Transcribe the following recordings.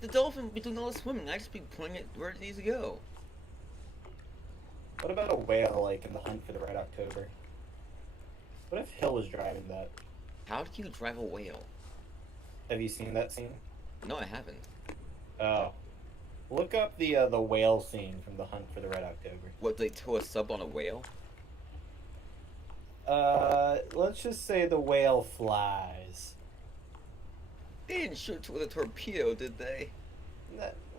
the dolphin be doing all the swimming. I just be pointing it where it needs to go. What about a whale, like in the Hunt for the Red October? What if Hill was driving that? How do you drive a whale? Have you seen that scene? No, I haven't. Oh, look up the whale scene from the Hunt for the Red October. What, they tow a sub on a whale? Let's just say the whale flies. They didn't shoot it with a torpedo, did they?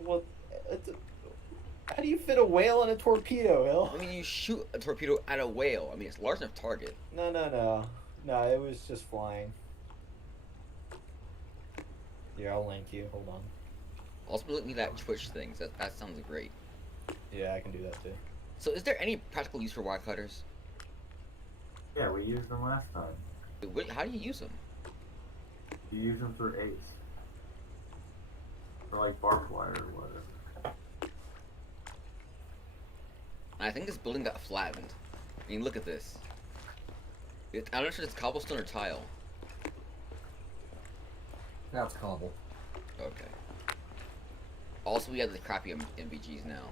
Well, it's a, how do you fit a whale in a torpedo, Hill? I mean, you shoot a torpedo at a whale. I mean, it's a large enough target. No. It was just flying. Yeah, I'll link you. Hold on. Also, look me that Twitch thing. That sounds great. Yeah, I can do that too. So, is there any practical use for wire cutters? Yeah, we used them last time. How do you use them? You use them for ace. For like barbed wire or whatever. I think this building got flattened. I mean, look at this. I don't know if it's cobblestone or tile. That's cobble. Okay. Also, we have the crappy NVGs now.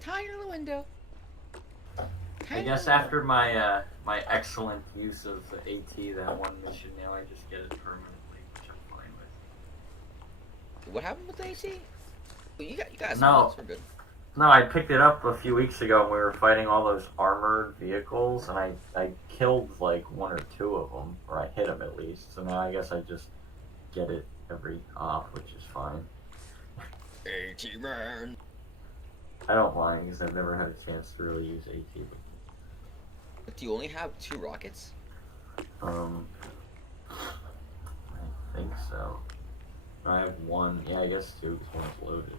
Tire in the window. I guess after my my excellent use of the AT that one mission, now I just get it permanently, which I'm fine with. What happened with the AT? Well, you guys. No. We're good. No, I picked it up a few weeks ago and we were fighting all those armored vehicles, and I killed like one or two of them, or I hit them at least. So now I guess I just get it every off, which is fine. AT man. I don't mind because I've never had a chance to really use AT. But do you only have 2 rockets? I think so. I have one. Yeah, I guess 2 because one's loaded.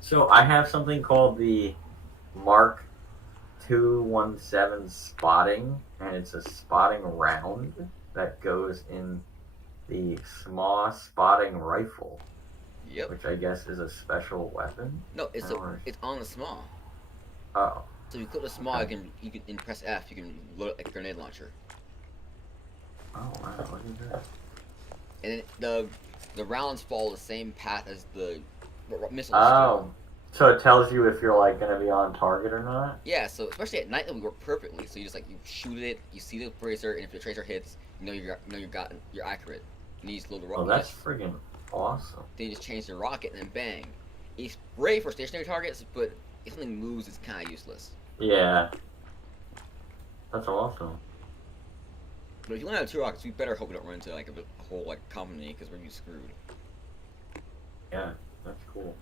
So I have something called the Mark 217 spotting, and it's a spotting round that goes in the small spotting rifle. Yep. Which I guess is a special weapon. No, it's on the small. Oh. So if you click the small, you can press F. You can load it like a grenade launcher. Oh wow! Look at that. And then the rounds follow the same path as the missiles. Oh. So it tells you if you're like gonna be on target or not. Yeah. So especially at night, it would work perfectly. So you just you shoot it, you see the tracer, and if the tracer hits, you're accurate. And you just load the rocket. Oh, that's friggin' awesome. Then you just change the rocket and then bang. It's great for stationary targets, but if something moves, it's kind of useless. Yeah. That's awesome. But if you only have 2 rockets, we better hope we don't run into a whole company because we're gonna be screwed. Yeah, that's cool.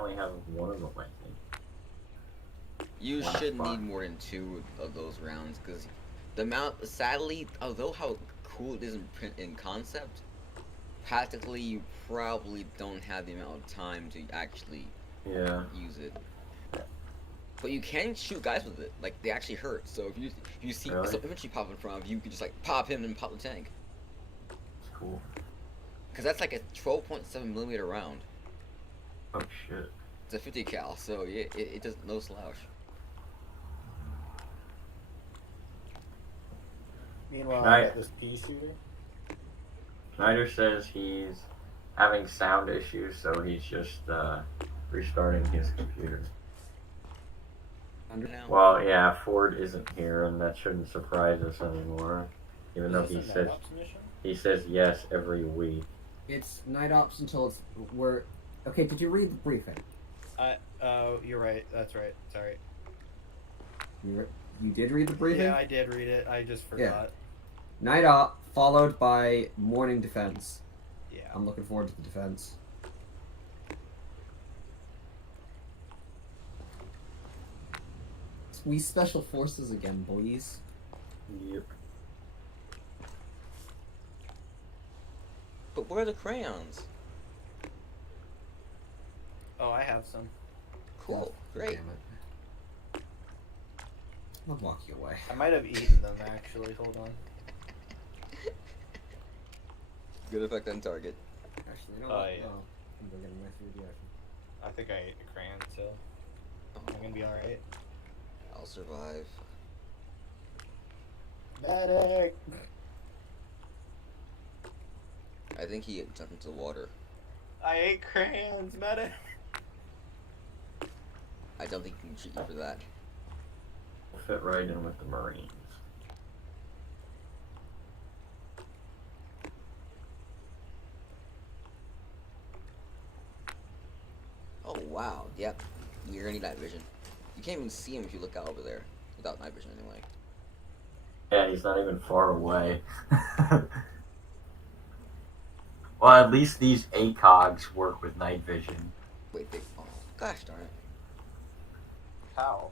I only have one of them, I think. You should need more than 2 of those rounds because the amount, sadly, although how cool it is in concept, practically you probably don't have the amount of time to actually use it. But you can shoot guys with it. Like, they actually hurt. So if you see some infantry pop in front of you, you can just pop him and pop the tank. That's cool. Because that's like a 12.7mm round. Oh shit. It's a 50 cal, so it does no slouch. Meanwhile, I got this pea shooter. Snyder says he's having sound issues, so he's just restarting his computer. Well, yeah, Ford isn't here, and that shouldn't surprise us anymore. Even though he says yes every week. It's night ops until we're okay. Did you read the briefing? You're right. That's right. Sorry. You did read the briefing? Yeah, I did read it. I just forgot. Yeah. Night op followed by morning defense. Yeah. I'm looking forward to the defense. We special forces again, boys. Yep. But where are the crayons? Oh, I have some. Cool. Great. I'll walk you away. I might have eaten them, actually. Hold on. Good effect on target. Actually, you know what? Yeah. Oh, I'm going to get my 3D action. I think I ate a crayon, so I'm gonna be alright. I'll survive. Medic! think he jumped into the water. I ate crayons, meta. I don't think he can treat you for that. Fit right in with the Marines. Oh wow, yep. You're gonna need night vision. You can't even see him if you look out over there without night vision anyway. Yeah, he's not even far away. Well, at least these ACOGs work with night vision. Wait, they. Oh, gosh darn it. How?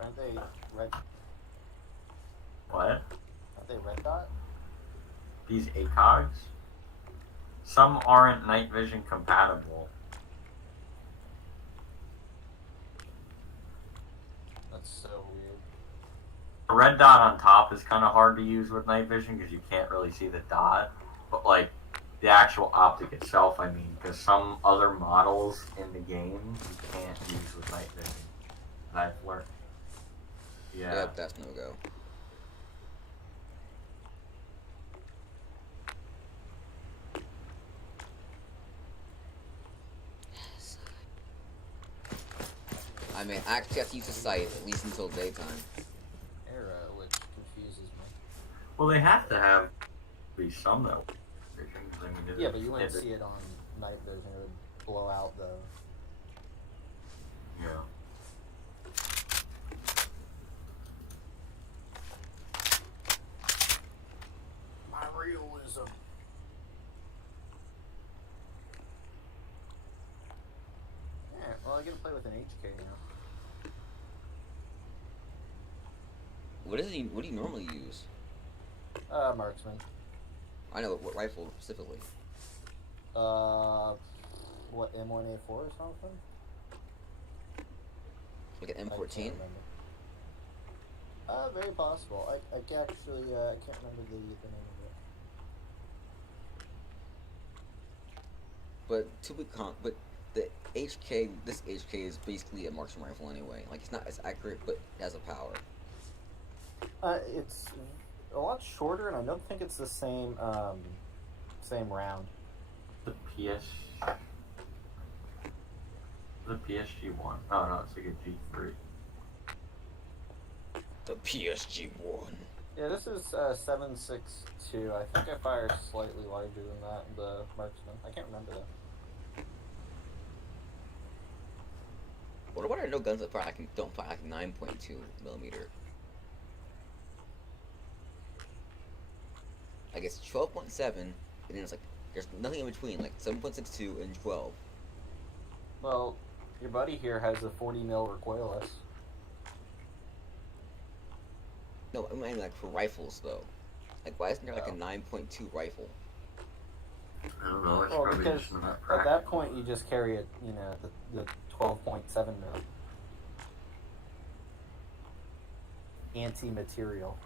Aren't they red? What? Aren't they red dot? These ACOGs? Some aren't night vision compatible. That's so weird. The red dot on top is kind of hard to use with night vision because you can't really see the dot. But, like, the actual optic itself, I mean, because some other models in the game you can't use with night vision. I've learned. Yeah. Yep, that's no go. I mean, I actually have to use the sight at least until daytime. Era, which confuses me. Well, they have to have be some though. I mean, Yeah, but you wouldn't see it on night vision. It would blow out the. Yeah. My realism. Yeah, well, I get to play with an HK now. What do you normally use? Marksman. I know what rifle specifically. What, M1A4 or something? Like an I M14. can't remember. Very possible. I actually, I can't remember the name of it. But but the HK, this HK is basically a marksman rifle anyway. Like it's not as accurate, but it has a power. It's a lot shorter, and I don't think it's the same, same round. The PSG-1. Oh no, it's like a G3. The PSG-1. Yeah, this is 7.62. I think I fire slightly larger than that, the marksman. I can't remember that. What are no guns that fire like don't fire like 9.2 millimeter? I guess 12.7, and then it's like there's nothing in between, like 7.62 and 12. Well, your buddy here has a 40 mil recoilless. No, I mean like for rifles though. Like why isn't there like a 9.2 rifle? I don't know. It's Well, probably because just not at practical. that point you just carry it, you know, the 12.7 mil. Anti-material.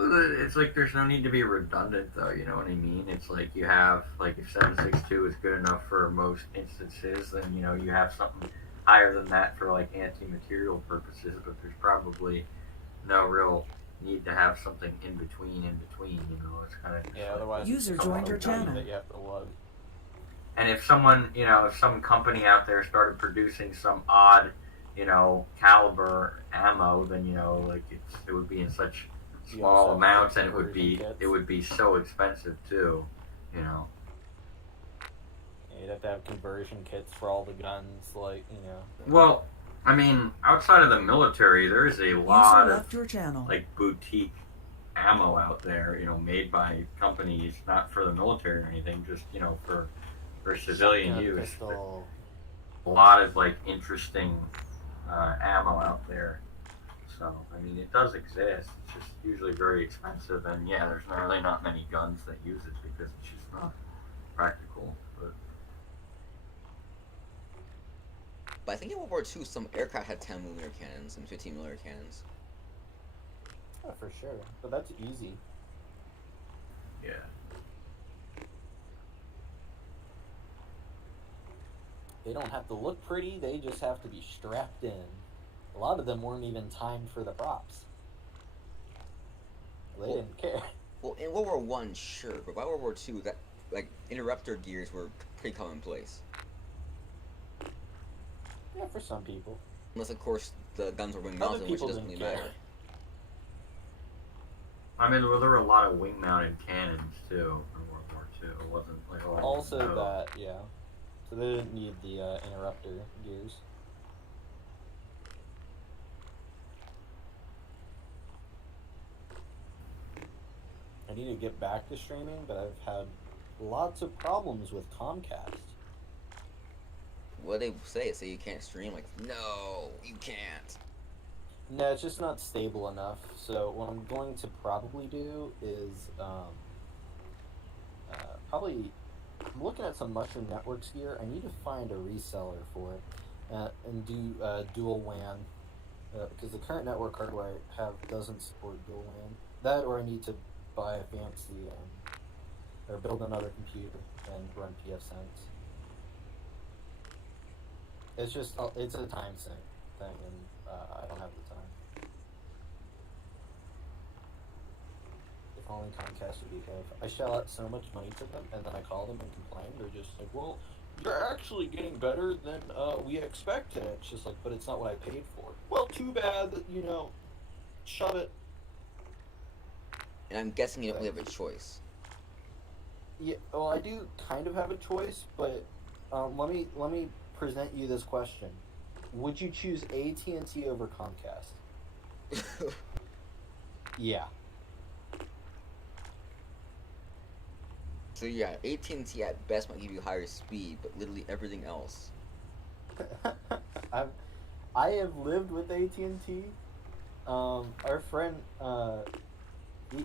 It's like there's no need to be redundant, though. You know what I mean? It's like you have like if 7.62 is good enough for most instances, then you know you have something higher than that for like anti-material purposes. But there's probably no real need to have something in between. You know, it's kind of Yeah, otherwise User it's joined your something channel. that you have to lug. And if someone, you know, if some company out there started producing some odd, you know, caliber ammo, then you know, like it would be in such You small also have amounts, to and conversion it would be so expensive too, you know. You'd have to have conversion kits for all the guns, like, you know. Well, I mean, outside of the military, there is a User lot of left your channel. like boutique ammo out there, you know, made by companies, not for the military or anything, just you know, for civilian Shotgun, use. pistol. A lot of like interesting ammo out there. So I mean, it does exist. It's just usually very expensive, and yeah, there's really not many guns that use it because it's just not practical. But I think in World War II, some aircraft had 10mm cannons and 15mm cannons. Yeah, for sure. But that's easy. Yeah. They don't have to look pretty, they just have to be strapped in. A lot of them weren't even timed for the props. They didn't care. Well, in World War I, sure, but by World War II, like interrupter gears were pretty commonplace. Yeah, for some people. Unless of course the guns were wing Other mounted, which people doesn't didn't really care. matter. I mean, well, there were a lot of wing-mounted cannons too in World War II. It wasn't like a lot Also of that, yeah. So they didn't need the interrupter gears. I need to get back to streaming, but I've had lots of problems with Comcast. What they say you can't stream? Like, no, you can't. No, it's just not stable enough. So what I'm going to probably do is probably I'm looking at some Mushroom Networks gear. I need to find a reseller for it and do dual WAN because the current network hardware I have doesn't support dual WAN. That or I need to buy a fancy or build another computer and run PFSense. It's just it's a time sink thing, and I don't have the time. If only Comcast would be here. I shell out so much money to them, and then I call them and complain. They're just like, "Well, you're actually getting better than we expected." It's just like, but it's not what I paid for. Well, too bad. Shove it. And I'm guessing you don't really have a choice. Yeah, well, I do kind of have a choice, but let me present you this question: would you choose AT&T over Comcast? Yeah. So yeah, AT&T at best might give you higher speed, but literally everything else. I have lived with AT&T. Our friend, he,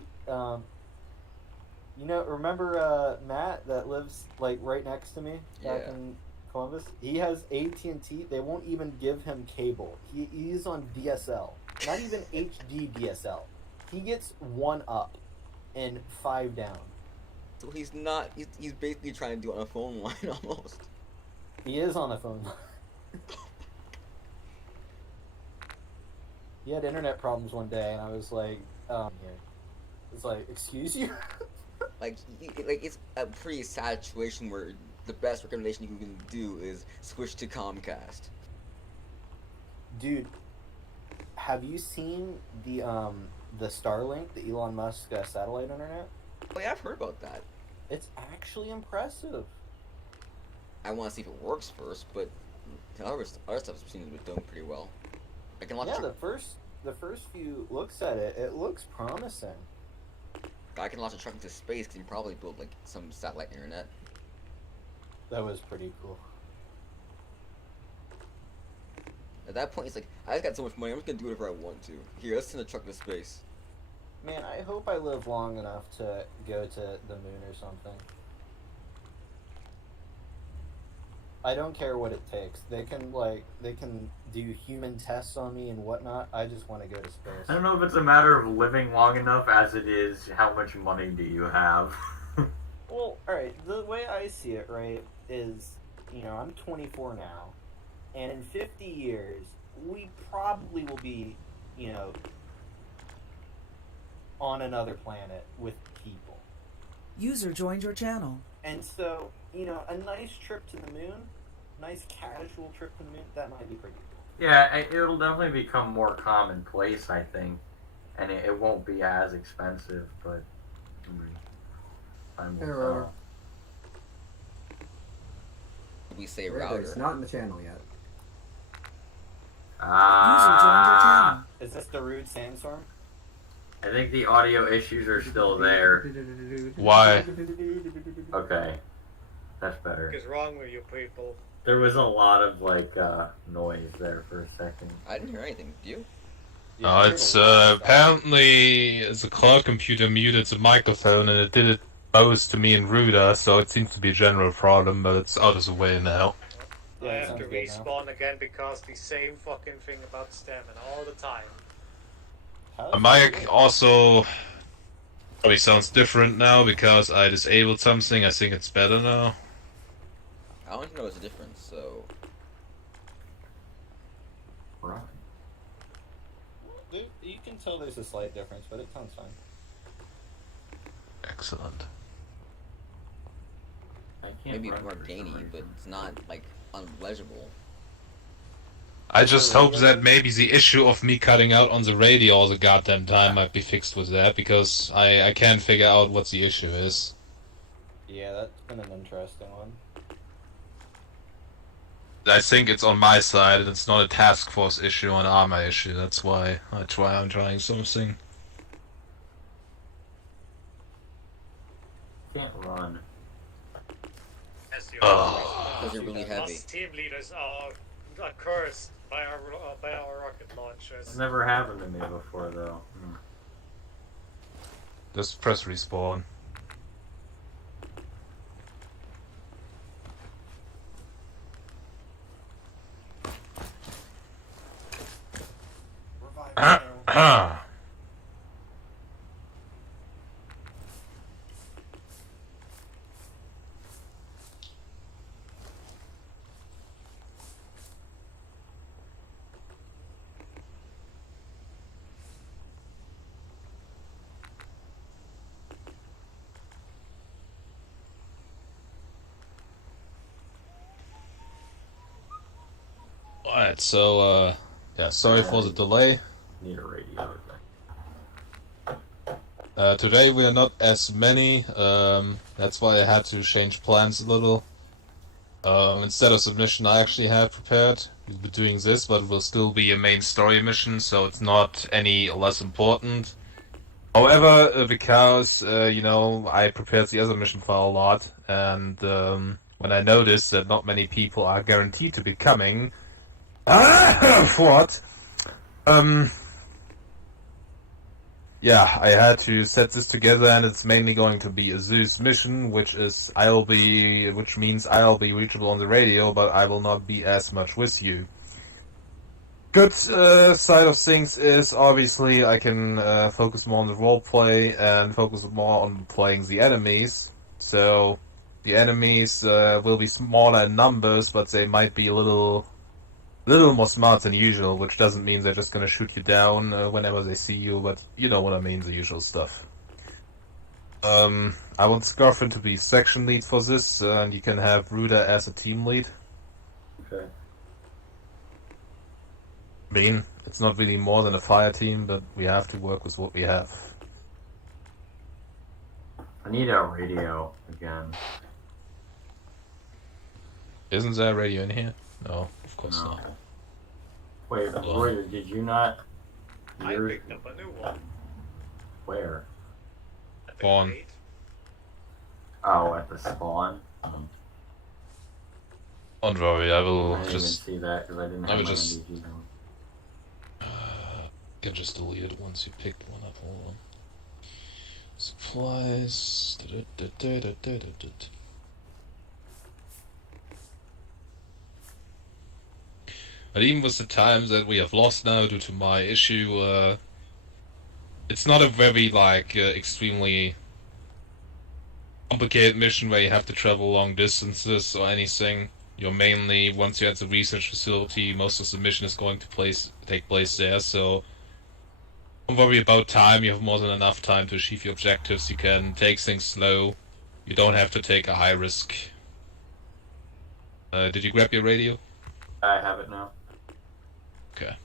remember Matt that lives like right next to me back Yeah. in Columbus? He has AT&T. They won't even give him cable. He's on DSL, not even HD DSL. He gets 1 up and 5 down. So he's not. He's basically trying to do it on a phone line almost. He is on the phone line. He had internet problems one day, and I was like, here. It's like, excuse you? Like it's a pretty sad situation where the best recommendation you can do is switch to Comcast. Dude, have you seen the Starlink, the Elon Musk satellite internet? Oh yeah, I've heard about that. It's actually impressive. I want to see if it works first, but other stuff seems to be doing pretty well. I can launch. Yeah, the first few looks at it, it looks promising. I can launch a truck into space. Can probably build like some satellite internet. That was pretty cool. At that point, it's like I just got so much money. I'm just gonna do whatever I want to. Here, let's send a truck to space. Man, I hope I live long enough to go to the moon or something. I don't care what it takes. They can do human tests on me and whatnot. I just want to go to space. I don't know if it's a matter of living long enough as it is how much money do you have. Well, alright, the way I see it, right, is, I'm 24 now, and in 50 years, we probably will be, on another planet with people. User joined your channel. And so, a nice trip to the moon, nice casual trip to the moon, that might be pretty cool. Yeah, it'll definitely become more commonplace, I think, and it won't be as expensive, but time will Error. We say It's router. not in the channel yet. User joined your channel. Is this the rude sandstorm? I think the audio issues are still there. Why? Okay, that's better. What is wrong with you people? There was a lot of noise there for a second. I didn't hear anything. Do you? Yeah, I heard It's a lot of stuff. apparently the cloud computer muted the microphone and it did it both to me and Ruda, so it seems to be a general problem, but it's out of the way now. Yeah, I it have sounds to good now. respawn again because the same fucking thing about stamina all the time. How The does that mic work? also probably sounds different now because I disabled something. I think it's better now. I don't know what's the difference. So Right. You can tell there's a slight difference, but it sounds fine. Excellent. can't maybe run more for some gainy, reason. but it's not like unlegible. I just hope that maybe the issue of me cutting out on the radio all the goddamn time might be fixed with that, because I can't figure out what the issue is. Yeah, that's been an interesting one. I think it's on my side, and it's not a task force issue or an armor issue. That's why I'm trying something. Can't run. As the Oh. Because they're really heavy. Us team leaders are cursed by our rocket launchers. It's never happened to me before, though. Just press respawn. Alright, so, yeah, sorry for the delay. Need a radio. Today we are not as many, that's why I had to change plans a little. Instead of submission I actually had prepared. We'll be doing this, but it will still be a main story mission, so it's not any less important. However, because, you know, I prepared the other mission file a lot, and when I noticed that not many people are guaranteed to be coming, what? Yeah, I had to set this together, and it's mainly going to be a Zeus mission, which means I'll be reachable on the radio, but I will not be as much with you. Good side of things is obviously I can focus more on the roleplay and focus more on playing the enemies. So the enemies will be smaller in numbers, but they might be a little more smart than usual, which doesn't mean they're just gonna shoot you down whenever they see you, but you know what I mean, the usual stuff. I want Scarfin to be section lead for this, and you can have Ruda as a team lead. Okay. I mean, it's not really more than a fire team, but we have to work with what we have. I need a radio again. Isn't there a radio in here? No, of course No. not. Wait, Roy, did you not? I Yours- picked up a new one. Where? At the Spawn. gate. Oh, at the spawn. Don't worry, I will I didn't just even see that because I didn't I have would my just- NDG going. can just delete it once you picked one up. Hold on. Supplies. But even with the time that we have lost now due to my issue, it's not a very extremely complicated mission where you have to travel long distances or anything. You're mainly, once you're at the research facility, most of the mission is going to take place there, so don't worry about time. You have more than enough time to achieve your objectives. You can take things slow. You don't have to take a high risk. Did you grab your radio? I have it now. Okay.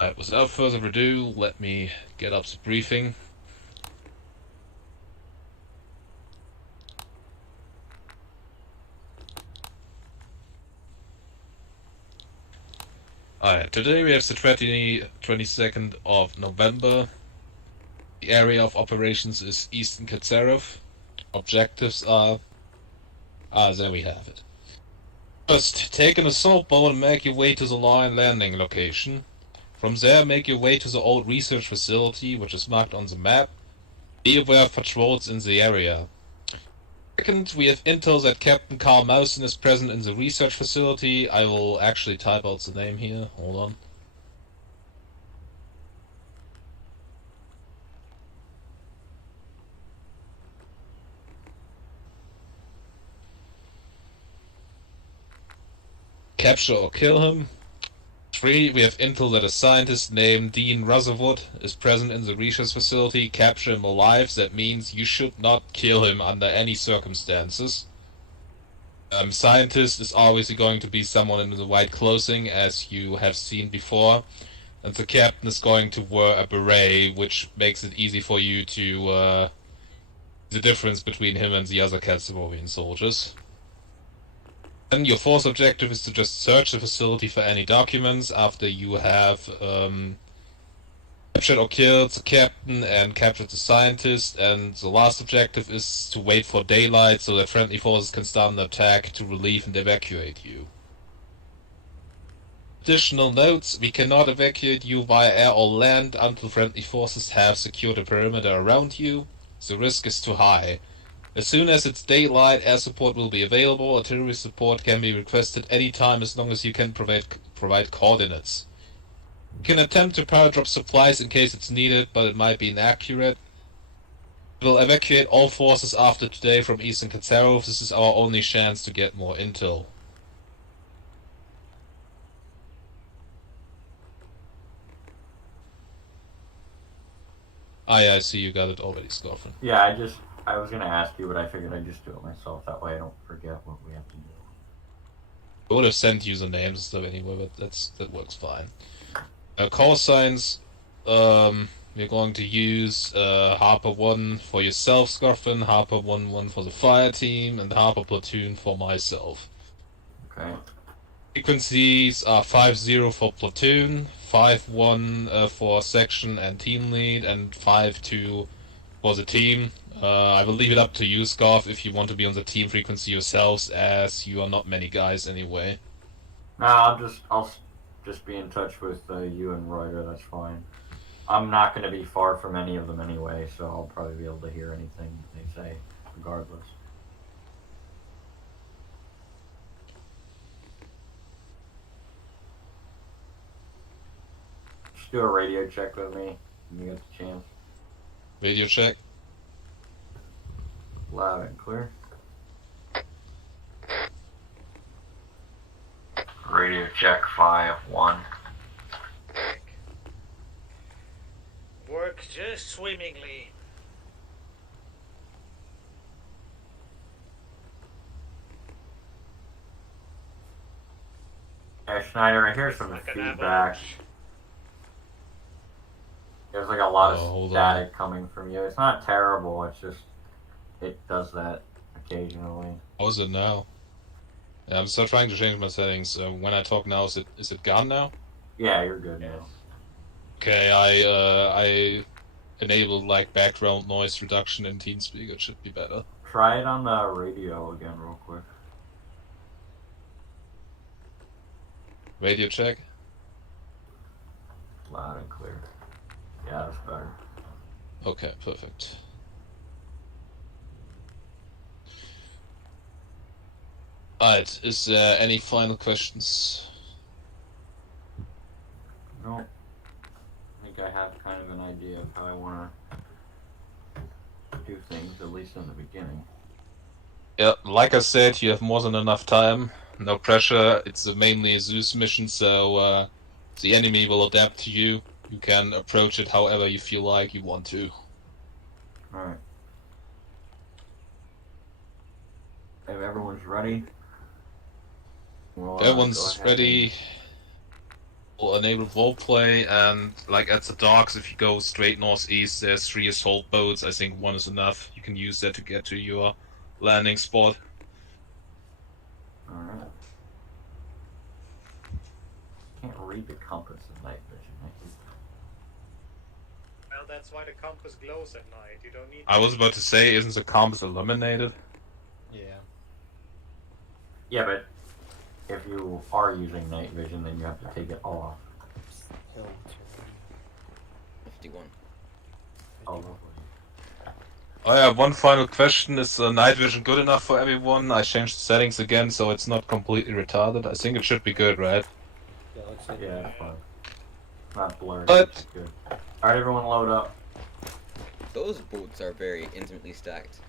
Alright, without further ado, let me get up the briefing. Alright, today we have the 22nd of November. The area of operations is Eastern Katsarov. Objectives are... there we have it. First, take an assault boat and make your way to the line landing location. From there, make your way to the old research facility, which is marked on the map. Be aware of patrols in the area. Second, we have intel that Captain Carl Mausen is present in the research facility. I will actually type out the name here. Hold on. Capture or kill him. 3, we have intel that a scientist named Dean Rutherford is present in the research facility. Capture him alive. That means you should not kill him under any circumstances. Scientist is obviously going to be someone in the white clothing, as you have seen before. And the captain is going to wear a beret, which makes it easy for you to the difference between him and the other Savorian soldiers. Then your fourth objective is to just search the facility for any documents after you have captured or killed the captain and captured the scientist, and the last objective is to wait for daylight so that friendly forces can start an attack to relieve and evacuate you. Additional notes: we cannot evacuate you via air or land until friendly forces have secured a perimeter around you. The risk is too high. As soon as it's daylight, air support will be available. Artillery support can be requested anytime as long as you can provide coordinates. You can attempt to paradrop supplies in case it's needed, but it might be inaccurate. We'll evacuate all forces after today from Eastern Katsarov. This is our only chance to get more intel. Yeah, I see you got it already, Scoffin. Yeah, I was gonna ask you, but I figured I'd just do it myself. That way I don't forget what we have to do. I would have sent you the names and stuff anyway, but that works fine. Call signs, we're going to use Harper 1 for yourself, Scoffin, Harper 1-1 for the fire team, and Harper Platoon for myself. Okay. Frequencies are 5-0 for platoon, 5-1 for section and team lead, and 5-2 for the team. I will leave it up to you, Scarf, if you want to be on the team frequency yourselves, as you are not many guys anyway. No, I'll just be in touch with you and Reuter. That's fine. I'm not going to be far from any of them anyway, so I'll probably be able to hear anything they say, regardless. Just do a radio check with me when you get the chance. Radio check. Loud and clear. Radio check 5-1. Work just swimmingly. Yeah, Schneider, I hear some Like an feedback. avalanche. There's like a lot Oh, of static coming from you. It's not terrible, it's just, it does that occasionally. How is it now? Yeah, I'm still trying to change my settings. When I talk now, is it gone now? Yeah, you're good now. Okay, I enabled like background noise reduction in TeamSpeak. It should be better. Try it on the radio again real quick. Radio check. Loud and clear. Yeah, that's better. Okay, perfect. Alright, is there any final questions? No. I think I have kind of an idea of how I want to do things, at least in the beginning. Yeah, like I said, you have more than enough time. No pressure. It's mainly a Zeus mission, so the enemy will adapt to you. You can approach it however you feel like you want to. Alright. If everyone's ready, we'll, Everyone's go ahead ready. We'll enable roleplay, and like at the docks, if you go straight northeast, there's 3 assault boats. I think 1 is enough. You can use that to get to your landing spot. Alright. Can't read the compass in night vision. Well, that's why the compass glows at night. You don't need. I was about to say, isn't the compass illuminated? Yeah. Yeah, but if you are using night vision, then you have to take it off. Hill 51. Oh, lovely. Oh yeah, one final question. Is night vision good enough for everyone? I changed the settings again, so it's not completely retarded. I think it should be good, right? Yeah, looks like Yeah, fine. Not blurry. But- It's good. Alright, everyone load up. Those boats are very intimately stacked.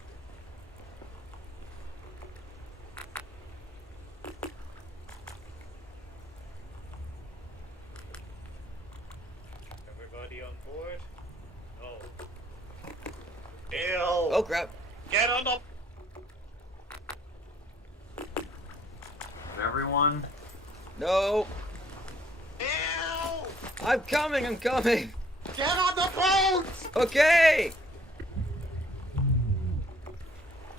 Bill! Oh crap! Get on the... Everyone? No! Bill! I'm coming! I'm coming! Get on the boat! Okay!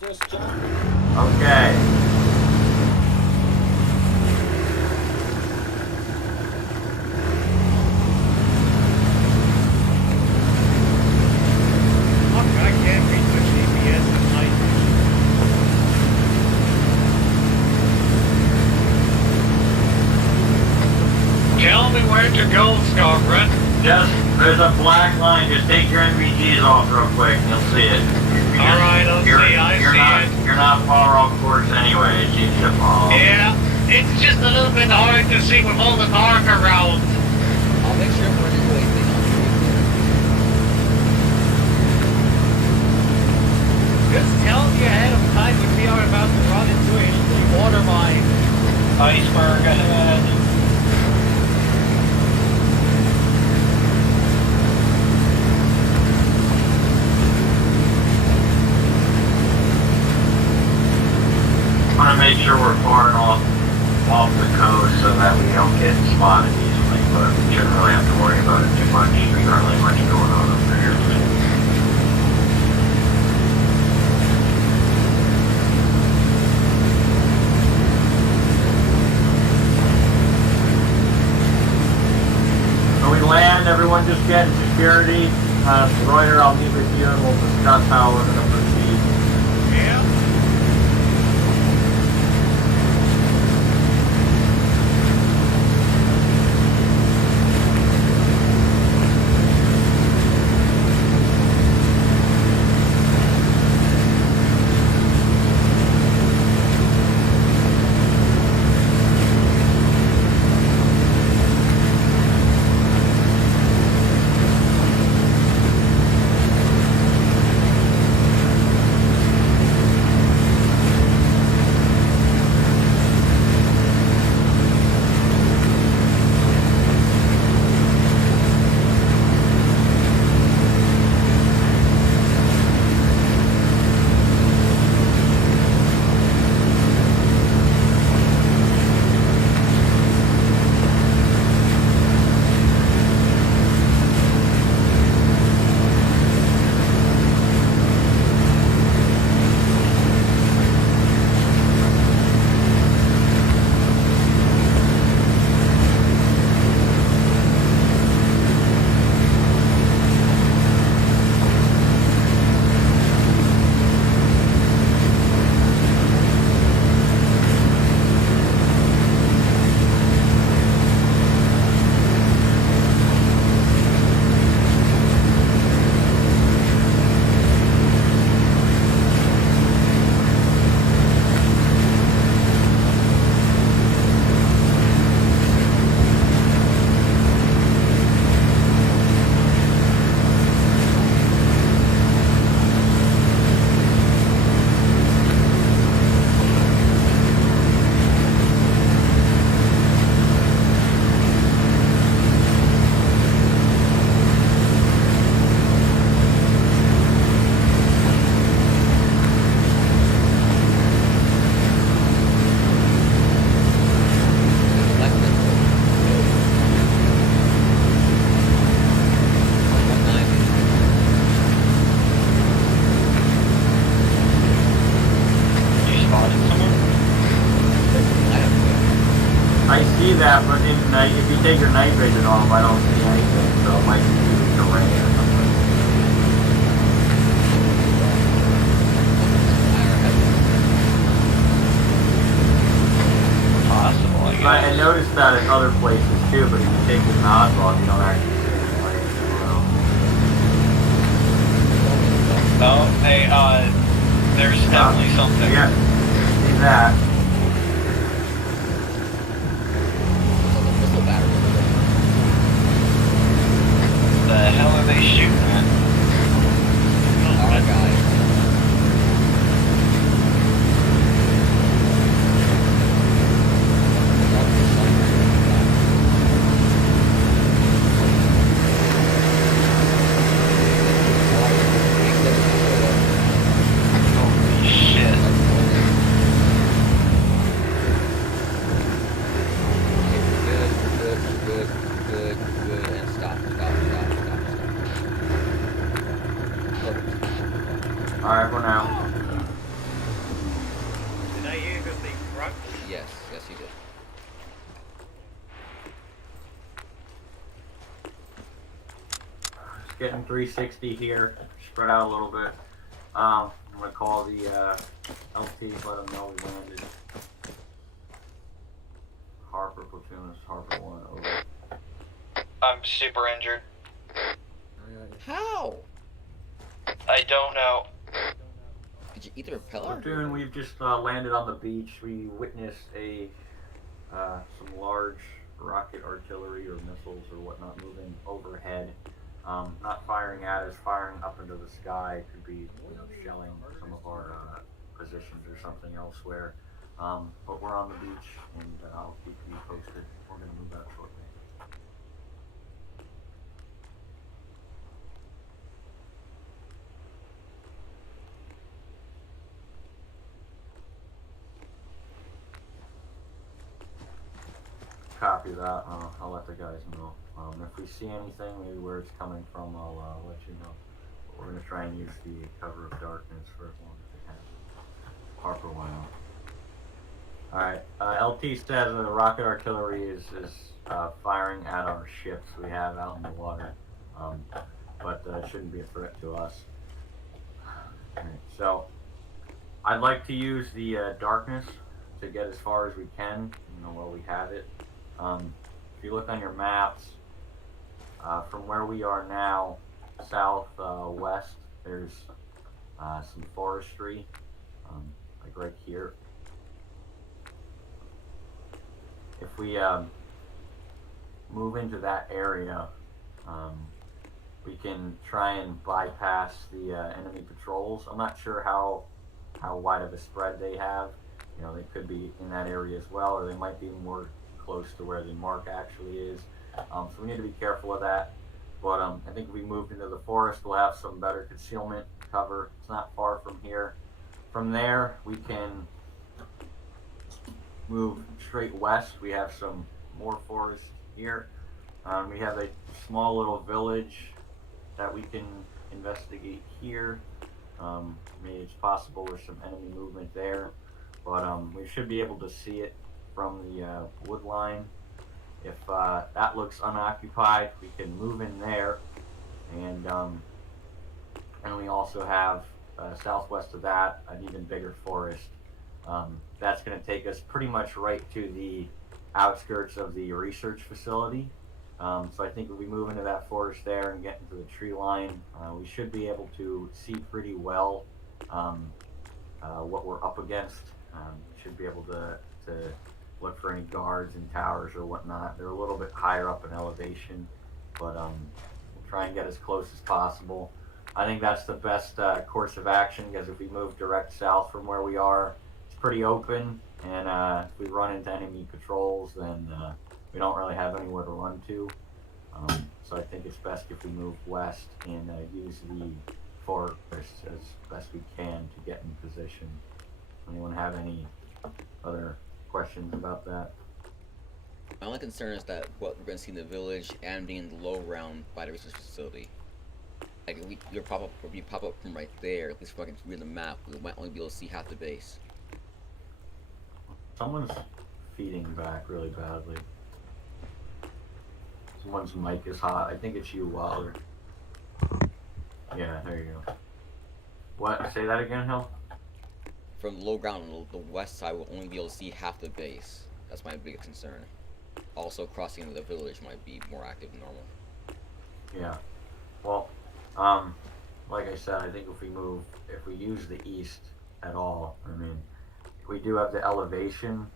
Just jump. Okay. Fuck, I can't read the GPS at night. Tell me where to go, Scarbrett. There's a black line. Just take your NVGs off real quick and you'll see it. Alright, I see it. You're not far off course anyway. It's easy to follow. Yeah, it's just a little bit hard to see with all the dark around. I'll make sure if we're into anything else. Just tell me ahead of time if we are about to run into a water mine. Iceberg ahead. I want to make sure we're far enough off the coast so that we don't get spotted easily, but we shouldn't really have to worry about it too much. There's not really much going on up there. When we land, everyone just get in security. Reuter, I'll meet with you and we'll discuss how we're going to proceed. Yeah. I see that, but if you take your night vision off, I don't see anything, so it might be terrain or something. Possible, I guess. I noticed that in other places too, but if you take the nods off, you don't actually see any light as well. No, there's definitely something. Yeah, see that. Missile battery. The hell are they shooting at? Our guy. Alright, we're now. Did I hear the big truck? Yes, yes, you did. Just getting 360 here. Spread out a little bit. I'm gonna call the LT, let them know we landed. Harper platoon is Harper 1, over. I'm super injured. How? I don't know. Did you eat the repeller? Platoon, we've just landed on the beach. We witnessed some large rocket artillery or missiles or whatnot moving overhead. Not firing at us, firing up into the sky. Could be shelling some of our positions or something elsewhere. But we're on the beach, and I'll keep you posted. We're going to move out shortly. Copy that. I'll let the guys know. If we see anything, maybe where it's coming from, I'll let you know. But we're going to try and use the cover of darkness for as long as we can. Harper 1 out. Alright, LT says the rocket artillery is firing at our ships we have out in the water. But it shouldn't be a threat to us. Right, so, I'd like to use the darkness to get as far as we can, while we have it. If you look on your maps, from where we are now, southwest, there's some forestry, like right here. If we move into that area, we can try and bypass the enemy patrols. I'm not sure how wide of a spread they have. They could be in that area as well, or they might be more close to where the mark actually is. So we need to be careful of that. But I think if we move into the forest, we'll have some better concealment cover. It's not far from here. From there, we can move straight west. We have some more forest here. We have a small little village that we can investigate here. Maybe it's possible there's some enemy movement there. But we should be able to see it from the wood line. If that looks unoccupied, we can move in there, and we also have southwest of that an even bigger forest. That's going to take us pretty much right to the outskirts of the research facility. So I think if we move into that forest there and get into the tree line, we should be able to see pretty well what we're up against. Should be able to look for any guards and towers or whatnot. They're a little bit higher up in elevation, but we'll try and get as close as possible. I think that's the best course of action, because if we move direct south from where we are, it's pretty open, and if we run into enemy patrols, then we don't really have anywhere to run to. So I think it's best if we move west and use the forest as best we can to get in position. Anyone have any other questions about that? My only concern is that what we're going to see in the village and being in the low ground by the research facility. Like, if you pop up from right there, at least if I can read the map, we might only be able to see half the base. Someone's feeding back really badly. Someone's mic is hot. I think it's you, Waller. Yeah, there you go. What? Say that again, Hill? From the low ground on the west side, we'll only be able to see half the base. That's my biggest concern. Also, crossing into the village might be more active than normal. Yeah. Well, like I said, I think if we use the east at all, we do have the elevation.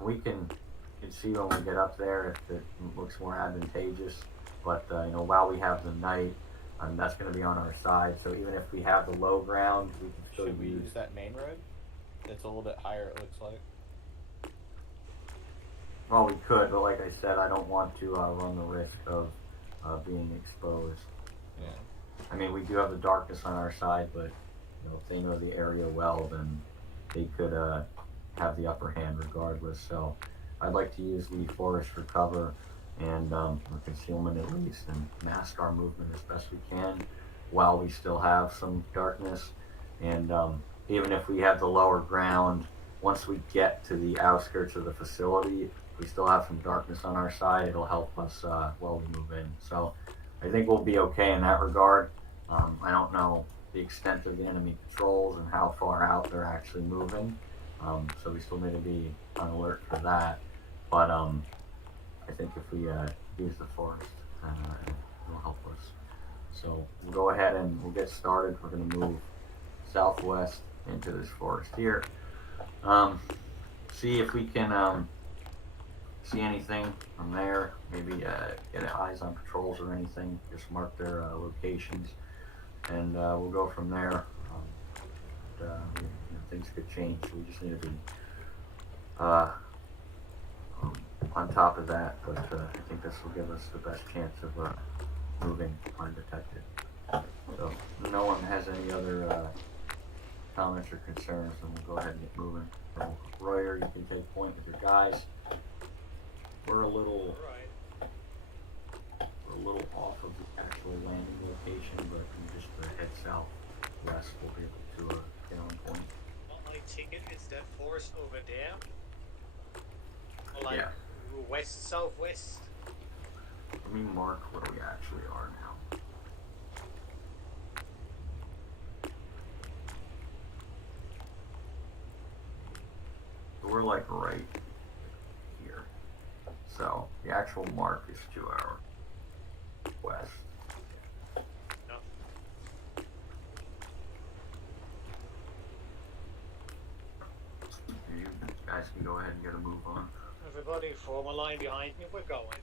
We can see when we get up there if it looks more advantageous. But while we have the night, that's going to be on our side. So even if we have the low ground, we can still Should we use that main road? It's a little bit higher, it looks like. Well, we could, but like I said, I don't want to run the risk of being exposed. Yeah. We do have the darkness on our side, but if they know the area well, then they could have the upper hand regardless. So I'd like to use the forest for cover and for concealment at least, and mask our movement as best we can while we still have some darkness. And even if we have the lower ground, once we get to the outskirts of the facility, we still have some darkness on our side. It'll help us while we move in. So I think we'll be okay in that regard. I don't know the extent of the enemy patrols and how far out they're actually moving. So we still need to be on alert for that. But I think if we use the forest, it'll help us. So we'll go ahead and we'll get started. We're going to move southwest into this forest here. See if we can see anything from there. Maybe get eyes on patrols or anything. Just mark their locations, and we'll go from there. Things could change. We just need to be on top of that. But I think this will give us the best chance of moving undetected. So if no one has any other comments or concerns, then we'll go ahead and get moving. So, Royer, you can take point with your guys. We're a little off of the actual landing location, but we just head southwest. We'll be able to get on point. Well, I take it is that forest over there? Or like Yeah. west southwest? Let me mark where we actually are now. We're like right here. So the actual mark is to our west. No. You guys can go ahead and get a move on. Everybody form a line behind me, we're going.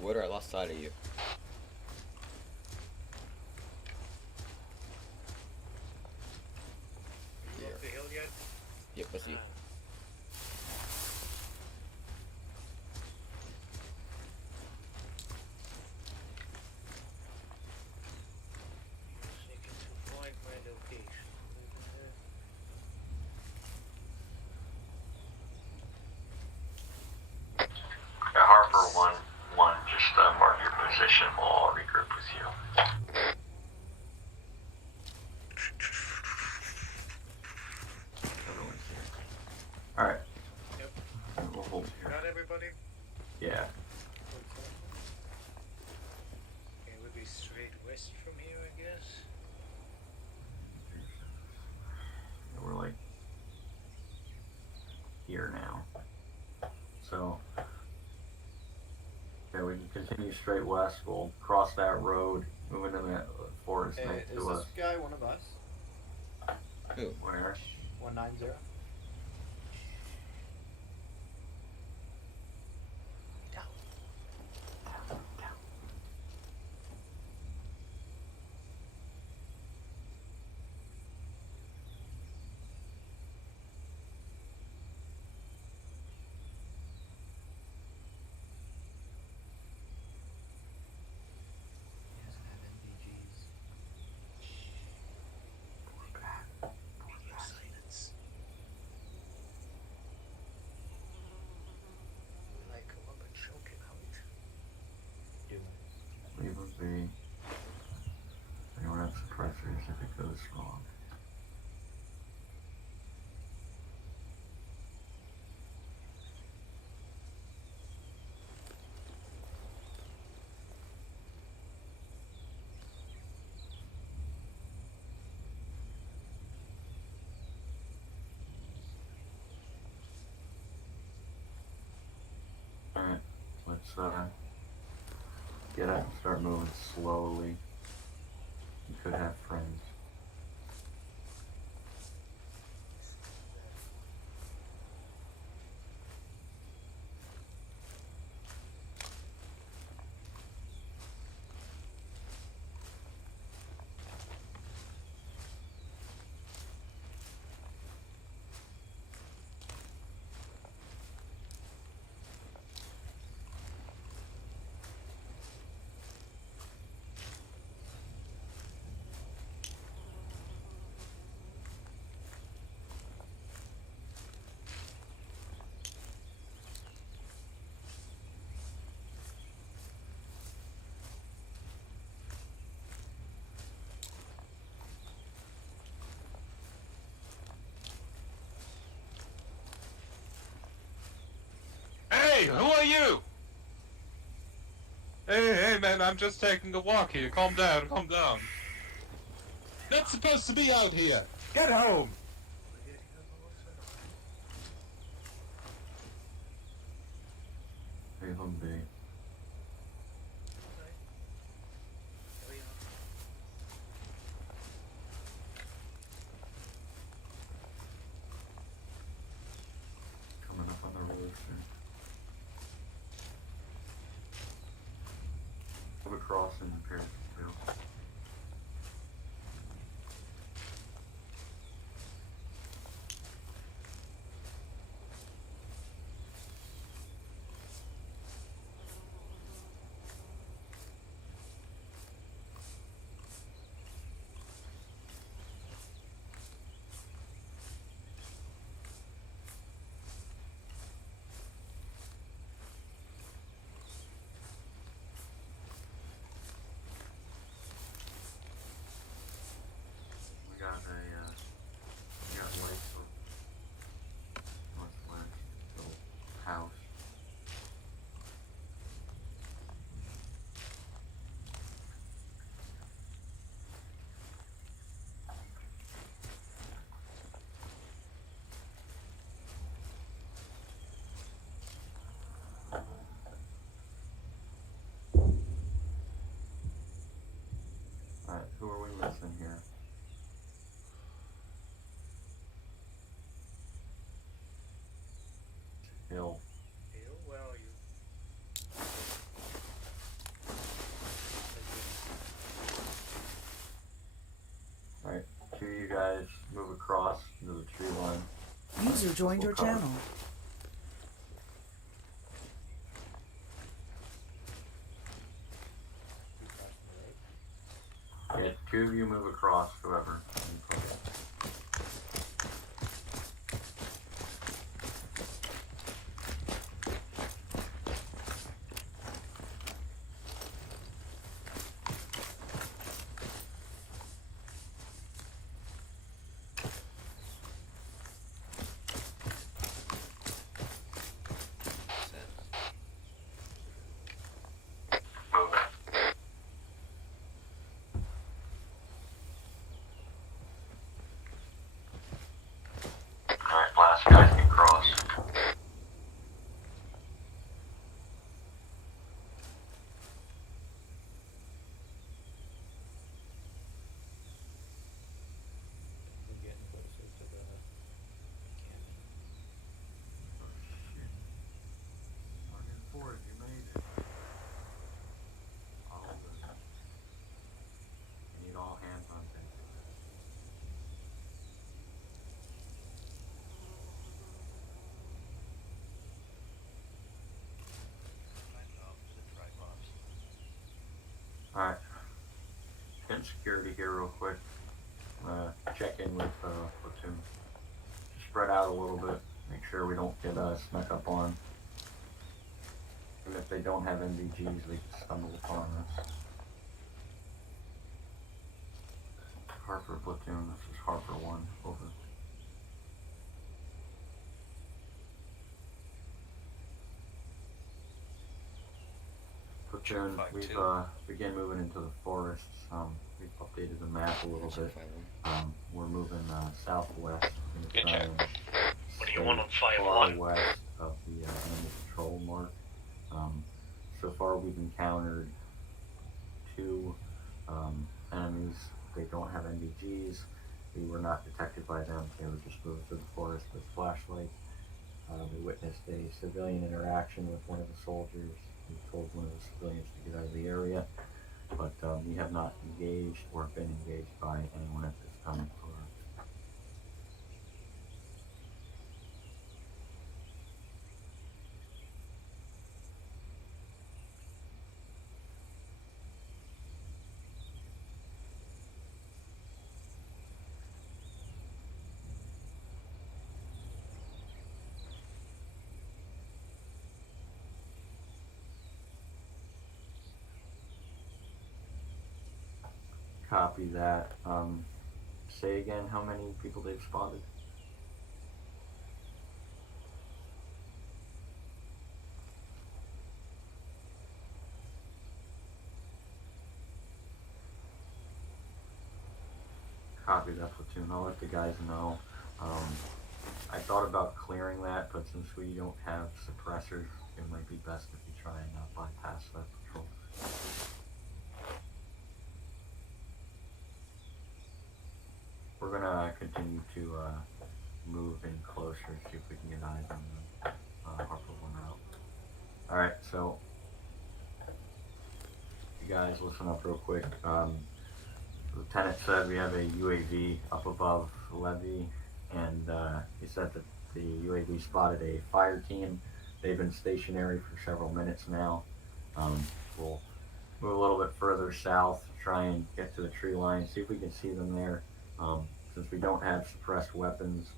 Wood, I lost sight of you. You up the hill yet? Yep, I see you. Seeking to find my location. Harper 1-1, just mark your position. We'll all regroup. lose you. Everyone's here. Alright. Yep. We'll hold here. Got everybody? Yeah. It would be straight west from here, I guess. We're like here now. So yeah, we can continue straight west. We'll cross that road, move into that forest Hey, next is to this us. guy one of us? Who? Where? 190? He doesn't have NVGs. Medium silence. Will I come up and choke him out? Leave them be. We don't have suppressors if it goes wrong. Alright, let's get up and start moving slowly. You could have friends. Hey, who are you? Hey, man, I'm just taking a walk here. Calm down, calm down. Not supposed to be out here. Get home. Leave them be. Coming up on the road soon. Move across and repair the field. We got lights on northwest little house. Alright, who are we missing here? Hill. Hill, where are you? Alright, two of you guys move across into the tree line. User joined your channel. Yeah, two of you move across, whoever. in security here real quick. Check in with platoon. Spread out a little bit. Make sure we don't get snuck up on. And if they don't have NVGs, they can stumble upon us. Harper platoon, this is Harper 1, over. Platoon, we've began moving into the forests. We've updated the map a little bit. We're moving southwest. Good check. What do you want on far 5-1? west of the enemy patrol mark. So far we've encountered 2 enemies. They don't have NVGs. We were not detected by them. They were just moving through the forest with flashlights. We witnessed a civilian interaction with one of the soldiers. We told one of the civilians to get out of the area, but we have not engaged or been engaged by anyone at this time. Copy that. Say again how many people they've spotted. Copy that, platoon. I'll let the guys know. I thought about clearing that, but since we don't have suppressors, it might be best if we try and bypass that patrol. We're gonna continue to move in closer, see if we can get eyes on the Harper 1 route. Alright, so you guys listen up real quick. The lieutenant said we have a UAV up above the levee, and he said that the UAV spotted a fire team. They've been stationary for several minutes now. We'll move a little bit further south, try and get to the tree line, see if we can see them there. Since we don't have suppressed weapons,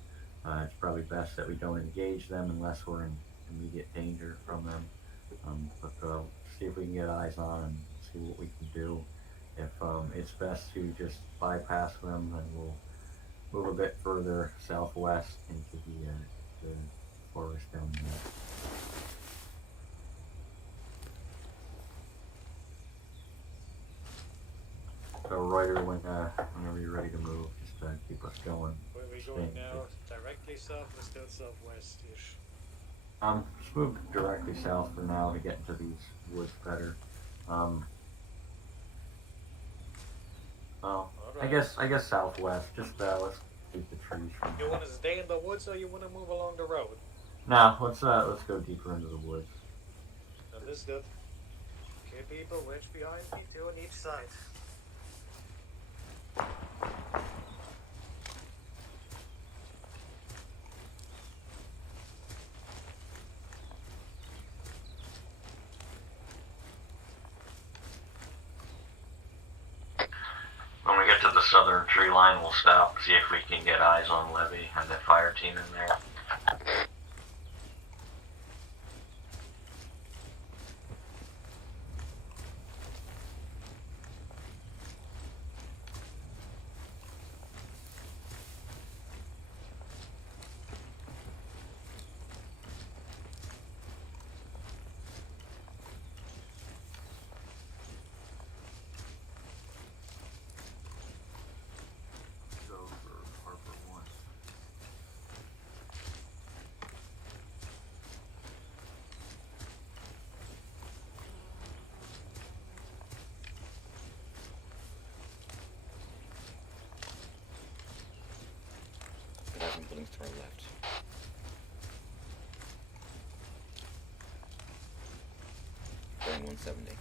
it's probably best that we don't engage them unless we're in immediate danger from them. But see if we can get eyes on and see what we can do. If it's best to just bypass them, then we'll move a bit further southwest into the forest down there. So Reuter, whenever you're ready to move, just keep us going. Where are we going now? Directly south or still southwest-ish? Just move directly south for now to get into these woods better. Well, Alright. I guess southwest. Just let's keep the trees from. You want to stay in the woods or you want to move along the road? No, let's go deeper into the woods. Understood. Okay, people, wedge behind me, 2 on each side. When we get to the southern tree line, we'll stop, see if we can get eyes on Levy and the fire team in there. Go for Harper 1. It has some buildings to our left. Going 170.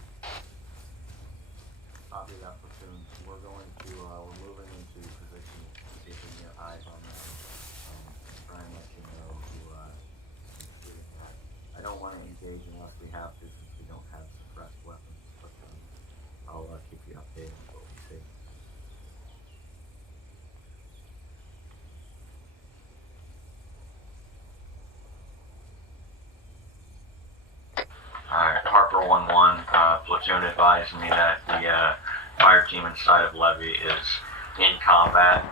Copy that, platoon. We're going to we're moving into position to see if we can get eyes on them. Try and let you know who is doing that. I don't want to engage unless we have to, since we don't have suppressed weapons. But I'll keep you updated on what we see. Harper 1-1, platoon advised me that the fire team inside of Levy is in combat.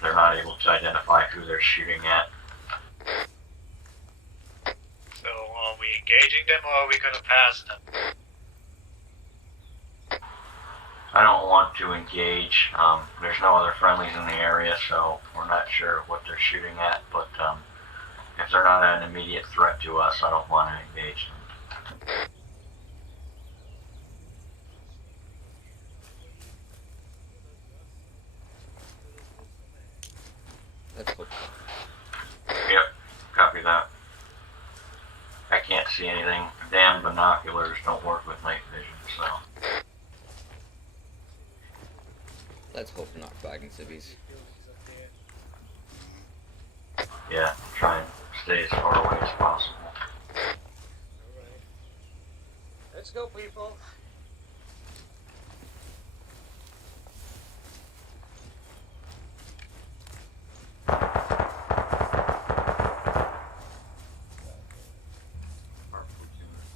They're not able to identify who they're shooting at. So are we engaging them or are we gonna pass them? I don't want to engage. There's no other friendlies in the area, so we're not sure what they're shooting at, but if they're not an immediate threat to us, I don't want to engage them. Let's hope. Yep, copy that. I can't see anything. Damn binoculars don't work with night vision, so. Let's hope we're not flagging civvies. Yeah, try and stay as far away as possible. Alright. Let's go, people.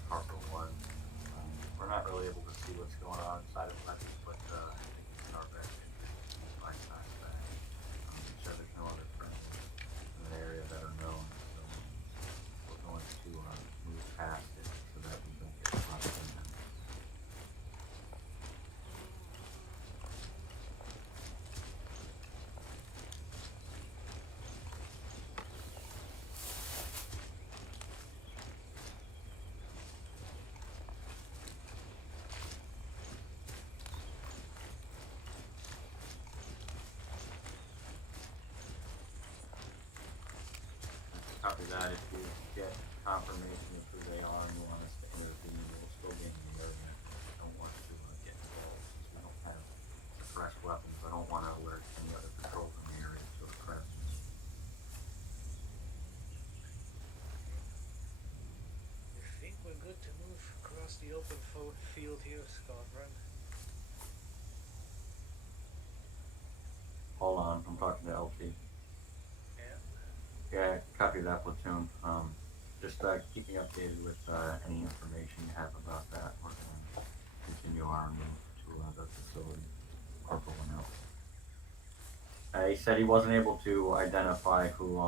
Harper 1. We're not really able to see what's going on inside of Levy, but I think it's in our best interest to find fast back. So there's no other friends in the area that are known, so we're going to move past it so that we don't get spotted in them. Copy that. If you get confirmation of who they are and you want us to intervene, we'll still be in the area. I don't want to get involved since we don't have suppressed weapons. I don't want to alert any other patrols in the area to a presence. You think we're good to move across the open field here, Scotland? Hold on, I'm talking to LT. Yeah, copy that, platoon. Just keep me updated with any information you have about that. We're going to continue our move to the facility. Corporal went out. He said he wasn't able to identify who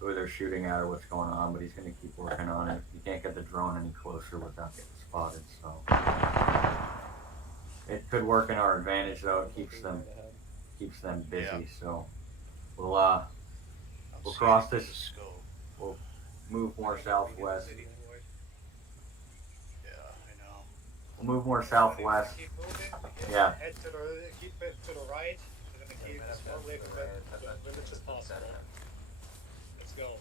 they're shooting at or what's going on, but he's going to keep working on it. You can't get the drone any closer without getting spotted, so it could work in our advantage though. It keeps them busy. Yeah. So we'll cross this. We'll move more southwest. Yeah, I know. We'll move more southwest. Keep moving. Yeah. Head to keep it to the right. We're gonna keep as far away from the village as possible. Let's go.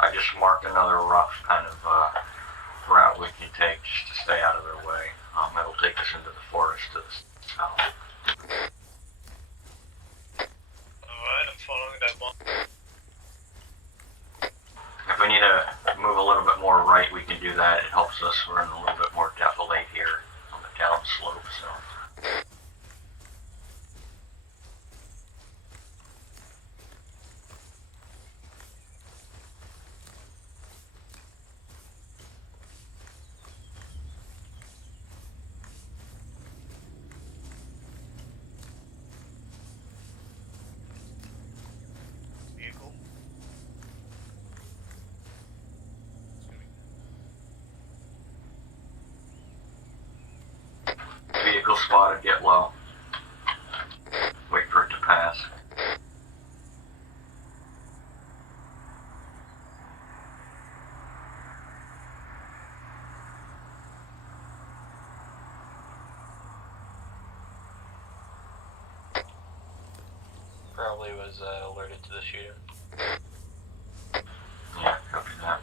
I just marked another rough kind of route we can take just to stay out of their way. It'll take us into the forest to the south. Alright, I'm following that one. If we need to move a little bit more right, we can do that. It helps us. We're in a little bit more defilade here on the down slope, so. Vehicle. Vehicle spotted, get low. Wait for it to pass. Probably was alerted to the shooter. Yeah, copy that.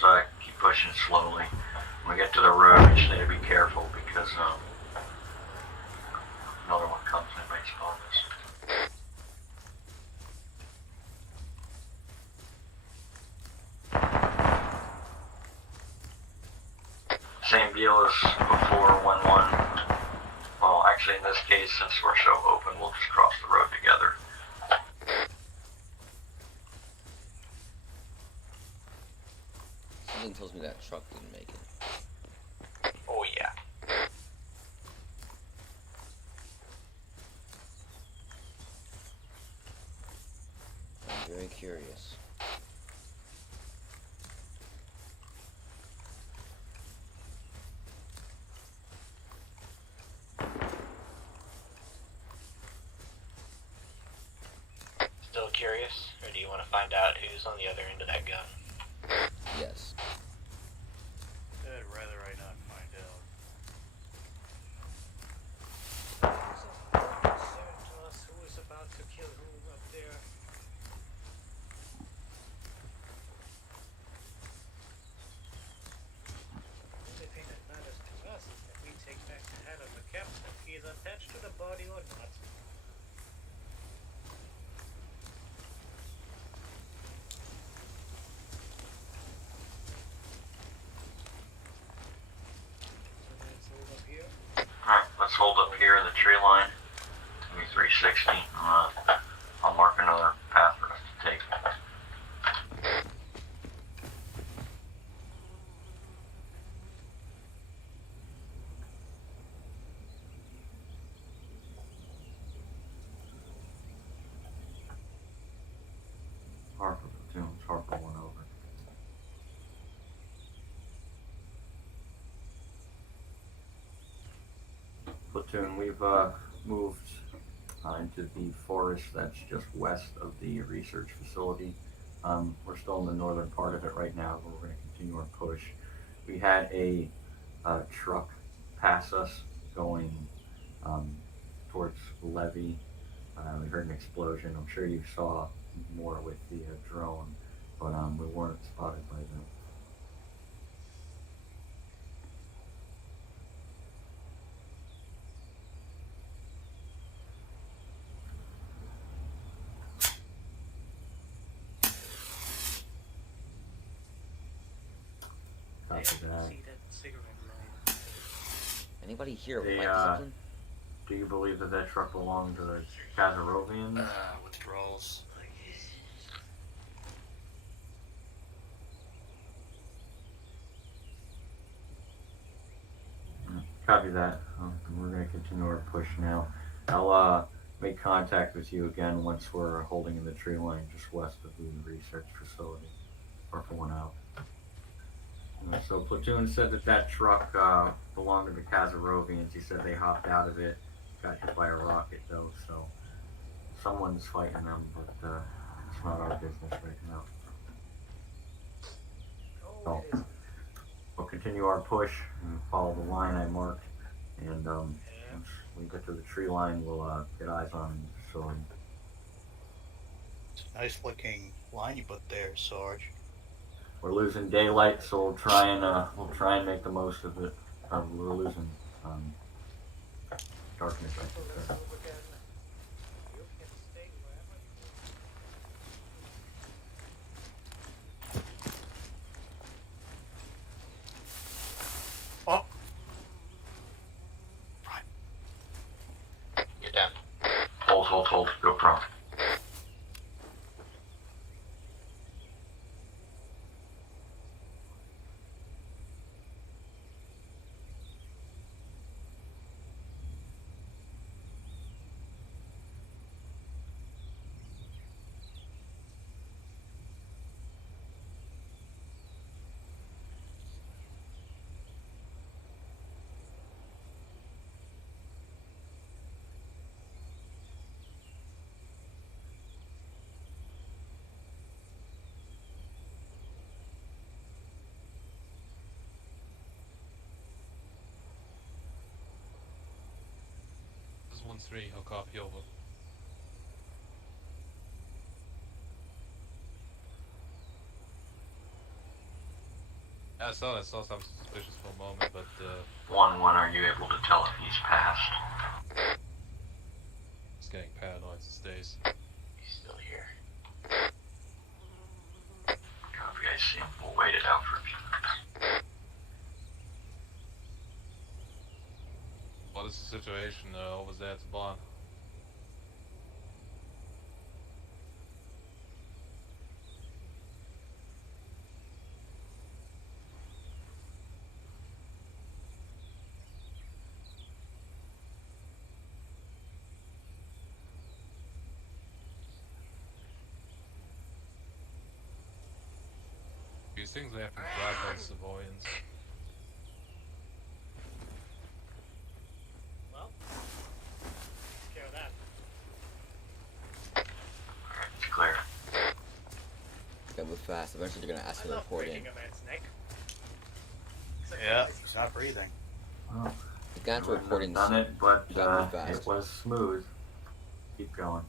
So I keep pushing slowly. When we get to the road, we just need to be careful because another one comes and might spawn us. Same deal as before, 1-1. Well, actually in this case, since we're so open, we'll just cross the road together. tells me that truck didn't make it. Oh yeah. I'm very curious. Still curious, or do you want to find out who's on the other end of that gun? Yes. I'd rather I not find out. Concern to us who is about to kill whom up there. The only thing that matters to us is that we take back the head of the captain, either attached to the body or not. So let's hold up here. Alright, let's hold up here in the tree line. Give me 360. I'll mark another path for us to take. Harper platoons, Harper 1 over. Platoon, we've moved into the forest that's just west of the research facility. We're still in the northern part of it right now, but we're going to continue our push. We had a truck pass us going towards Levy. We heard an explosion. I'm sure you saw more with the drone, but we weren't spotted by them. I Copy that. see that cigarette line. Anybody here would They, like something? Do you believe that that truck belonged to the Kazarovians? Withdrawals. Copy that. We're going to continue our push now. I'll make contact with you again once we're holding in the tree line just west of the research facility. Purple one out. So Platoon said that that truck belonged to the Kazarovians. He said they hopped out of it, got hit by a rocket though, so someone's fighting them, but it's not our business right now. Oh, it is. We'll continue our push and follow the line I marked, and once we get to the tree line, we'll get eyes on the facility. It's a nice looking line you put there, Sarge. We're losing daylight, so we'll try and make the most of it. We're losing darkness, I So should let's say. move again. You can stay wherever you want. Get down. Hold. Go prone. This is 1-3, I'll copy over. I saw something suspicious for a moment, but 1-1, are you able to tell if he's passed? it's getting paranoid these days. He's still here. Copy, I see him. We'll wait it out for a few minutes. What is the situation over there at the barn? you think they have been dragged by the Savorians? Well, take care of that. Alright, it's clear. Gotta move fast. Eventually they're gonna ask I for the love report in. breaking a man's neck. Except Yeah, for he's not breathing. Well, He's gonna have to I wouldn't report have in done soon. it, but You gotta move fast. it was smooth. Keep going.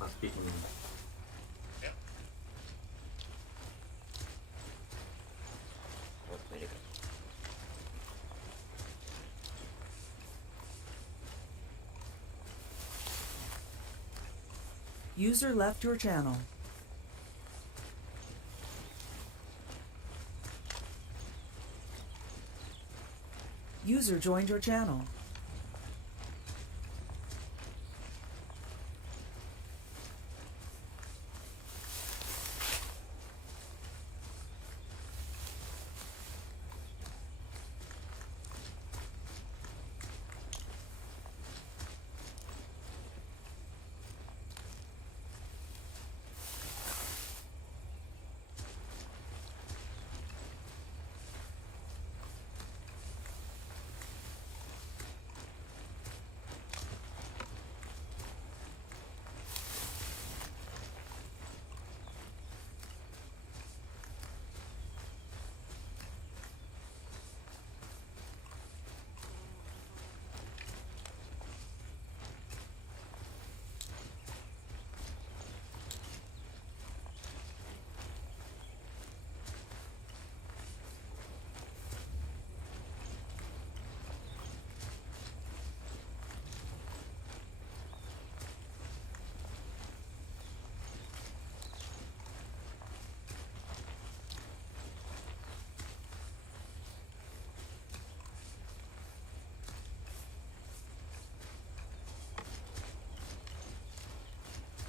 Let's keep moving. Yep. What way to go? User left your channel. User joined your channel.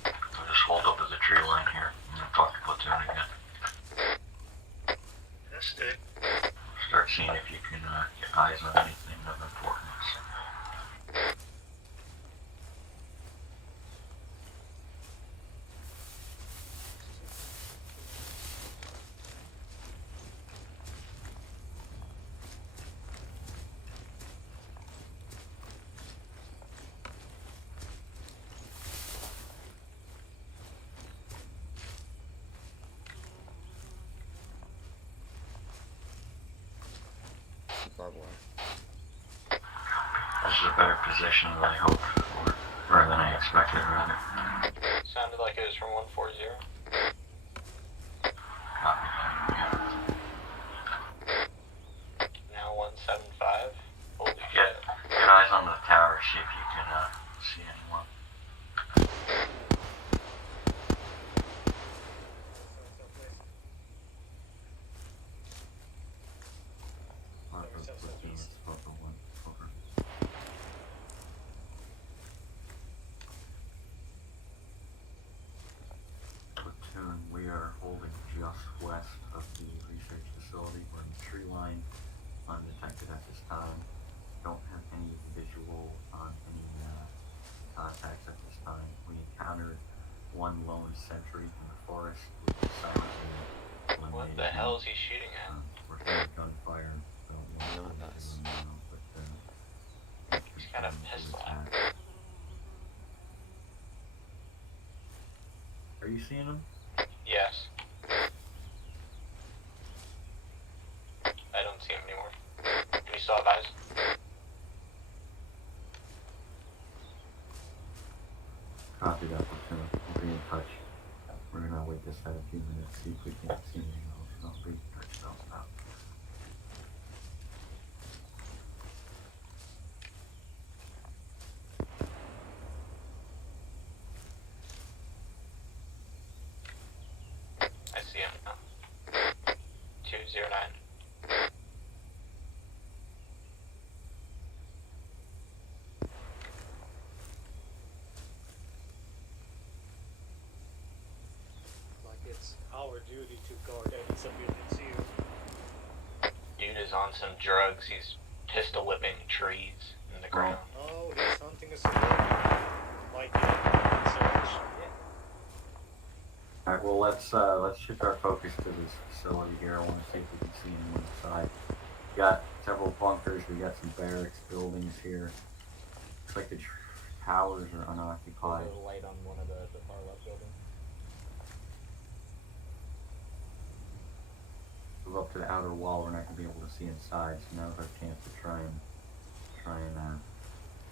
I'll just hold up at the tree line here and then talk to platoon again. understood. Start seeing if you can get eyes on anything of importance. Barbed wire. This is a better position than I hoped for, or than I expected, rather. Sounded like it was from 140. Copy that, yeah. Now 175. Holy Get shit. eyes on the tower, see if you can see anyone. Platoon, we are holding just west of the research facility. We're in the tree line, undetected at this time. Don't have any visual on any contacts at this time. We encountered one lone sentry in the forest with the silence. What the hell is he shooting at? We're hearing gunfire. Don't know Not what us. we're doing now, but He's got a pistol out. Are you seeing him? Yes. I don't see him anymore. We still have eyes. Copy that, platoon. We'll be in touch. We're gonna wait this out a few minutes, see if we can see anything else. Don't be ourselves out. I see him now. 209. Like it's our duty to guard any civilians here. Dude is on some drugs. He's pistol whipping trees in the ground. Oh, he's hunting a civilian. Might be a search. Alright, well let's shift our focus to this facility here. I want to see if we can see anyone inside. We got several bunkers, we got some barracks buildings here. Looks like the towers are unoccupied. There's a light on one of the far left buildings. Move up to the outer wall, we're not going to be able to see inside, so now's our chance to try and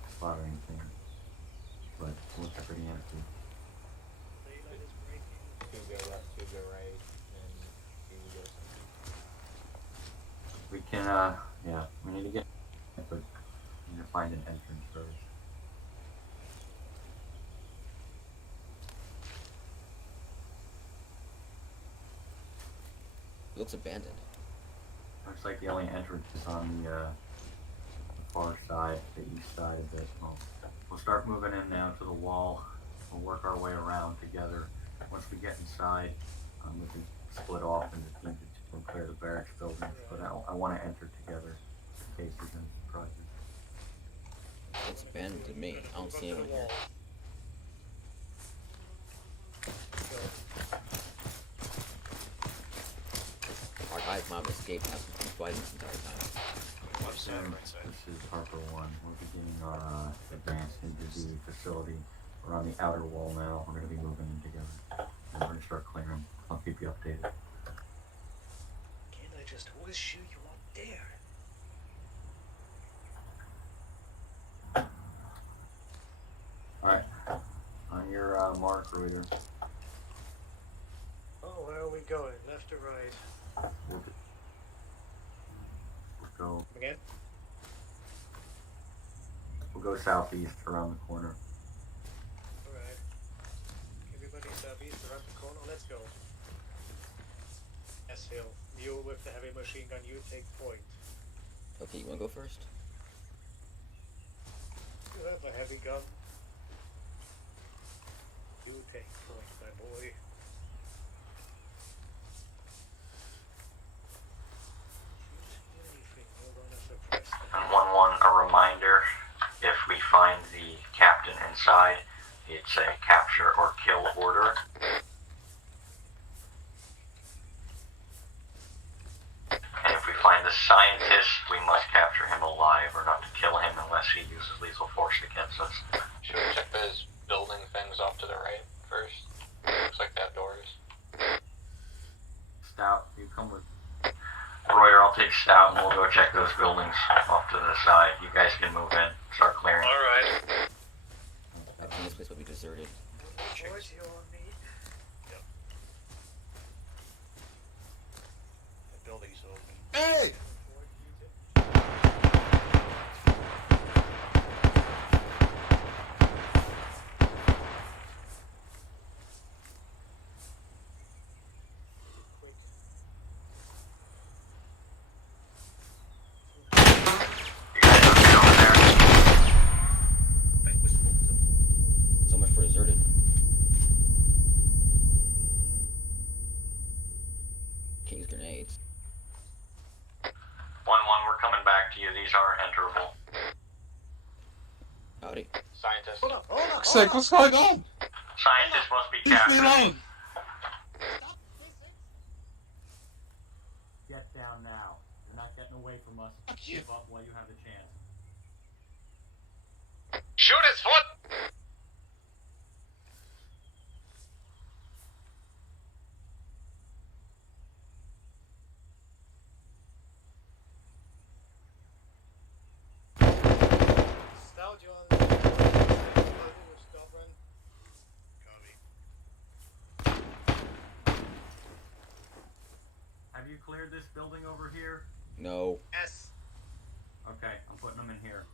spot anything. But it looks pretty empty. Daylight is breaking. Two go left, two go right, and two go center. We can, yeah, we need to get, but we need to find an entrance first. It looks abandoned. Looks like the only entrance is on the far side, the east side of it. Well, we'll start moving in now to the wall. We'll work our way around together. Once we get inside, we can split off into teams and clear the barracks buildings. But I want to enter together in case there's any surprises. It's abandoned to me. I don't see anyone here. Our guys might have escaped after been fighting this entire time. Left side, right side. This is Harper 1. We're beginning our advance into the facility. We're on the outer wall now. We're going to be moving in together. And we're going to start clearing. I'll keep you updated. Can't I just always shoot you up there? Alright. On your mark, Reuter. Oh, where are we going? Left or right? We'll go. Again? We'll go southeast around the corner. Alright. Everybody southeast around the corner. Let's go. Yes, Phil. You with the heavy machine gun, you take point. Okay, you wanna go first? You have a heavy gun. You take point, my boy. And 1-1, a reminder, if we find the captain inside, it's a capture or kill order. And if we find the scientist, we must capture him alive or not to kill him unless he uses lethal force against us. Should we check those building things off to the right first? Looks like they have doors. Stout, you come with. Royer, I'll take Stout and we'll go check those buildings off to the side. You guys can move in, start clearing. Alright. I think this place will be deserted. Boys, you on me? Yep. The building's open. Hey! So much for deserted. King's grenades. 1-1, we're coming back to you. These aren't enterable. Howdy. Scientist. Hold up, hold up, hold Sick, up. what's going on? Scientists must be Leave me captured. alone! Get down now. You're not getting away from us. Give up while you have the chance. Shoot his foot! Stout, you on the stop run? Copy. Have you cleared this building over here? No. Yes. Okay, I'm putting them in here.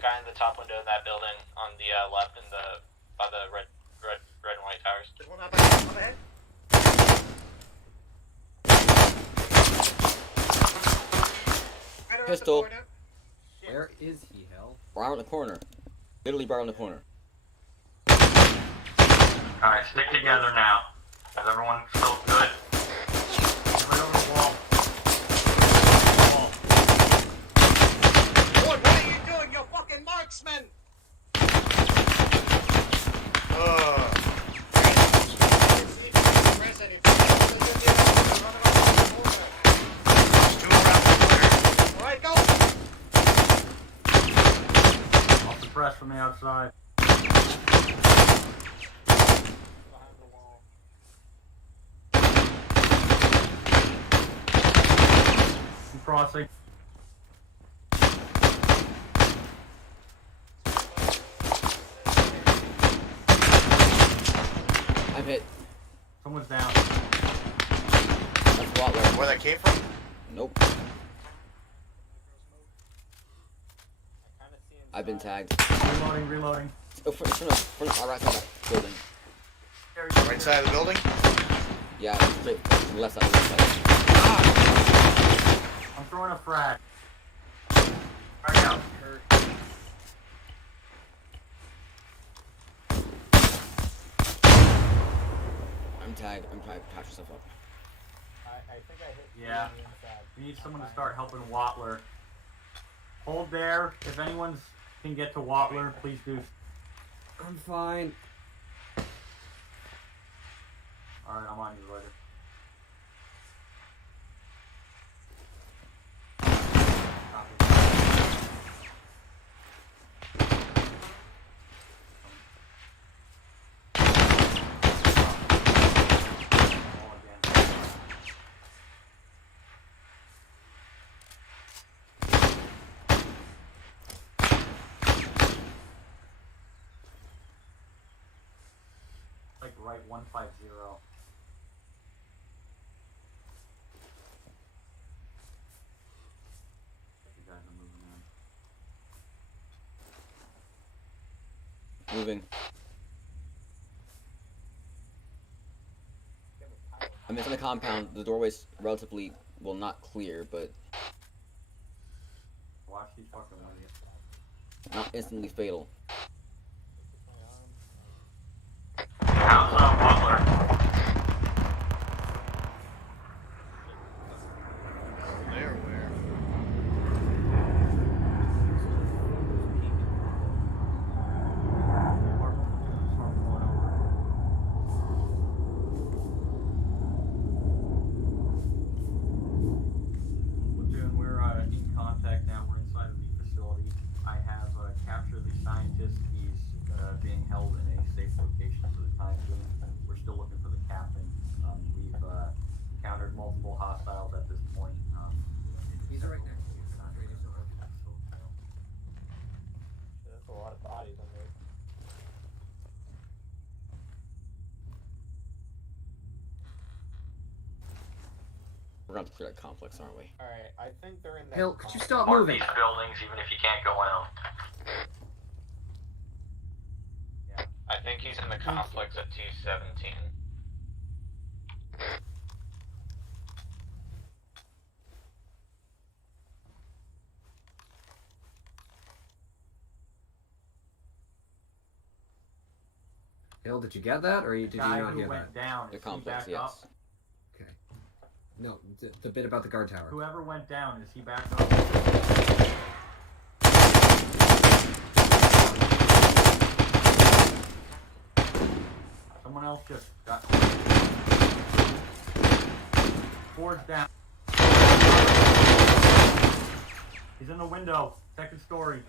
Guy in the top window in that building on the left in the by the red and white towers. There's one up ahead. Right around the Pistol. corner. Where is he, Hell? Right around the corner. Literally right around the corner. Alright, stick together now. Is everyone still good? Right over the wall. marksman! Ugh. See if you can press anything. Two around the corner. Alright, go! I'll suppress from the outside. Behind the wall. I'm crossing. I'm hit. Someone's down. That's Watler. Where that came from? Nope. I kind of see him. I've been tagged. Reloading. Oh, front, right side of that building. Right side of the building? Yeah, straight from the left side. I'm throwing a frag. Right out. I'm tagged. I'm trying to patch yourself up. I think I hit you Yeah. on the inside. We need someone to start helping Watler. Hold there. If anyone can get to Watler, please do. I'm fine. Alright, I'm on you later. Like right 150. You guys are moving in. Moving. I'm inside the compound. The doorway's relatively, well, not clear, but Watch these fucking windows. not instantly fatal. How's Butler? There, where? We're in contact now. We're inside of the facility. I have captured the scientist. He's being held in a safe location for the time being. We're still looking for the captain. We've encountered multiple hostiles at this point. He's right next to you. That's a lot of bodies on there. We're gonna have to clear that complex, aren't we? Alright, I think they're in that. Hill, could you stop Mark moving? these buildings even if you can't go in them. Yeah. I think he's in the complex at T-17. Hill, did you get that, or did you Guy not who hear went that? down, The is he complex, back up? yes. Okay. No, the bit about the guard tower. Whoever went down, is he back up? Someone else just got Ford's down. He's in the window, second story.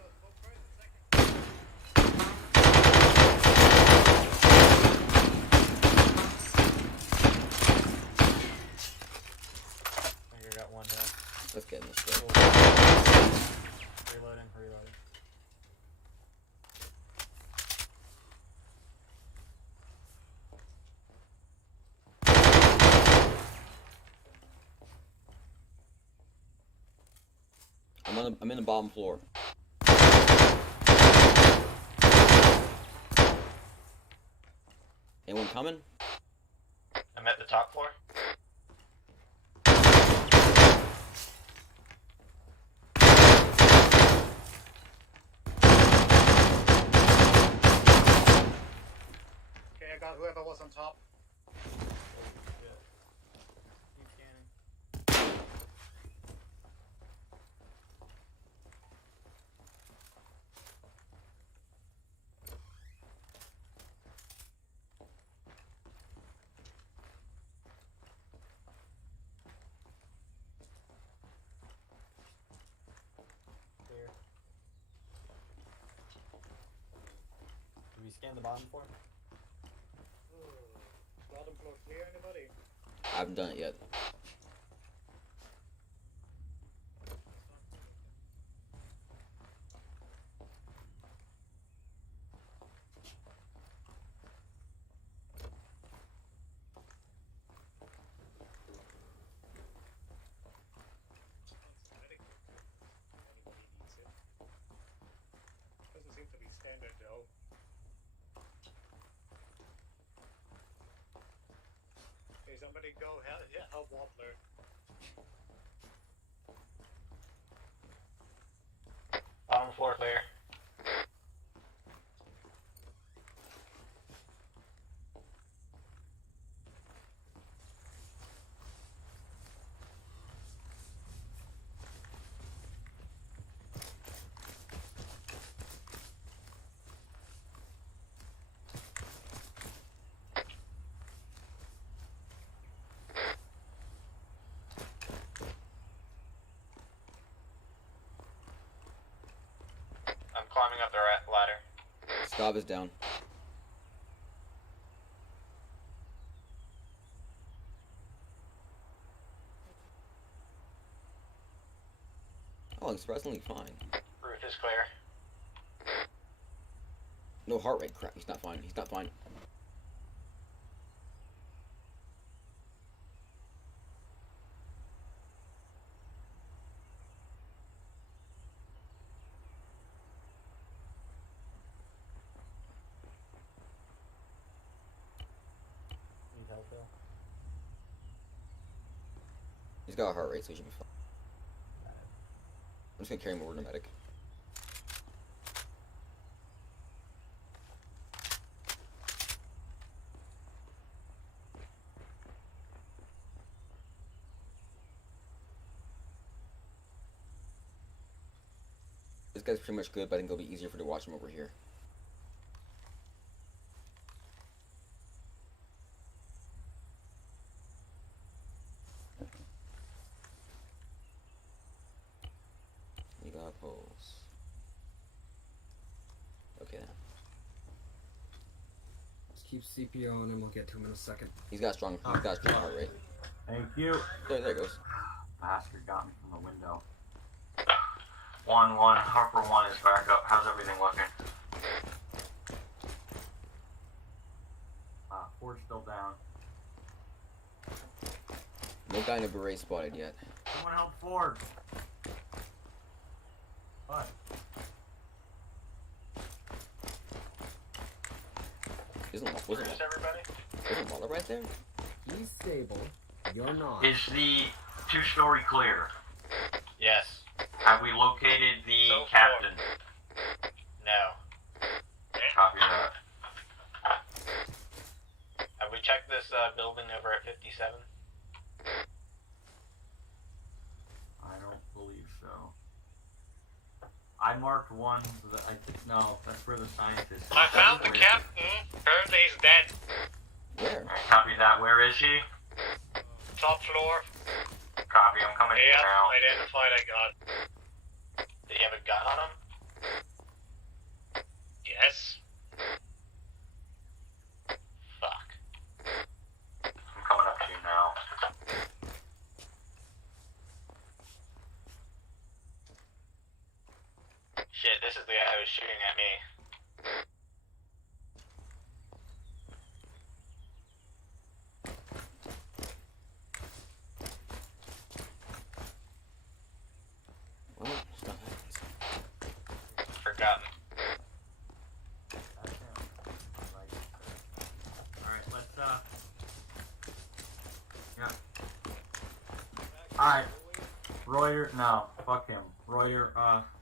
I think I got one here. Let's get in this thing. Reloading. I'm in the bottom floor. Anyone coming? I'm at the top floor. Okay, I got whoever was on top. Keep scanning. you scanned the bottom floor? Bottom floor clear, anybody? I haven't done it yet. Anybody needs it. Doesn't seem to be standard though. Okay, somebody go help Waddler. Bottom floor clear. I'm climbing up the ladder. Stav is down. Oh, surprisingly fine. Roof is clear. No heart rate. Crap, he's not fine. He's not fine. Need help, Bill? He's got a heart rate, so he should be fine. I'm just gonna carry him over to medic. This guy's pretty much good, but I think it'll be easier for to watch him over here. You got pulse. Okay. Just keep CPO on him. We'll get to him in a second. He's got a strong heart rate. Thank you. There it goes. Bastard got me from the window. 1-1, Harper 1 is back up. How's everything looking? Ford's still down. No guy in a beret spotted yet. Someone help Ford. What? Wasn't everybody? Waller right there? He's stable. You're not. Is the 2-story clear? Yes. Have we located the So far. captain? No. Copy that. Have we checked this building over at 57? I don't believe so. I marked one. I think no. That's where the scientist. I found the captain. Apparently he's dead. Where? Copy that. Where is he? Top floor. Copy. I'm coming in now. Identified. I got. Did he have a gun on him? Yes. Fuck. I'm coming up to you now. Shit, this is the guy who was shooting at me. Well, stuff happens. Forgotten. That's him. Alright, let's yeah. Alright. Reuter, no, fuck him. Reuter,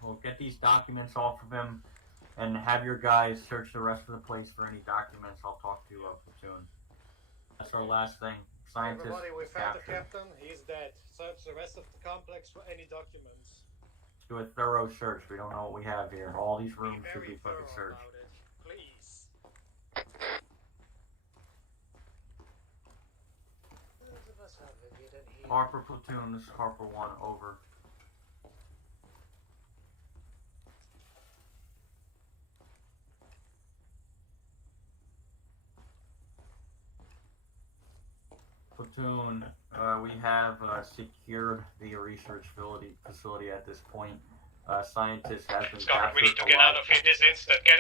we'll get these documents off of him and have your guys search the rest of the place for any documents. I'll talk to Platoon. That's our last thing. Scientist Everybody, we found the captured. captain. He's dead. Search the rest of the complex for any documents. Let's do a thorough search. We don't know what we have here. All these Be rooms should very be fucking thorough searched. about it, please. None of us have a bit in here. Harper Platoon, this is Harper 1, over. Platoon, we have secured the research facility at this point. Scientists have been Scott, we captured need to get out of here this instant. Get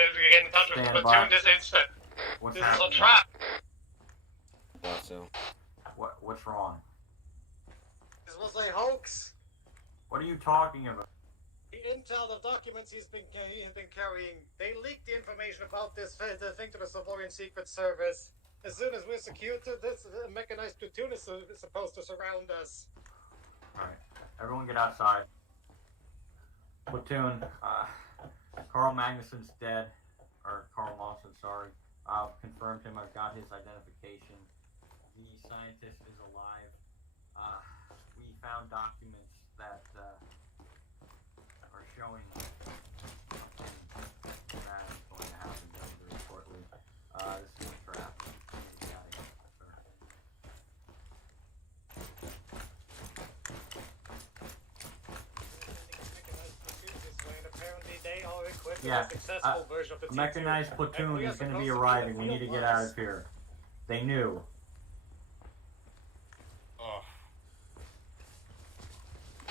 in touch with the Stand platoon by. this instant. What's This happening? is a trap. Thought so. What's wrong? This was a hoax. What are you talking about? The intel, the documents he has been carrying, they leaked the information about this the thing to the Savorian Secret Service. As soon as we're secured, this mechanized platoon is supposed to surround us. Alright, everyone get outside. Platoon, Carl Magnuson's dead. Or Carl Lawson, sorry. I've confirmed him, I've got his identification. The scientist is alive. We found documents that are showing something bad is going to happen very shortly. This is a trap. We need to get out of here, sir. Apparently they are equipped Yeah, with a successful version of the a mechanized T2. platoon And we are is going to supposed be to arriving. the We need to field get out once. of here. They knew. Oh.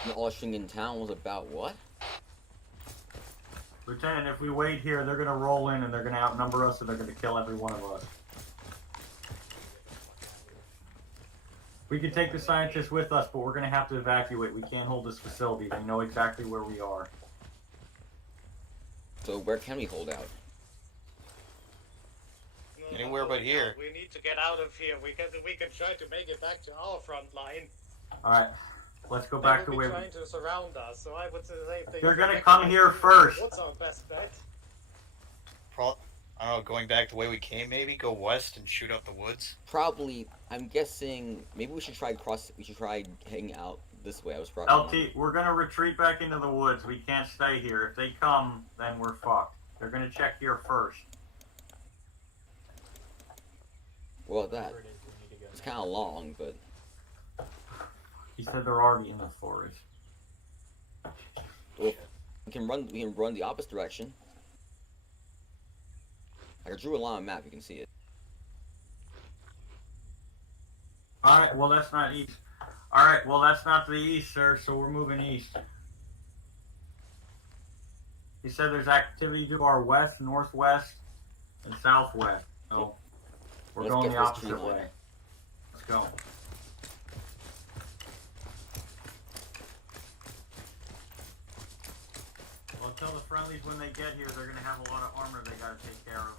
The ushering in town was about what? Lieutenant, if we wait here, they're going to roll in and they're going to outnumber us and they're going to kill every one of us. We can take the scientists with us, but we're going to have to evacuate. We can't hold this facility. They know exactly where we are. So where can we hold out? Anywhere but here. We need to get out of here. We can try to make it back to our front line. Alright, let's go They back to will be where trying to surround us, so I would say if They're gonna come here first. What's our best bet? I don't know, going back the way we came, maybe go west and shoot up the woods. Probably. I'm guessing. Maybe we should try We should try heading out this way. I was probably. LT, we're gonna retreat back into the woods. We can't stay here. If they come, then we're fucked. They're gonna check here first. Well, that. It's kind of long, but. He said they're already in the forest. Well, we can run the opposite direction. I drew a line on the map. You can see it. Alright, well that's not east. Alright, well that's not the east, sir, so we're moving east. He said there's activity to our west, northwest, and southwest. So we're Let's going get the this opposite tree line. way. Let's go. Well, tell the friendlies when they get here they're gonna have a lot of armor they gotta take care of.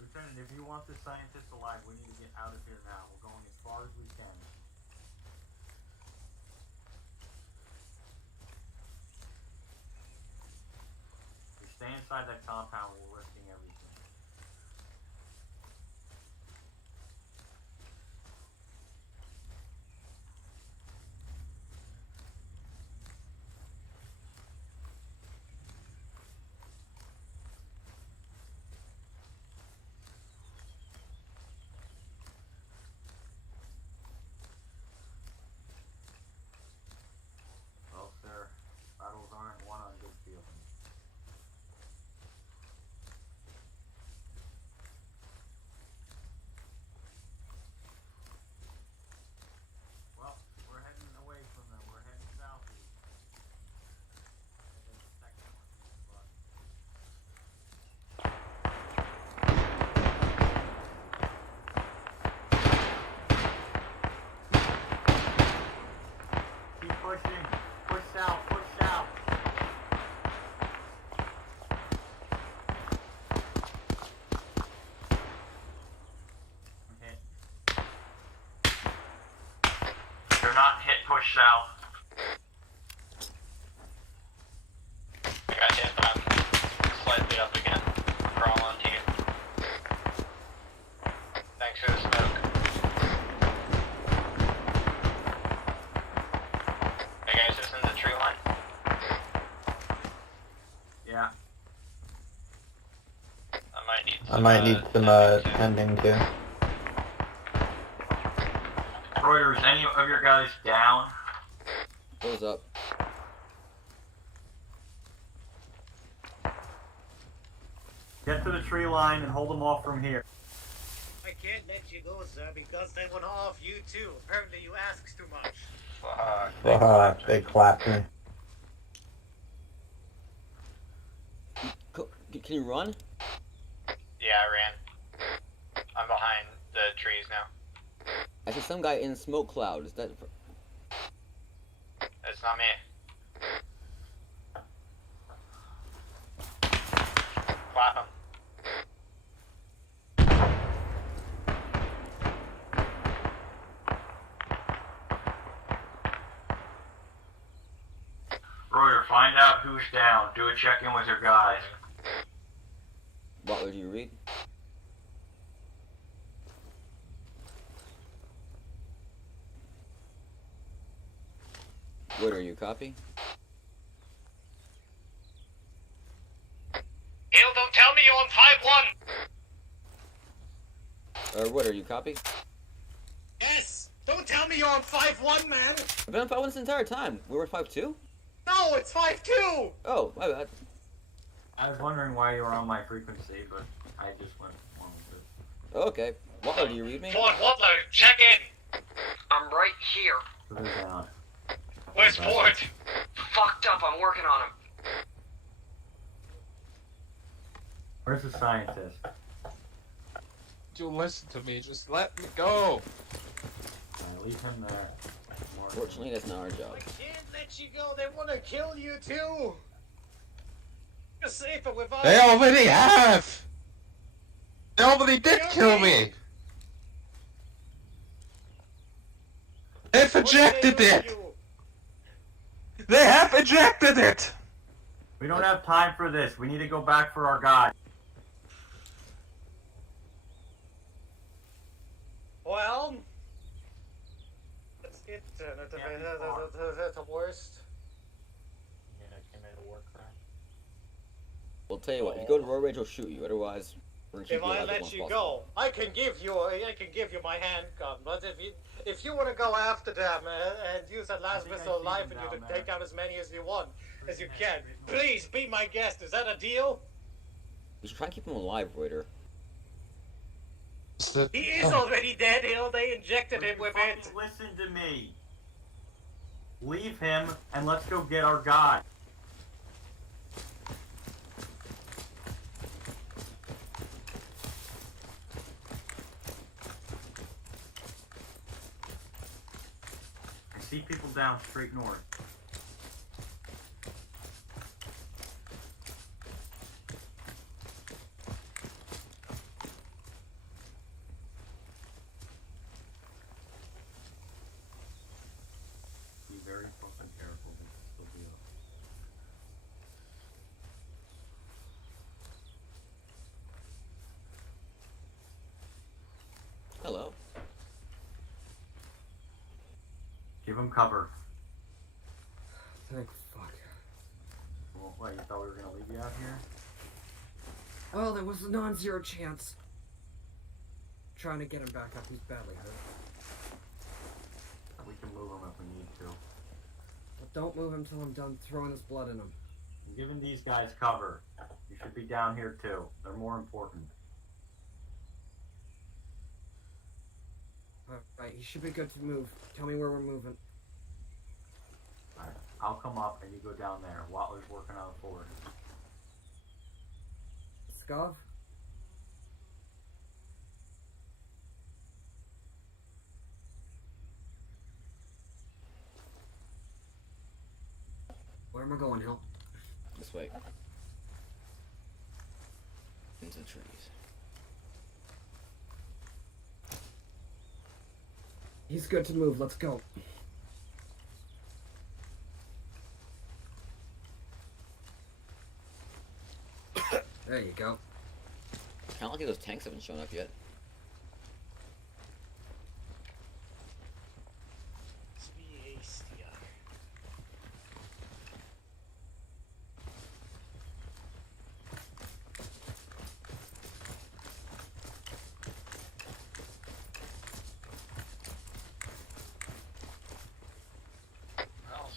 Lieutenant, if you want the scientists alive, we need to get out of here now. We're going as far as we can. We stay inside that compound, we're risking everything. Well, sir, battles aren't won on good feelings. Well, we're heading away from them. We're heading southeast. There's a second one. Keep pushing. Push south. Push south. Okay. They're not hit, push south. I got hit back slightly up again. Crawl onto you. Thanks for the smoke. Hey guys, this is the tree line. Yeah. I might need some ending too. Reuters, any of your guys down? Goes up. Get to the tree line and hold them off from here. I can't let you go, sir, because they want to off you too. Apparently you ask too much. Fuck. They clapped me. Can you run? Yeah, I ran. I'm behind the trees now. I see some guy in smoke cloud. Is that? It's not me. Clap him. Royer, find out who's down. Do a check-in with your guys. Butler, do you read? What are you? Copy. Hill, don't tell me you're on 5-1! What are you? Copy. Yes! Don't tell me you're on 5-1, man! I've been on 5-1 this entire time. We were 5-2? No, it's 5-2! Oh, my bad. I was wondering why you were on my frequency, but I just went along with it. Okay. Butler, do you read me? Fort Watler, check in! I'm right here. Put it down. Where's Fort? Fucked up. I'm working on him. Where's the scientist? You listen to me, just let me go. Leave him there. Fortunately, that's not our job. I can't let you go. They want to kill you too. You're safer with us. They already have! They already did kill me! They've What did ejected they do to it! you? They have ejected it! We don't have time for this. We need to go back for our guy. Well, that's it. That's the worst. Yeah, I came out of war crime. We'll tell you what. If you go to Road Rage, we'll shoot you. Otherwise, we're gonna keep If you I alive as long let as you possible. go, I can give you my handgun. But if you want to go after them and use that last think I missile see life them and you down can there. take out as many as you want, as you can, please be my guest. Is that a deal? We should try and keep him alive, Reuter. He is already dead, Hill. They injected him with it. Listen to me. Leave him and let's go get our guy. I see people down straight north. Be very fucking careful. This is still be up. Hello. Give him cover. Thank fuck. Well, what, you thought we were gonna leave you out here? Well, there was a non-zero chance. Trying to get him back up. He's badly hurt. We can move him if we need to. But don't move him till I'm done throwing his blood in him. I'm giving these guys cover. You should be down here too. They're more important. Alright, he should be good to move. Tell me where we're moving. Alright, I'll come up and you go down there. Watler's working on the forward. Scov? Where am I going, Hill? This way. Into the trees. He's good to move. Let's go. There you go. Kind of lucky those tanks haven't shown up yet. Let's be hastier. Well,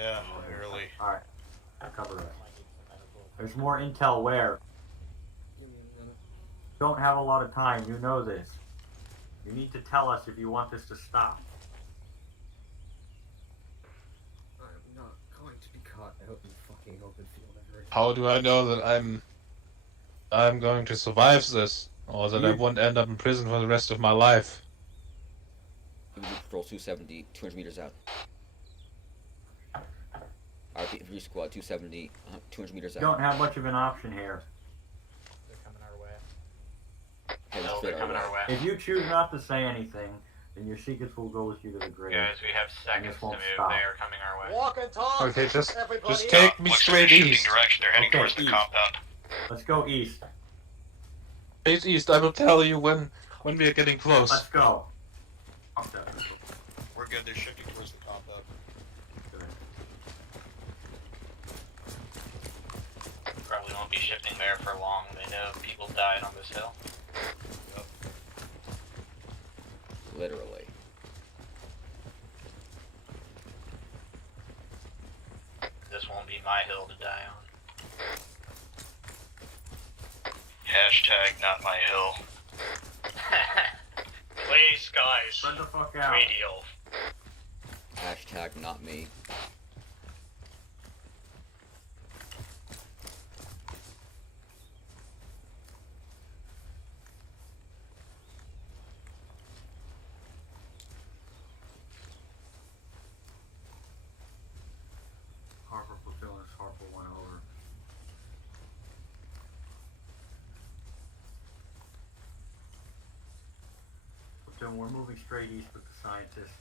Yeah, clearly. Alright, cover us. There's more intel where? Give me a minute. Don't have a lot of time, you know this. You need to tell us if you want this to stop. I'm not going to be caught out in fucking open field ever again. How do I know that I'm going to survive this, or that I You- won't end up in prison for the rest of my life? Patrol 270, 200 meters out. RP3 squad 270, 200 meters You out. don't have much of an option here. They're coming our way. Heading No, straight they're our coming way. our way. If you choose not to say anything, then your secrets will go with you to the grave. Guys, we have seconds to won't move. stop. They are coming our way. Walk and talk. Okay, just Everybody take up. me Looks like straight they're shifting east. direction. They're heading Okay, towards the east. compound. Let's go east. Face east. I will tell you when we are getting close. Let's go. We're good. They're shifting towards the compound. Probably won't be shifting there for long. They know people died on this hill. Yep. Literally. This won't be my hill to die on. Hashtag not my hill. Please, guys. Spread the fuck out. Radio. Hashtag not me. Harper platoon is Harper went over. Platoon, we're moving straight east with the scientists.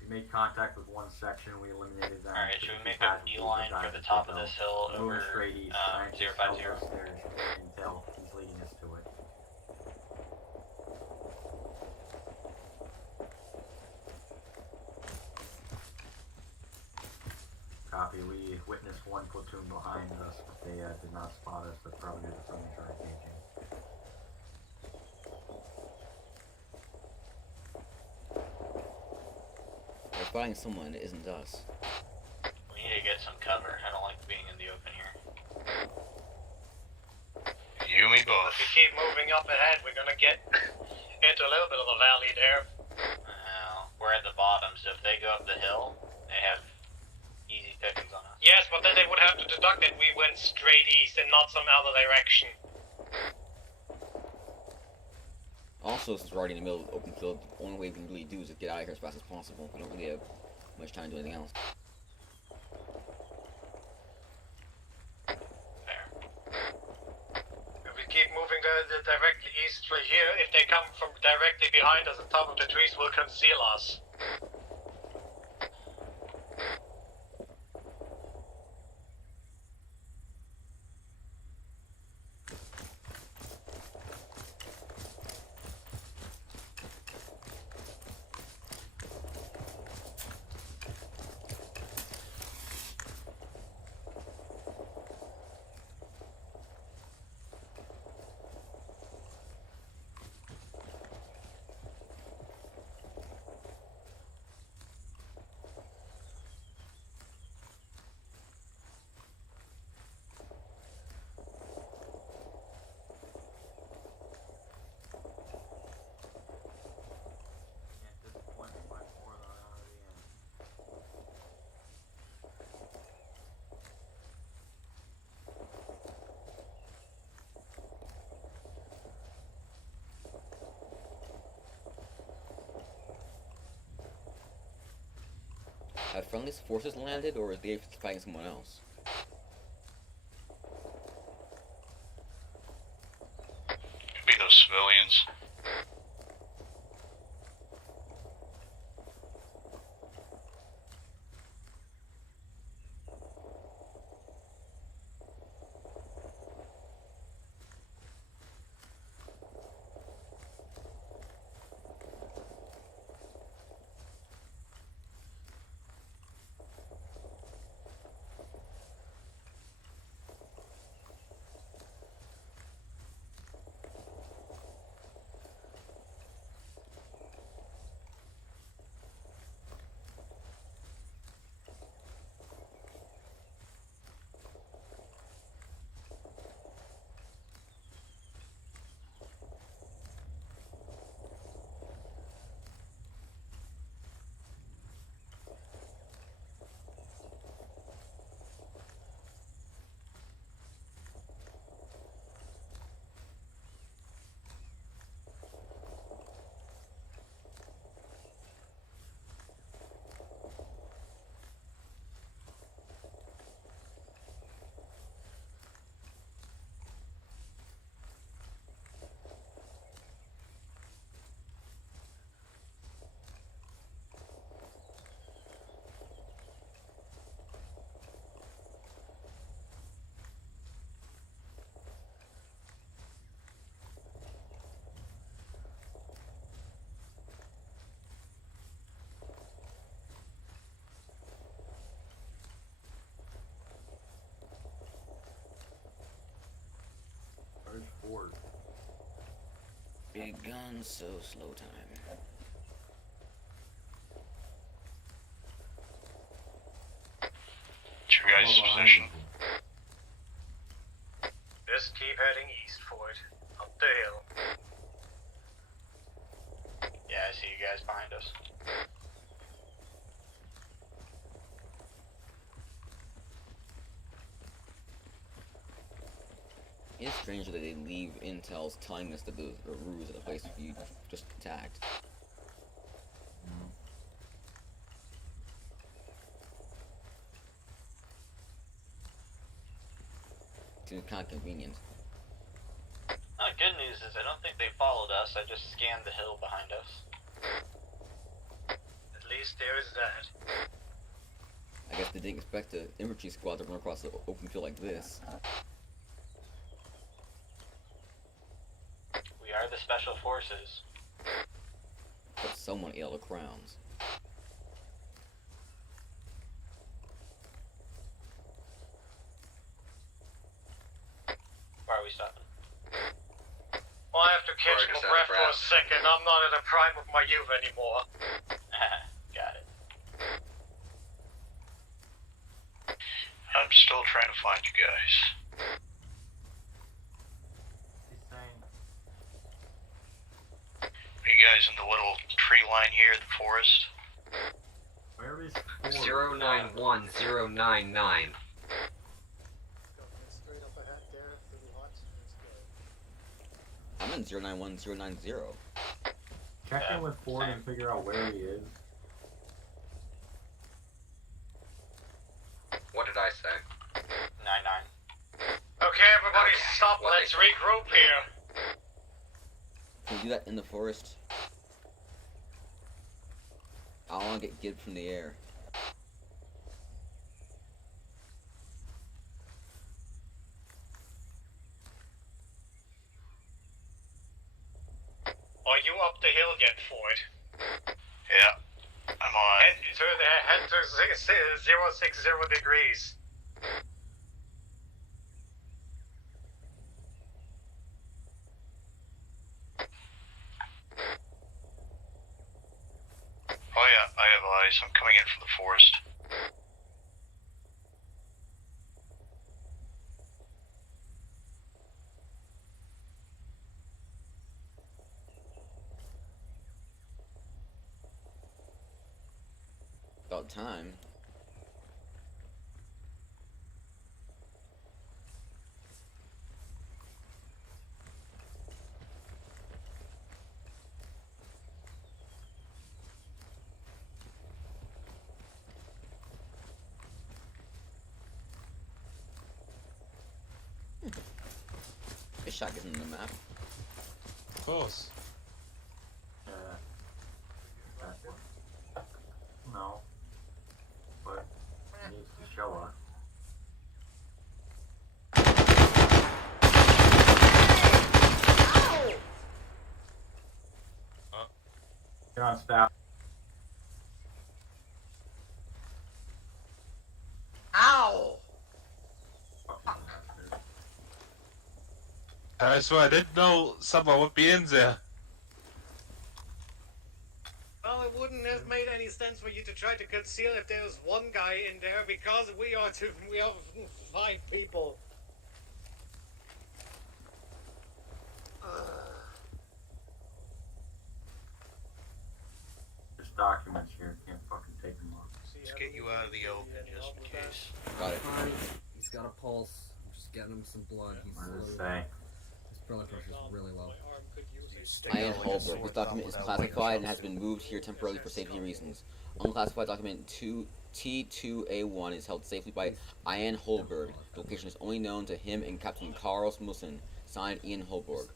We made contact with one section. We eliminated that. Alright, should we make a beeline for the top of this hill over Moving straight east. Scientists 050? help us there. Intel. He's leading us to it. Copy. We witnessed one platoon behind us, but they did not spot us. They're probably the French are engaging. They're fighting someone that isn't us. We need to get some cover. I don't like being in the open here. You and me both. If we keep moving up ahead, we're gonna get into a little bit of a valley there. Well, we're at the bottom, so if they go up the hill, they have easy pickings on us. Yes, but then they would have to deduct that we went straight east and not some other direction. Also, since we're already in the middle of the open field, the only way we can really do is to get out of here as fast as possible. We don't really have much time to do anything else. Fair. If we keep moving directly east from here, if they come from directly behind us, the top of the trees will conceal us. Can't disappoint me much more than I already am. Have friendly forces landed, or are they fighting someone else? Could be those civilians. gun, so slow time. What's your guys' position? Just keep heading east for it. Up the hill. Yeah, I see you guys behind us. It's strange that they leave intels telling us that those are ruse at a place you just attacked. Seems kind of convenient. Good news is I don't think they followed us. I just scanned the hill behind us. At least there is that. I guess they didn't expect an infantry squad to run across the open field like this. We are the special forces. But someone ate all the crowns. Why are we stopping? Well, I have to catch my breath for a second. I'm not at the prime of my youth anymore. Got it. I'm still trying to find you guys. Are you guys in the little tree line here, the forest? Where is 091099. Straight up ahead there, pretty hot. I'm in 091090. Check in with Ford and figure out where he is. What did I say? 99. Okay, everybody, stop. Let's regroup here. Can we do that in the forest? I want to get from the air. Are you up the hill yet, Ford? Yeah, I'm on. Head to 060 degrees. Oh yeah, I have eyes. I'm coming in from the forest. About time. This shot gets in the map. Of course. That one. No. But it needs to show up. Get on staff. Ow! I swear I didn't know someone would be in there. Well, it wouldn't have made any sense for you to try to conceal if there was one guy in there because we are 5 people. There's documents here. Can't fucking take them off. Let's get you out of the open just in case. Got it. Fine. He's got a pulse. I'm just getting him some blood. He's What does it slowly. say? His blood pressure's really low. Ian Holberg. This document is classified and has been moved here temporarily for safety reasons. Unclassified document T2A1 is held safely by Ian Holberg. The location is only known to him and Captain Carl Smussen. Signed, Ian Holberg.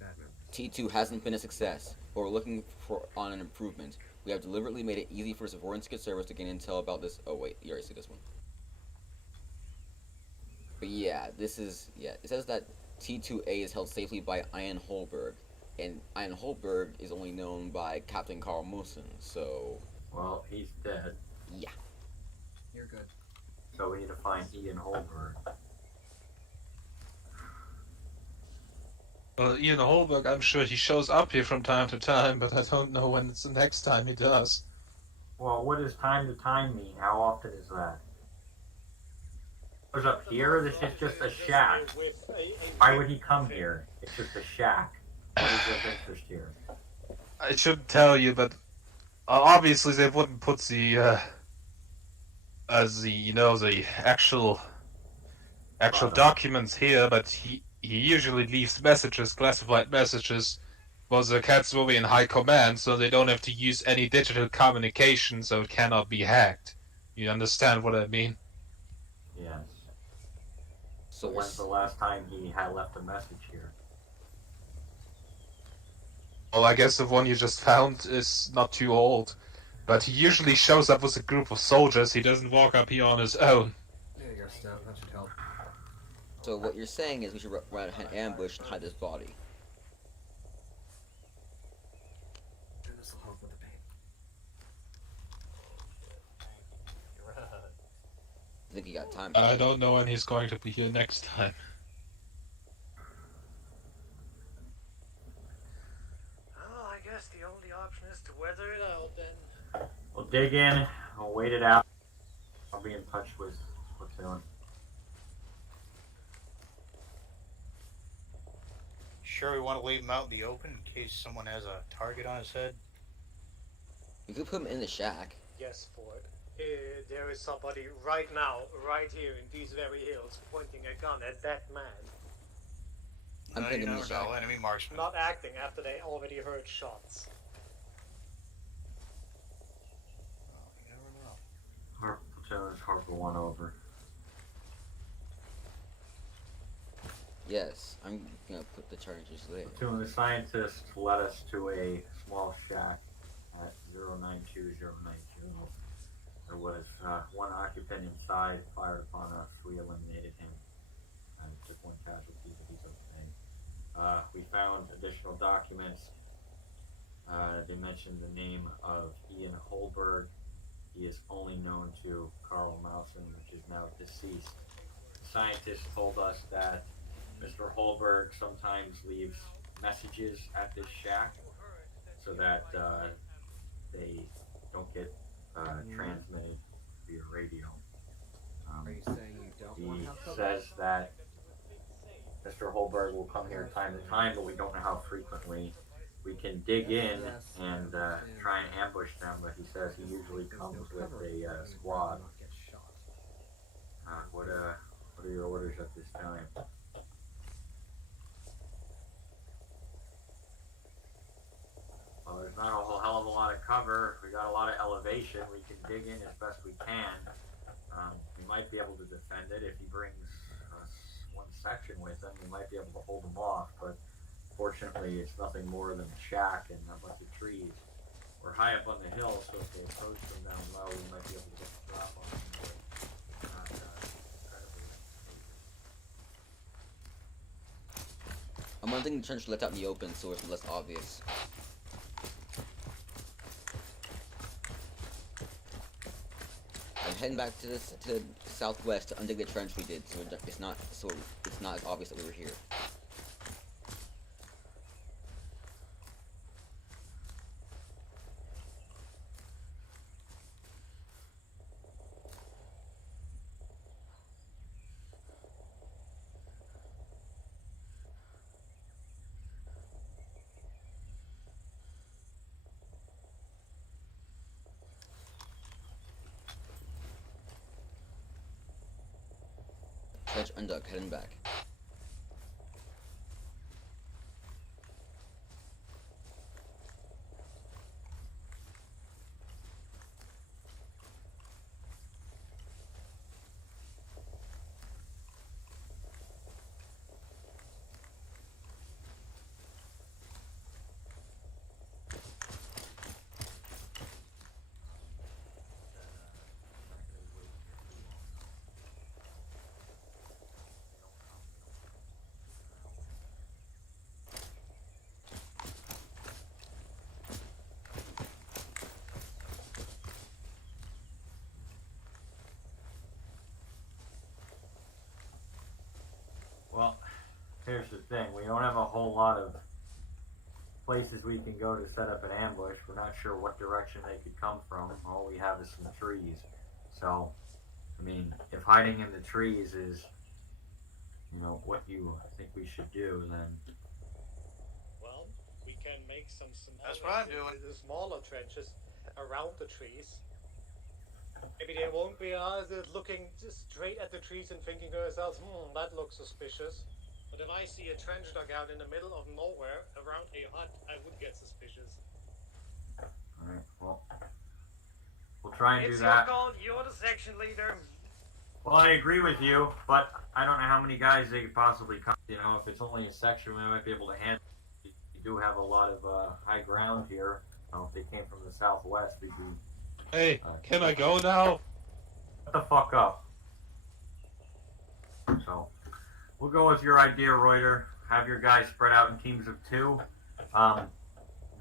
Bad man. T2 hasn't been a success, but we're looking on an improvement. We have deliberately made it easy for Savorian Secret Service to gain intel about this. Oh wait, you already see this one. But yeah, this is, it says that T2A is held safely by Ian Holberg, and Ian Holberg is only known by Captain Carl Mussen, so... Well, he's dead. Yeah. You're good. So we need to find Ian Holberg. Well, Ian Holberg, I'm sure he shows up here from time to time, but I don't know when it's the next time he does. Well, what does time to time mean? How often is that? Goes up here, or this is just a shack? Why would he come here? It's just a shack. What is of interest here? I shouldn't tell you, but obviously they wouldn't put the the actual documents here, but he usually leaves messages, classified messages, for the Savorian High Command, so they don't have to use any digital communication, so it cannot be hacked. You understand what I mean? Yes. So when's the last time he had left a message here? Well, I guess the one you just found is not too old, but he usually shows up with a group of soldiers. He doesn't walk up here on his own. There you go, Steph. That should help. So what you're saying is we should run an ambush and hide his body. This will help with the pain. I think you got time. I don't know when he's going to be here next time. Oh, I guess the only option is to weather it out then. We'll dig in. I'll wait it out. I'll be in touch with Platoon. Sure we want to leave him out in the open in case someone has a target on his head? We could put him in the shack. Yes, Ford. There is somebody right now, right here in these very hills, pointing a gun at that man. I'm No, putting you him in the never shack. know. Enemy marksman. Not acting after they already heard shots. You never know. Platoon is Harper 1 over. Yes, I'm gonna put the charges there. Platoon, the scientists led us to a small shack at 092092. There was one occupant inside, fired upon us. We eliminated him and took one casualty, but he's okay. We found additional documents. They mentioned the name of Ian Holberg. He is only known to Carl Mausen, which is now deceased. Scientists told us that Mr. Holberg sometimes leaves messages at this shack so that they don't get transmitted via radio. Are you saying you don't want He help cover? says that Mr. Holberg will come here time to time, but we don't know how frequently. We can dig in and try and ambush them, but he says he usually comes with a squad. What are your orders at this time? Well, there's not a whole hell of a lot of cover. We got a lot of elevation. We can dig in as best we can. We might be able to defend it if he brings one section with him. We might be able to hold him off, but fortunately, it's nothing more than a shack and a bunch of trees. We're high up on the hill, so if they approach from down low, we might be able to get the drop on them. Not incredibly. I'm wanting the trench let out in the open so it's less obvious. I'm heading back to the southwest to undig the trench we did, so it's not as obvious that we were here. Trench undug, heading back. thing. We don't have a whole lot of places we can go to set up an ambush. We're not sure what direction they could come from. All we have is some trees. So, I mean, if hiding in the trees is, what you think we should do, then... Well, we can make some That's what I'm doing. smaller trenches around the trees. Maybe they won't be looking just straight at the trees and thinking to themselves, that looks suspicious. But if I see a trench dug out in the middle of nowhere around a hut, I would get suspicious. Alright, well, we'll try and It's do that. your call. You're the section leader. Well, I agree with you, but I don't know how many guys they could possibly come. If it's only a section, we might be able to handle it. We do have a lot of high ground here. If they came from the southwest, we'd be... Hey, can I go now? Shut the fuck up. So, we'll go with your idea, Reuter. Have your guys spread out in teams of 2.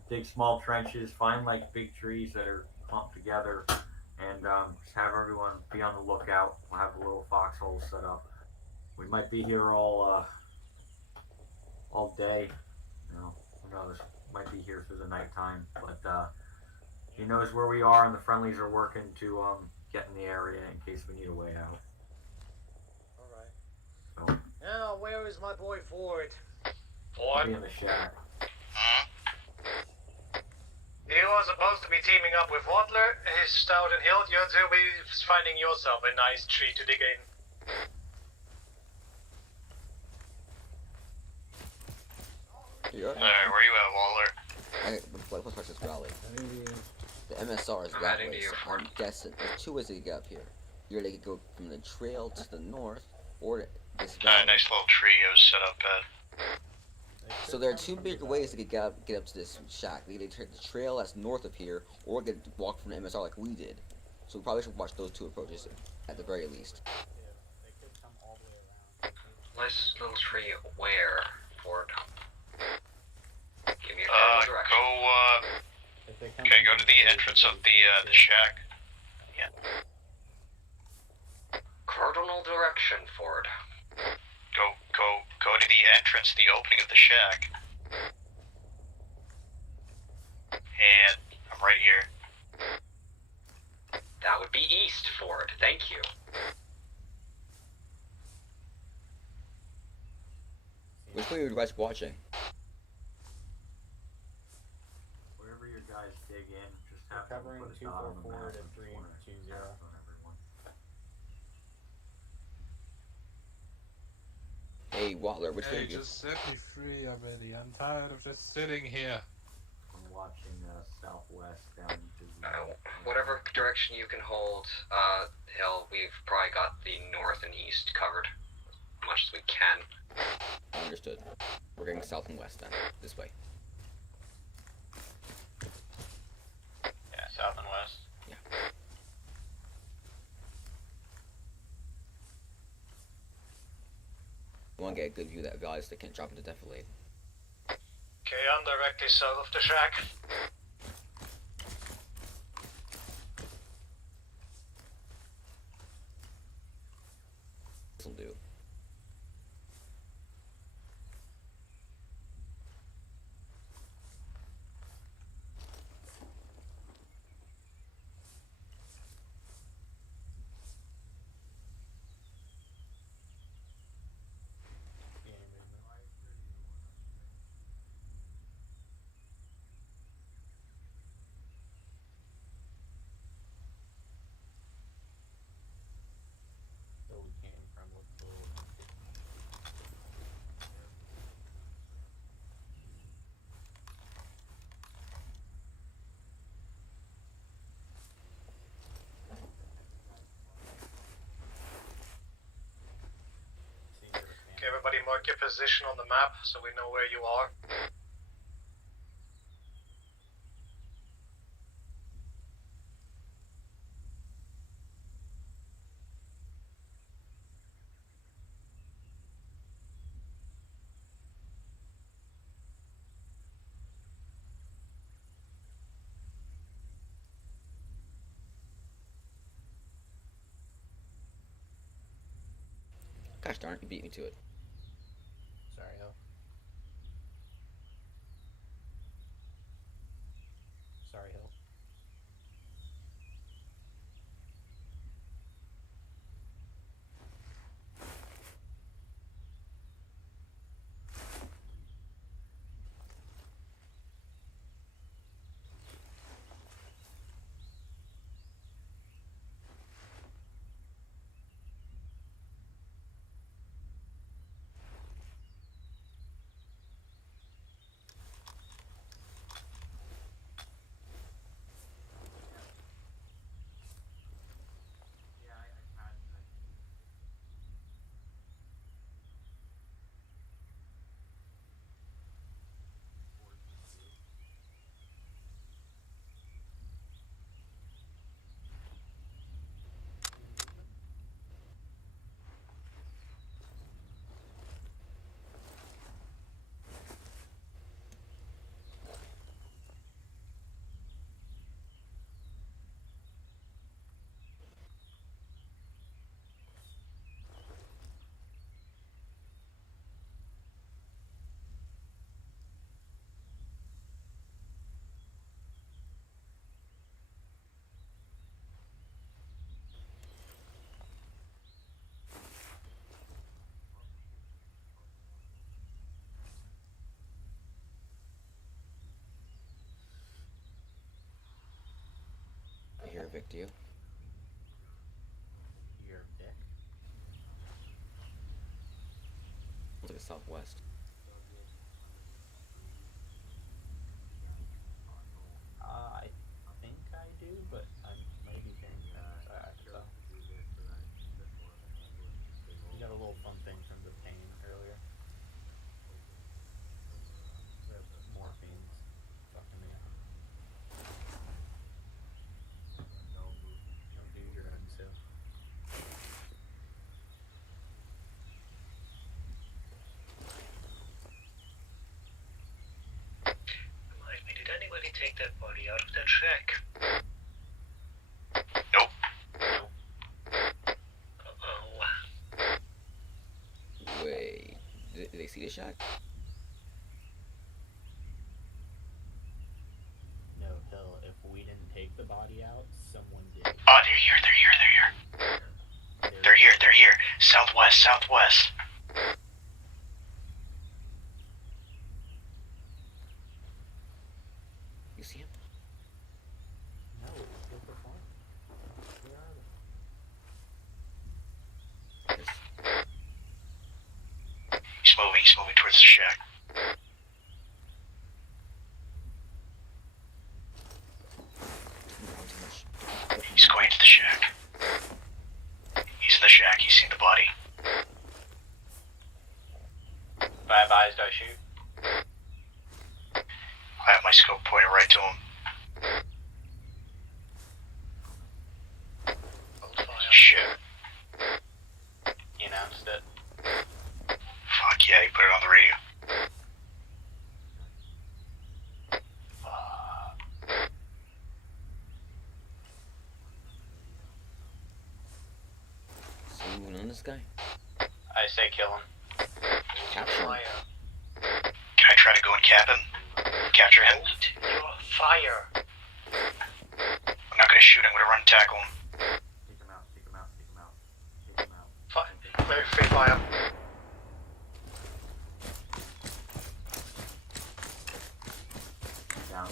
Dig small trenches, find like big trees that are clumped together, and just have everyone be on the lookout. We'll have a little foxhole set up. We might be here all day. Who knows? Might be here through the nighttime, but he knows where we are, and the friendlies are working to get in the area in case we need a way out. Alright. So, Now, where is my boy Ford? be in the shack. You are supposed to be teaming up with Wadler, Stout, and Hill. You're to be finding yourself a nice tree to dig in. Here. Where you at, Waller? What's this rally? The MSR is I'm that heading way, to you, so Ford. I'm guessing there's 2 ways to get up here. Either they could go from the trail to the north, or this valley. Nice little trio set up at. So there are 2 big ways to get up to this shack. They either take the trail that's north of here, or get walk from the MSR like we did. So we probably should watch those 2 approaches at the very least. Nice little tree where, Ford? Give me a direction. Okay, go to the entrance of the shack. Yeah. Cardinal direction, Ford. Go to the entrance, the opening of the shack. And I'm right here. That would be east, Ford. Thank you. Which way are you guys watching? Wherever your guys dig in, just have to Covering put a dot on the 244 map to and just wanna 320. pass on everyone. Hey, Wadler, which way Hey, are you? just set me free already. I'm tired of just sitting here. I'm watching southwest down to the... Whatever direction you can hold, Hill, we've probably got the north and east covered as much as we can. Understood. We're going south and west then. This way. Yeah, south and west. Yeah. We want to get a good view of that valley so they can't drop into defilade. Okay, I'm directly south of the shack. This'll do. So we came from with the little Okay, everybody mark your position on the map so we know where you are. Gosh darn it, you beat me to it. Sorry, Hill. Where Vic, do you? Your Vic? To the southwest. I think I do, but I might be getting so. You got a little fun thing from the pain earlier. Morphine's fucking me up. Don't do your own too. Did anybody take that body out of that shack? Nope. Uh-oh. Wait, did they see the shack? No, Hill, if we didn't take the body out, someone did. Oh, they're here. They're here. Southwest. You see him? No, what the fuck? Where are they? He's moving towards the shack. He's going to the shack. He's in the shack. He's seen the body. If I have eyes, do I shoot? I have my scope pointed right to him. Shit. He announced it. Fuck yeah, he put it on the radio. So you went on this guy? I say kill him. Capture him. Can I try to go and cap him? Capture him? Hold your fire. I'm not gonna shoot him. I'm gonna run and tackle him. Take him out. Free fire. Down.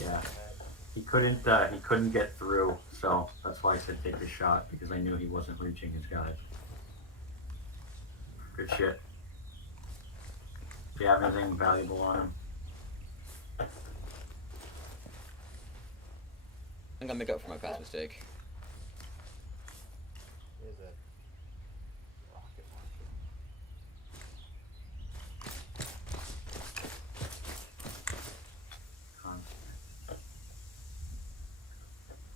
Yeah. He couldn't get through, so that's why I said take the shot, because I knew he wasn't reaching his guys. Good shit. Do you have anything valuable on him? I'm gonna make up for my past mistake. Is it? Rocket launcher.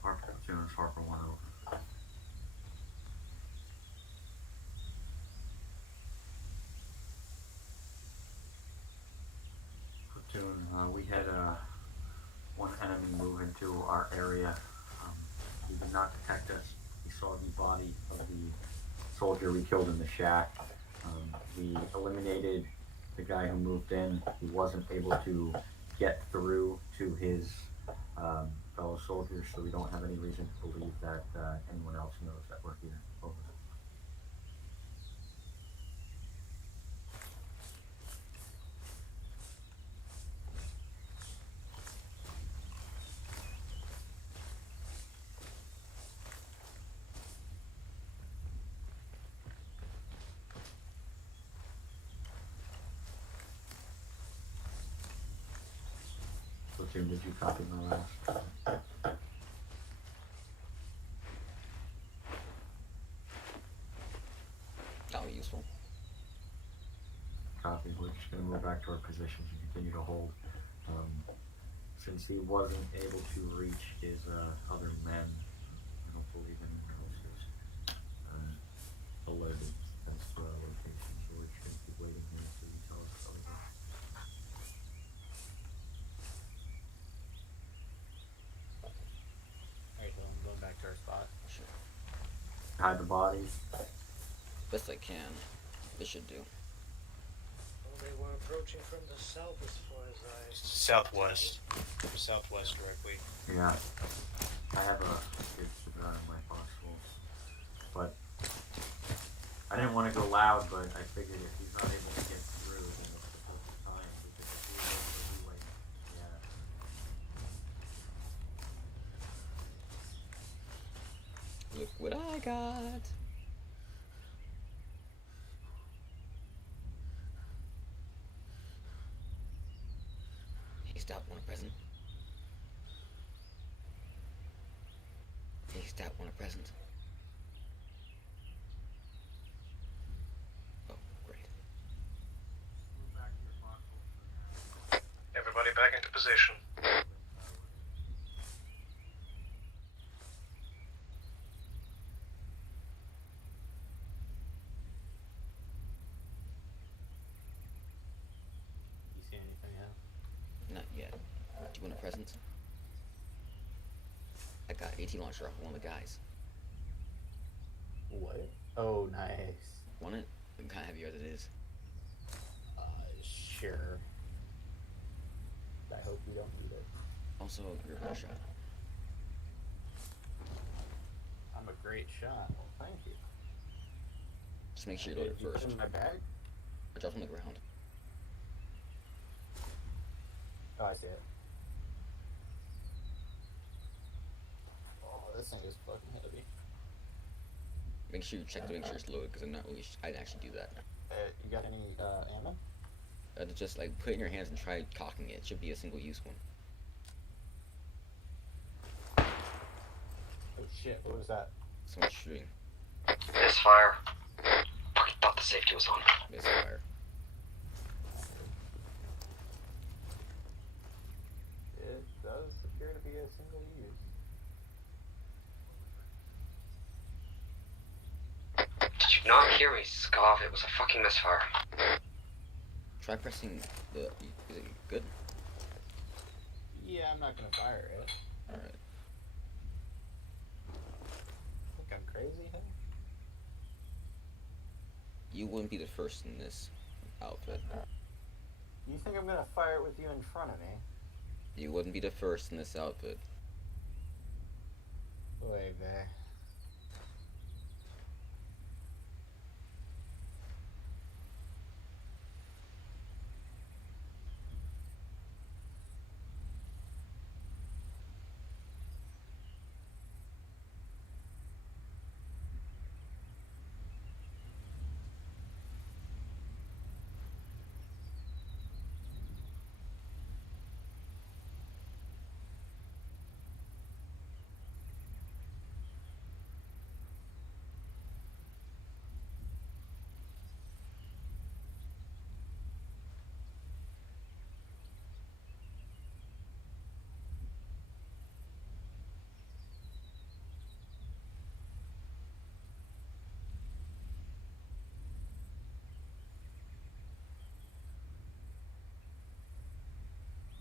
Harper 2 and Harper 1 over. Platoon, we had one enemy move into our area. He did not detect us. He saw the body of the soldier we killed in the shack. We eliminated the guy who moved in. He wasn't able to get through to his fellow soldiers, so we don't have any reason to believe that anyone else knows that we're here. Over. Platoon, did you copy my last? That'll be useful. Copy. We're just going to move back to our positions and continue to hold. Since he wasn't able to reach his other men, I don't believe anyone else is alerted as to our location, so we're just going to keep waiting here until you tell us otherwise. Alright, well, I'm going back to our spot. Sure. Hide the bodies. Best I can. This should do. Well, they were approaching from the south as far as I... Southwest. Southwest directly. Yeah. I have a good cigar in my foxhole. But I didn't want to go loud, but I figured if he's not able to get through, then what I got. Hey, stop, want a present? Hey, stop, want a present? Oh, great. Everybody back into position. You see anything else? Not yet. Do you want a present? I got AT launcher off one of the guys. What? Oh, nice. Want it? I'm kind of heavy as it is. Sure. I hope you don't need it. Also, you're a shot. I'm a great shot. Well, thank you. Just make sure you load it Did you first. put it in my bag? Or drop it on the ground. Oh, I see it. Oh, this thing is fucking heavy. Make sure you check to make sure it's loaded, because I'm not really. I'd actually do that. You got any ammo? Just like put it in your hands and try cocking it. It should be a single-use one. Oh shit! What was that? Someone's shooting. Misfire. Fucking thought the safety was on. Misfire. It does appear to be a single use. Did you not hear me scoff? It was a fucking misfire. Try pressing the. Is it good? Yeah, I'm not gonna fire it. Alright. Think I'm crazy, huh? You wouldn't be the first in this outfit. You think I'm gonna fire it with you in front of me? You wouldn't be the first in this outfit. Wait, there.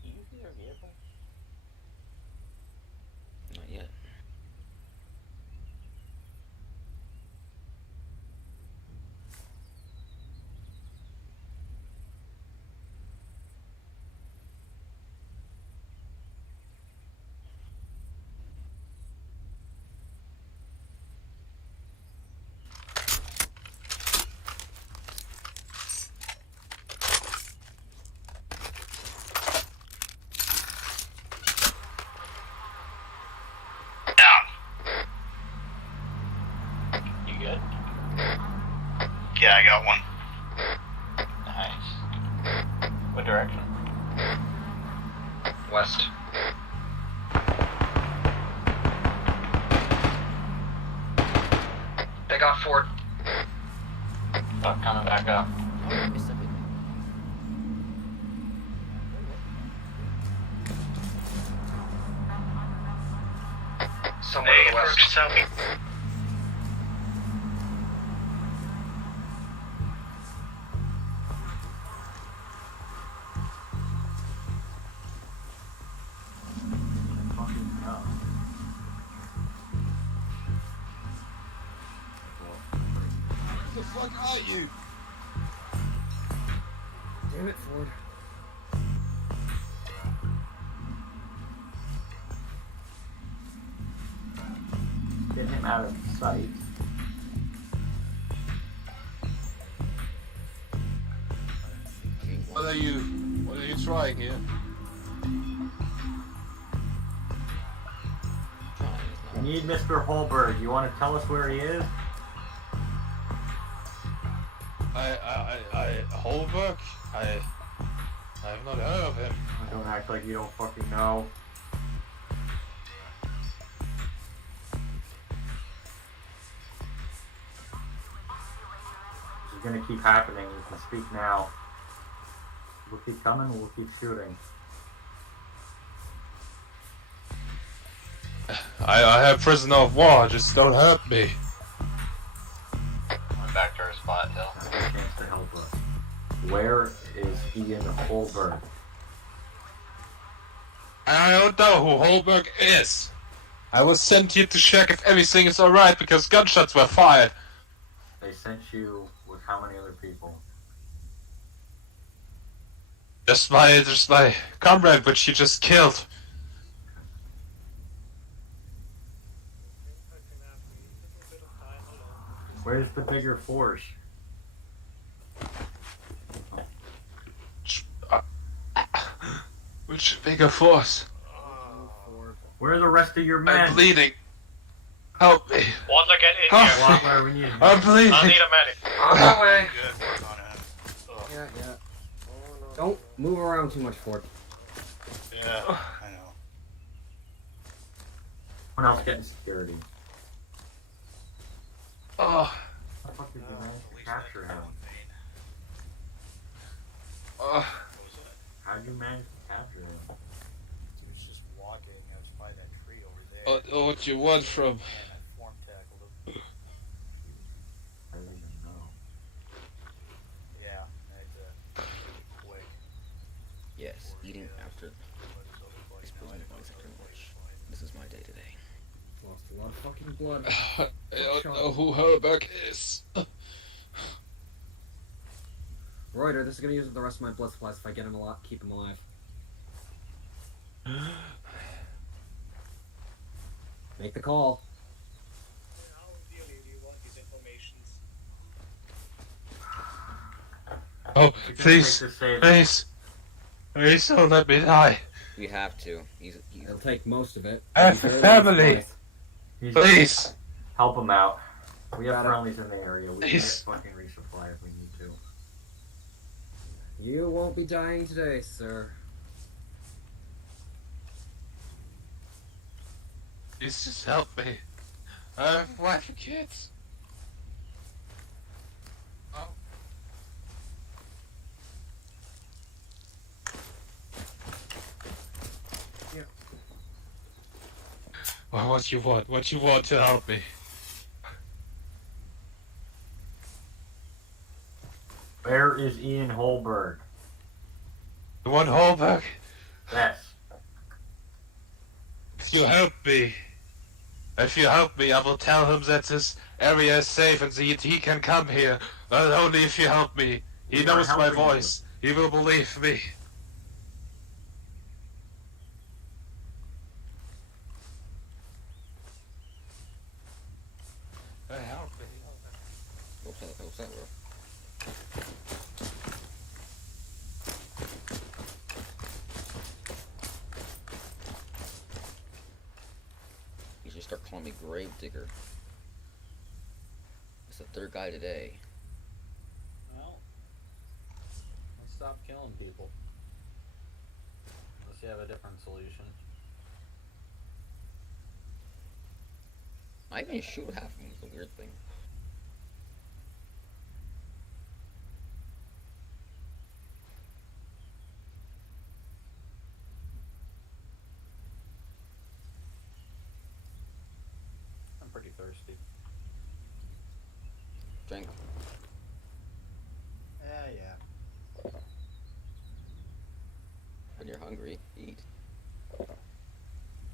You see our vehicle? Not yet. You good? Yeah, I got one. Nice. What direction? West. They got Ford. Oh, coming back up. Oh, I missed everything. Somewhere to the west. South. What the fuck are you? Damn it, Ford. Get him out of sight. What are you trying here? Trying is not I need Mr. Holberg. You want to tell us where he is? Holberg? I have not heard of him. Don't act like you don't fucking know. This is gonna keep happening. You can speak now. We'll keep coming, we'll keep shooting. I have prisoner of war, just don't hurt me. Went back to our spot, Hill. I have a chance to help us. Where is Ian Holberg? I don't know who Holberg is. I was sent here to check if everything is alright because gunshots were fired. They sent you with how many other people? Just my comrade, which you just killed. Where's the bigger force? Which bigger force? Where are the rest of your men? I'm bleeding. Help me. Waddler, get in Help here. Waddler, we need I'm bleeding. I need a medic. On that way. Good. Yeah, yeah. Don't move around too much, Ford. Yeah, I know. Someone else getting security. Oh. How the fuck did you manage to capture him? How did you manage to capture him? He was just walking by that tree over there. What you want from? And I form tackled him. I don't even know. Yeah, I had to quick. Yes, eating after this prison is exactly much. This is my day today. Lost a lot of fucking blood. I don't know who Holberg is. Reuter, this is gonna use up the rest of my blood supplies if I get him keep him alive. Make the call. How really do you want these informations? Oh, please, please, please don't let me die. We have to. It'll take most of it. I have a family. Please. Help him out. We have Got it. friendlies in the area. We can get Please. fucking resupply if we need to. You won't be dying today, sir. Please just help me. I have a wife and kids. Oh. Yeah. Well, what you want? What you want to help me? Where is Ian Holberg? You want Holberg? Yes. If you help me, I will tell him that this area is safe and that he can come here. But only if you help me. He We are knows my helping you. voice. He will believe me. Help me. What's that, bro? You should start calling me Gravedigger. It's the third guy today. Well, let's stop killing people. Unless you have a different solution. I even shoot half of them. It's a weird thing. I'm pretty thirsty. Drink. Yeah. When you're hungry, eat.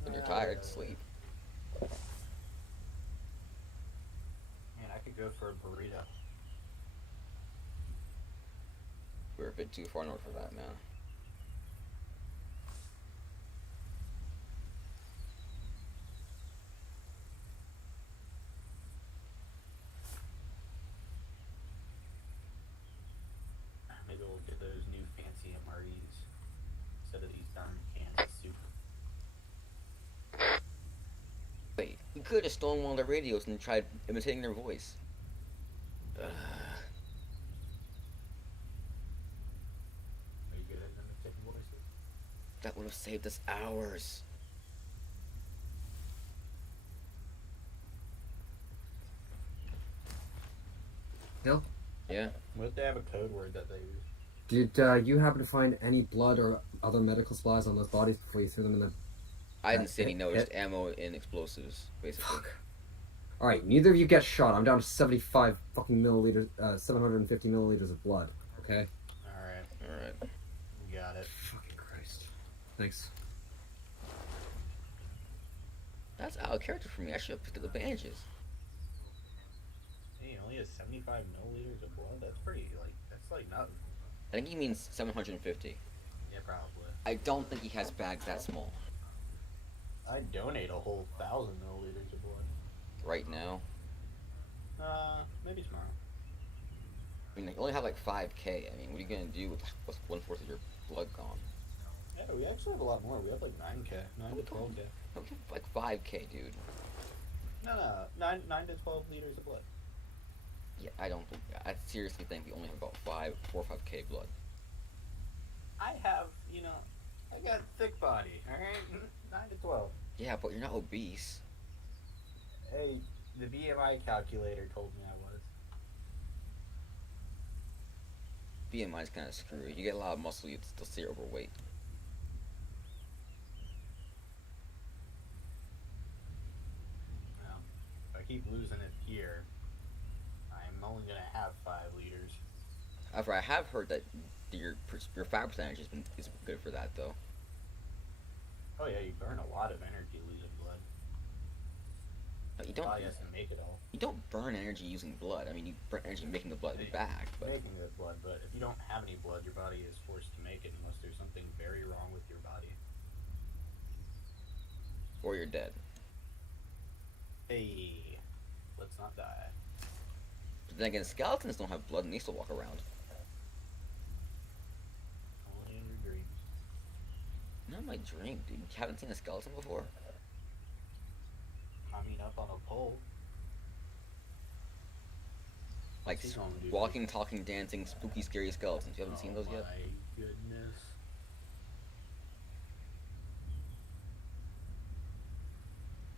When you're tired, sleep. Man, I could go for a burrito. We're a bit too far north for that now. Maybe we'll get those new fancy MREs instead of these darn cans of soup. Wait, we could have stolen one of their radios and tried imitating their voice. Are you good at imitating voices? That would have saved us hours. Hill? Yeah. What if they have a code word that they use? Did you happen to find any blood or other medical supplies on those bodies before you threw them in the... I didn't see any pit? noticed ammo and explosives, basically. Fuck. Alright, neither of you get shot. I'm down to 75 fucking milliliters, 750 milliliters of blood. Okay? Alright. Got it. Fucking Christ. Thanks. That's out of character for me. I should have picked up the bandages. Hey, he only has 75 milliliters of blood? That's pretty, that's like nothing. I think he means 750. Yeah, probably. I don't think he has bags that small. I'd donate a whole 1,000 milliliters of blood. Right now. Maybe tomorrow. I mean, you only have like 5K. I mean, what are you gonna do with 1/4 of your blood gone? Yeah, we actually have a lot more. We have like 9K. 9 to 12K. Okay, like 5K, dude. No. 9 to 12 liters of blood. Yeah, I seriously think we only have about 4 or 5K blood. I have, I got a thick body, alright? 9 to 12. Yeah, but you're not obese. Hey, the BMI calculator told me I was. BMI's kind of screwy. You get a lot of muscle, you'd still stay overweight. Well, if I keep losing it here, I'm only gonna have 5 liters. However, I have heard that your fat percentage is good for that, though. Oh yeah, you burn a lot of energy losing blood. You Your body has to make it all. You don't burn energy using blood. I mean, you burn energy making the blood back, but Making the blood, but if you don't have any blood, your body is forced to make it unless there's something very wrong with your body. or you're dead. Hey, let's not die. But then again, skeletons don't have blood and they still walk around. Only in your dreams. Not my dream, dude. You haven't seen a skeleton before? Climbing up on a pole. Like walking, talking, dancing, spooky, scary skeletons. You haven't seen those yet? My goodness.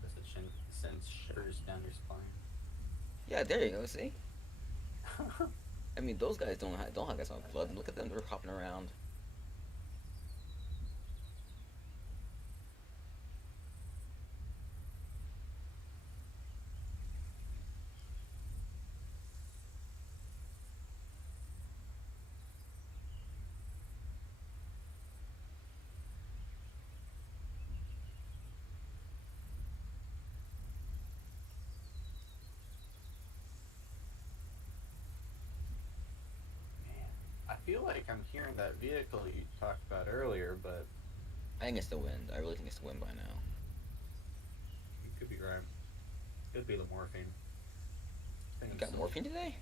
That's a sense shivers down your spine. Yeah, there you go. See? I mean, those guys don't have guys on blood. Look at them; they're hopping around. I feel like I'm hearing that vehicle you talked about earlier, but I think it's the wind. I really think it's the wind by now. you could be right. Could be the morphine. You got morphine today?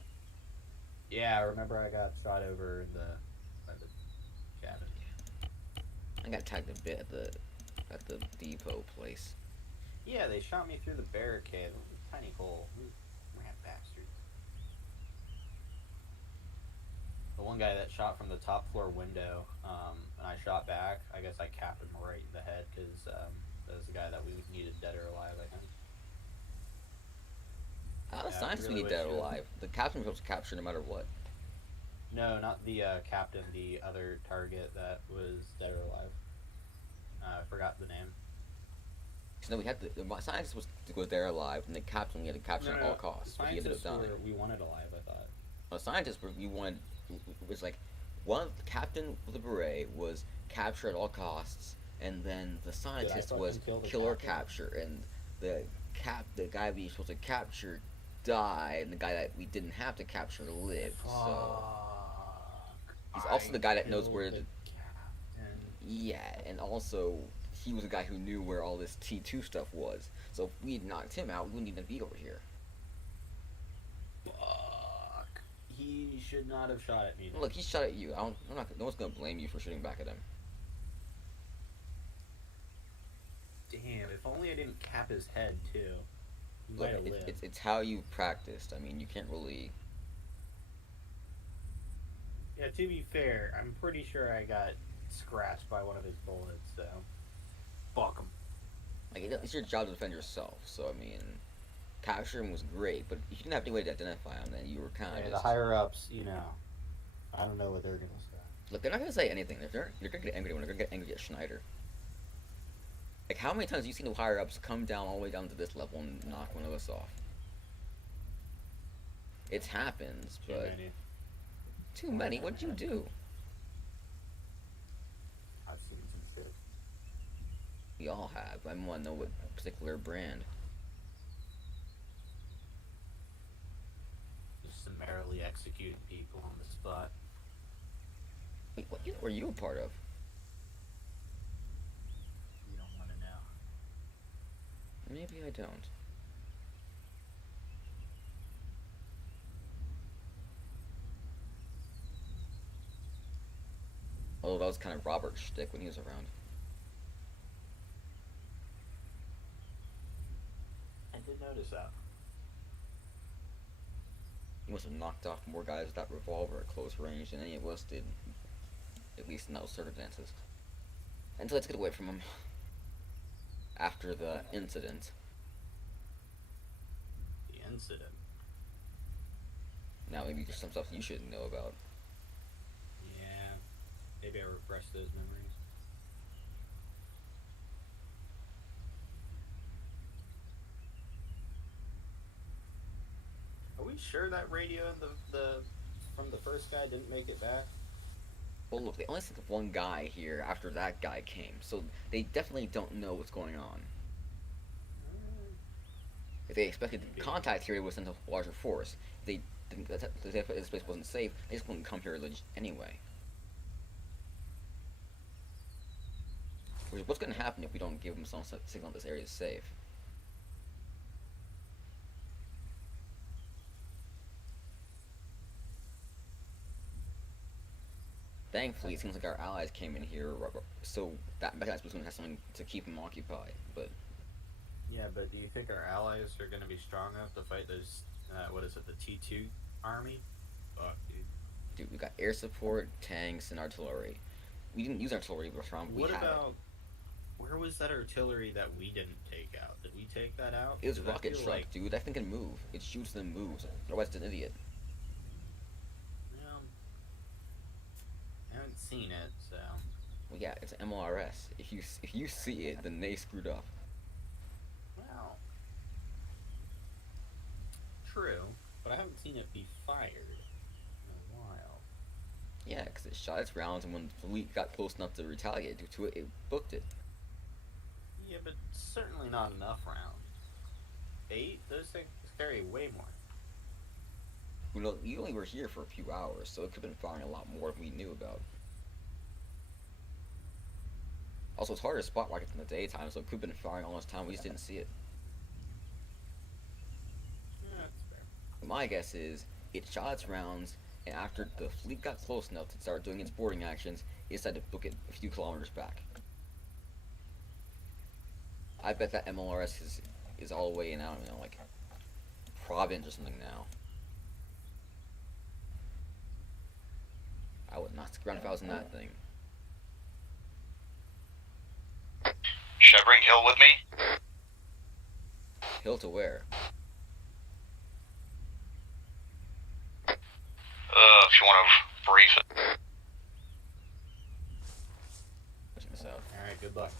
Yeah, I remember I got shot over in by the cabin. I got tagged a bit at the depot place. Yeah, they shot me through the barricade. It was a tiny hole. Rat bastards. The one guy that shot from the top floor window, and I shot back. I guess I capped him right in the head because that was the guy that we needed dead or alive, I think. How the Yeah, science really we need dead or wish you- alive? The captain was captured no matter what. No, not the captain, the other target that was dead or alive. I forgot the name. So no, we had the scientist was there alive, and the captain we had to capture at all costs. But he ended up dying. We wanted alive, I thought. A scientist we wanted was like one captain with a beret was capture at all costs, and then the scientist fucking was kill the kill or captain? capture, and the guy we were supposed to capture died, and the guy that we didn't have to capture lived. So he's also the guy that knows where the yeah, and also he was the guy who knew where all this T2 stuff was. So if we had knocked him out, we wouldn't even be over here. Fuck. He should not have shot at me. Look, he shot at you. No one's gonna blame you for shooting back at him. Damn, if only I didn't cap his head, too. You Look, might have lived. it's how you practiced. I mean, you can't really. Yeah, to be fair, I'm pretty sure I got scratched by one of his bullets, so fuck him. Like, it's your job to defend yourself. So I mean, capturing was great, but if you didn't have any way to identify him, then you were kind of Yeah, the just. higher ups, I don't know what they're gonna say. Look, they're not gonna say anything. They're gonna get angry when they're gonna get angry at Schneider. Like, how many times have you seen the higher ups come down all the way down to this level and knock one of us off? It happens, Too but many. too many. What'd you do? I've seen some shit. We all have. I want to know what particular brand. Just summarily executing people on the spot. Wait, what unit were you a part of? You don't want to know. Maybe I don't. Although that was kind of Robert's shtick when he was around. I did notice that. He must have knocked off more guys with that revolver at close range than any of us did. At least in those circumstances. And so let's get away from him. After the incident. The incident. Now maybe there's some stuff you shouldn't know about. Yeah. Maybe I refresh those memories. Are we sure that radio in the from the first guy didn't make it back? Well, look, they only sent one guy here after that guy came, so they definitely don't know what's going on. If they expected contact here, they would send a larger force. If they didn't, if this place wasn't safe, they just wouldn't come here anyway. What's going to happen if we don't give them some signal this area is safe? Thankfully, it seems like our allies came in here, so that mechanized platoon has something to keep them occupied. But yeah, but do you think our allies are going to be strong enough to fight those? What is it, the T2 army? Fuck, dude. Dude, we got air support, tanks, and artillery. We didn't use artillery, but What about where was that artillery that we didn't take out? Did we take that out? It was rocket truck, dude. That thing can move. It shoots and moves. Otherwise, it's an idiot. I haven't seen it, so. Well, yeah, it's an MLRS. If you see it, then they screwed up. Well, true, but I haven't seen it be fired in a while. Yeah, because it shot its rounds, and when the fleet got close enough to retaliate due to it, it booked it. Yeah, but certainly not enough rounds. 8? Those things carry way more. You know, we only were here for a few hours, so it could have been firing a lot more than we knew about. Also, it's harder to spot rockets in the daytime, so it could have been firing all this time, we just didn't see it. Yeah, that's fair. My guess is, it shot its rounds, and after the fleet got close enough to start doing its boarding actions, it decided to book it a few kilometers back. I bet that MLRS is all the way in, I don't know, like, Province or something now. I would not stick around if I was in that thing. Should I bring Hill with me? Hill to where? If you want to brief it. Pushing this out. Alright, good luck.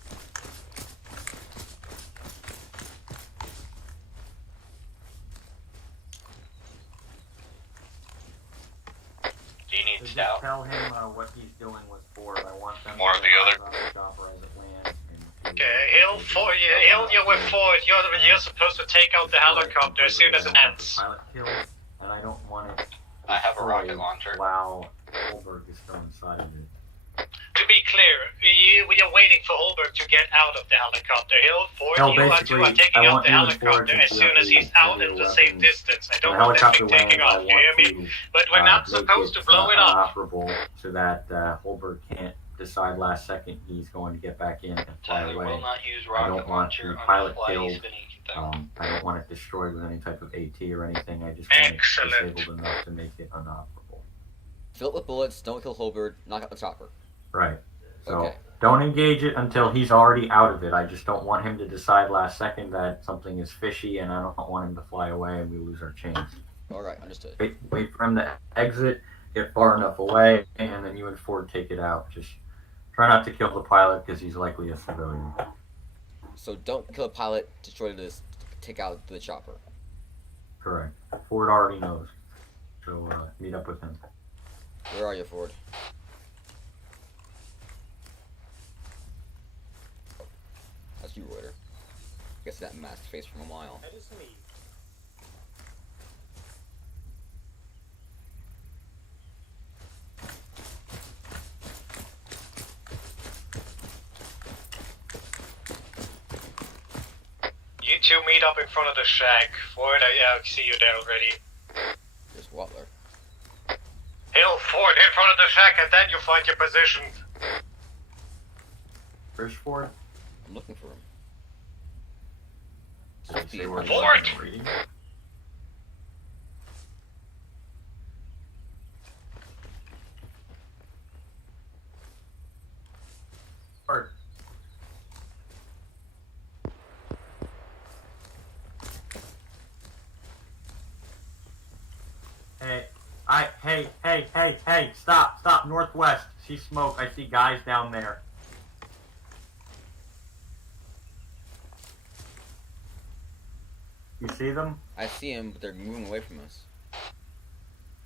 Do you need So stout? just tell him what he's doing was for. I want them More to of the other. on the chopper as it lands. Okay, Hill, you're with Ford. You're supposed to take out the helicopter as soon as it ends. Pilot kills, and I don't want it. I have a rocket launcher. While Holberg is still inside of it. To be clear, we are waiting for Holberg to get out of the helicopter. Hill, Ford, No, you are basically, taking I out want the you and Ford helicopter to as soon as he's out in the safe distance. I don't When want helicopter them taking lands, I off, you hear want me? to, But we're not make supposed to it, blow it up. Operable so that Holberg can't decide last second he's going to get back in and fly Tyler away. will not use I rocket don't want launcher to on pilot the flight. killed He's going to I don't want it destroyed with any type of AT or anything. I just want Excellent. it disabled enough to make it unoperable. Fill it with bullets, don't kill Holbert, knock out the chopper. Right. So Okay. don't engage it until he's already out of it. I just don't want him to decide last second that something is fishy, and I don't want him to fly away and we lose our chance. Alright, understood. Wait for him to exit, get far enough away, and then you and Ford take it out. Just try not to kill the pilot because he's likely a civilian. So don't kill the pilot, destroy this, take out the chopper. Correct. Ford already knows. So meet up with him. Where are you, Ford? That's you, Reuter. Guess that masked face from a mile. That is me. You two meet up in front of the shack. Ford, I see you there already. There's Watler. Hill, Ford, in front of the shack, and then you find your position. Where's Ford? I'm looking for him. Did he say where he Ford! was in the reading? Ford. Hey, stop, northwest. See smoke, I see guys down there. You see them? I see him, but they're moving away from us.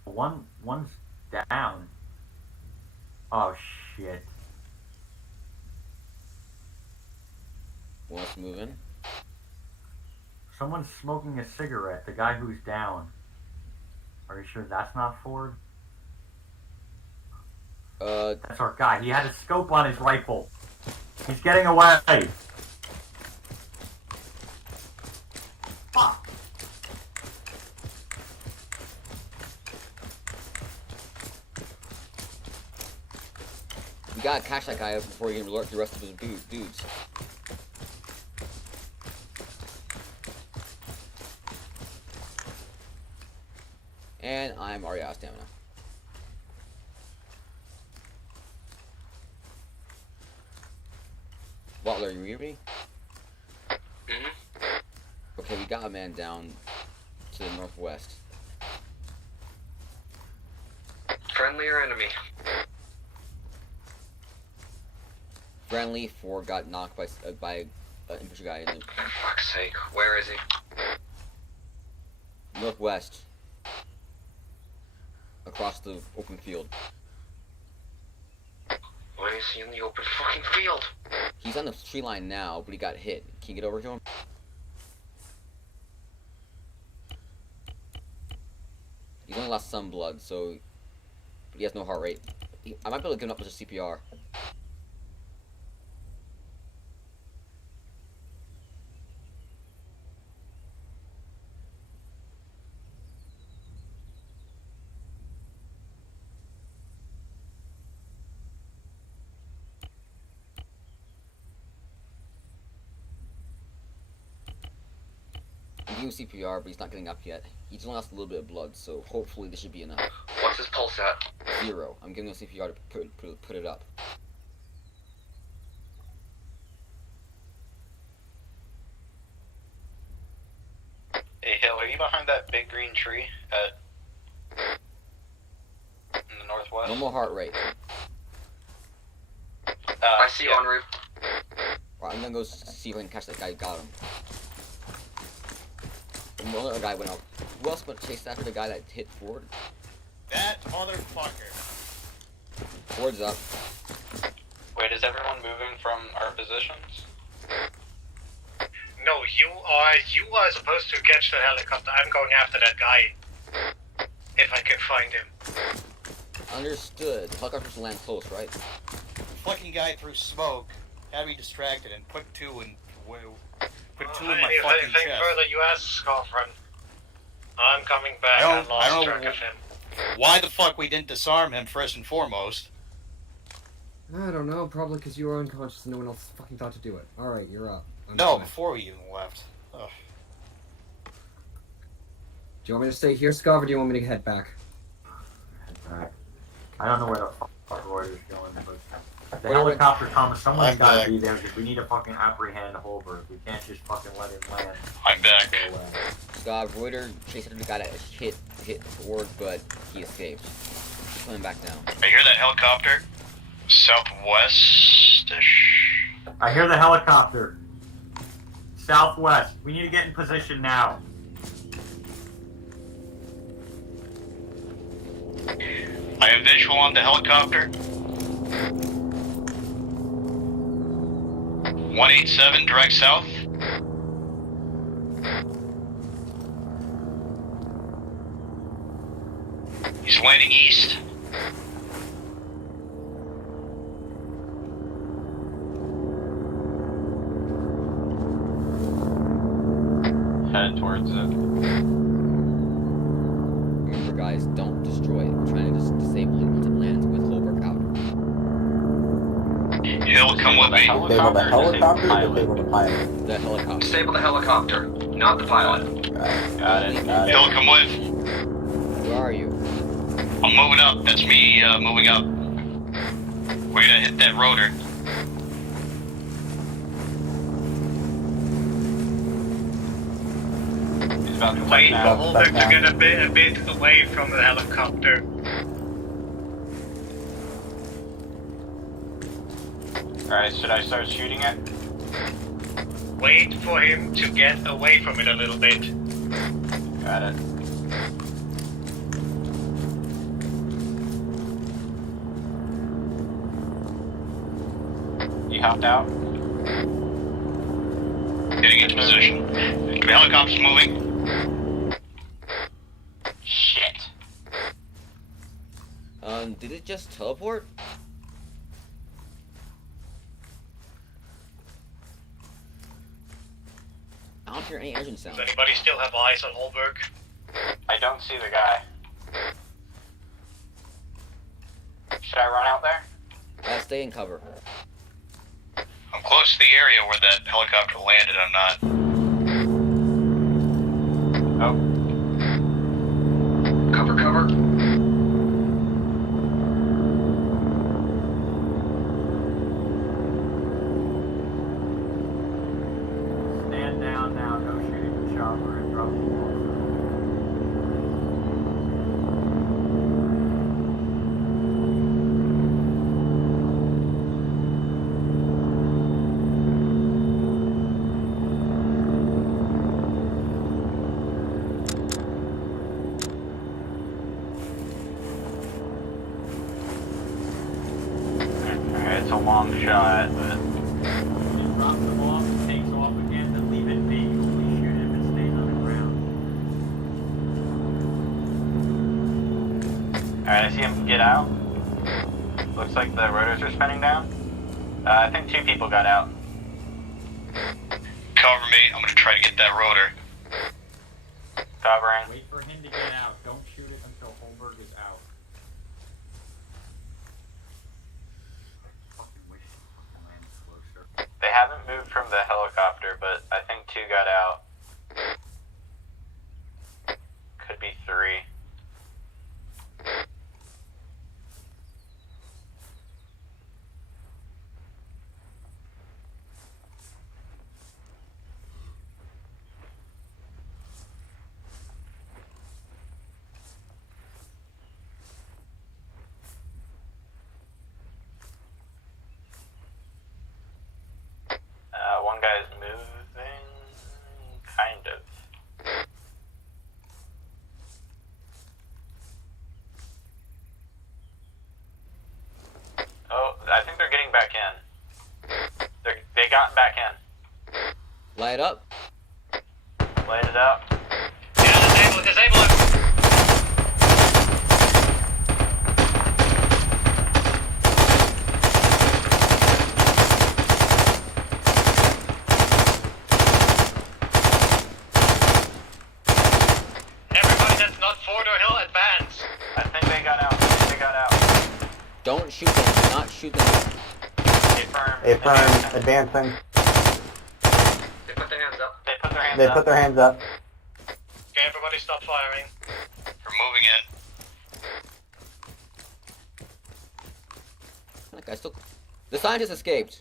One's down. Oh shit. One's moving. Someone's smoking a cigarette, the guy who's down. Are you sure that's not Ford? That's our guy. He had a scope on his rifle. He's getting away. Fuck. We gotta catch that guy before he can alert the rest of his dudes. And I'm already out of stamina. Butler, you hear me? Okay, we got a man down to the northwest. Friendly or enemy? Friendly. Ford got knocked by an infantry guy in the Fuck's sake, where is he? northwest. Across the open field. Why is he in the open fucking field? He's on the tree line now, but he got hit. Can you get over to him? He's only lost some blood, so... But he has no heart rate. I might be able to give him up with just CPR. I'm giving CPR, but he's not getting up yet. He's only lost a little bit of blood, so hopefully this should be enough. What's his pulse at? 0. I'm giving him CPR to put it up. Hey, Hill, are you behind that big green tree in the northwest? No more heart rate. I see you en route. Right, I'm gonna go see if I can catch that guy who got him. And one other guy went out. Who else went chase after the guy that hit Ford? That motherfucker. Ford's up. Wait, is everyone moving from our positions? No, you are supposed to catch the helicopter. I'm going after that guy. If I can find him. Understood. The helicopter's land close, right? Fucking guy threw smoke, had me distracted, and put two in my Anything fucking chest. further you ask, girlfriend? I'm coming back. I lost track of him. Why the fuck we didn't disarm him first and foremost? I don't know, probably because you were unconscious and no one else fucking thought to do it. Alright, you're up. I'm No, fine. before we even left. Ugh. you want me to stay here, Scov, or do you want me to head back? Alright. I don't know where the fuck Reuters going, but the helicopter comes. Someone's gotta be there because we need to fucking apprehend Holberg. We can't just fucking let him land. I'm back. Scott Reuter chased him, got a hit forward, but he escaped. He's coming back now. I hear that helicopter. Southwest-ish. I hear the helicopter. Southwest. We need to get in position now. I have visual on the helicopter. 187, direct south. He's landing east. Head towards it. Remember, guys, don't destroy it. We're trying to just disable it once it lands with Holberg out. He'll come with me. Disable the helicopter or disable the pilot? The helicopter. Disable the helicopter, not the pilot. Got it. He'll come with. Where are you? I'm moving up. That's me moving up. We're gonna hit that rotor. Wait for Holberg to get a bit away from the helicopter. Alright, should I start shooting it? Wait for him to get away from it a little bit. Got it. You hopped out? Getting into position. The helicopter's moving. Shit. Did it just teleport? I don't hear any engine sound. Does anybody still have eyes on Holberg? I don't see the guy. Should I run out there? Stay in cover. I'm close to the area where that helicopter landed. I'm not. Oh. Cover, cover. Stand down now. No shooting the chopper and drop the ball. Alright, it's a long shot, but... It drops them off, takes off again, then leave it be. Only shoot it if it stays on the ground. Alright, I see him get out. Looks like the rotors are spinning down. I think 2 people got out. Cover me. I'm gonna try to get that rotor. Covering. Wait for him to get out. Don't shoot it until Holberg is out. Fucking wish he fucking landed closer. They haven't moved from the helicopter, but I think 2 got out. Could be 3. One guy's moving, kind of. Oh, I think they're getting back in. They got back in. Light up. Light it up. Yeah, disable him! Everybody that's not Ford or Hill, advance! I think they got out. Don't shoot them. Do not shoot them. Affirm. Advancing. They put their hands up. They put their hands They up. put their hands up. Okay, Everybody stop firing. We're moving in. That guy still. The scientist escaped.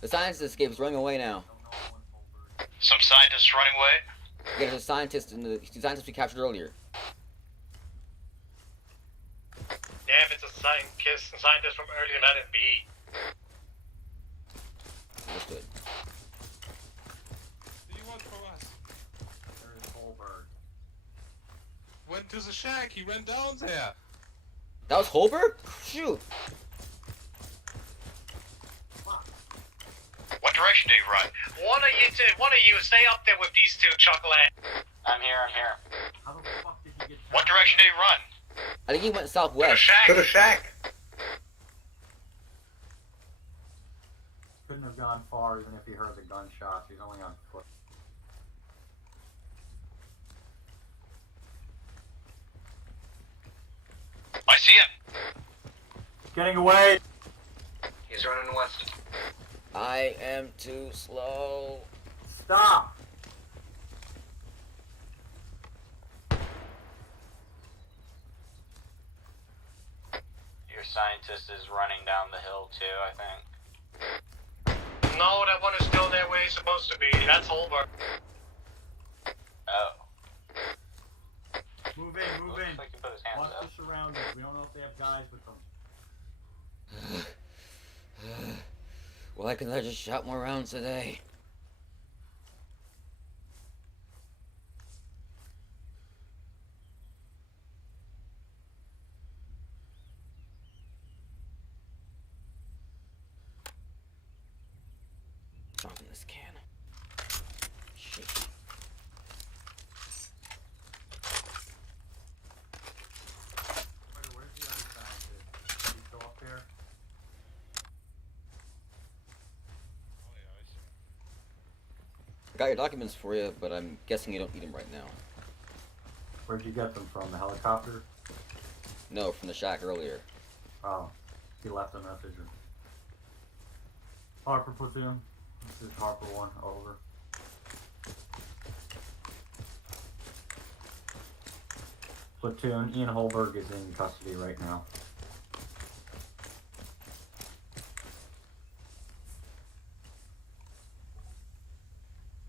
The scientist escaped. He's running away now. Some scientists running away. Yeah, there's a scientist in the scientist we captured earlier. Damn, it's a scientist from earlier, let it be. Understood. What do you want from us? There's Holberg. Went to the shack. He ran down there. That was Holberg? Shoot. What direction did he run? One of you stay up there with these two chocolate. I'm here. How the fuck did he get? What direction did he run? I think he went southwest. To the shack. Couldn't have gone far even if he heard the gunshots. He's only on foot. I see him. Getting away. He's running west. I am too slow. Stop. Your scientist is running down the hill too, I think. No, that one is still there where he's supposed to be. That's Holberg. Oh. Move in. Looks like he put his hands Watch up. the surroundings. We don't know if they have guys with them. Why couldn't I just shot more rounds today? Dropping this can. Shit. Where's the other scientist? Is he still up there? I got your documents for you, but I'm guessing you don't need them right now. Where'd you get them from? The helicopter? No, from the shack earlier. Oh, he left a message. Harper platoon. This is Harper 1, over. Platoon, Ian Holberg is in custody right now.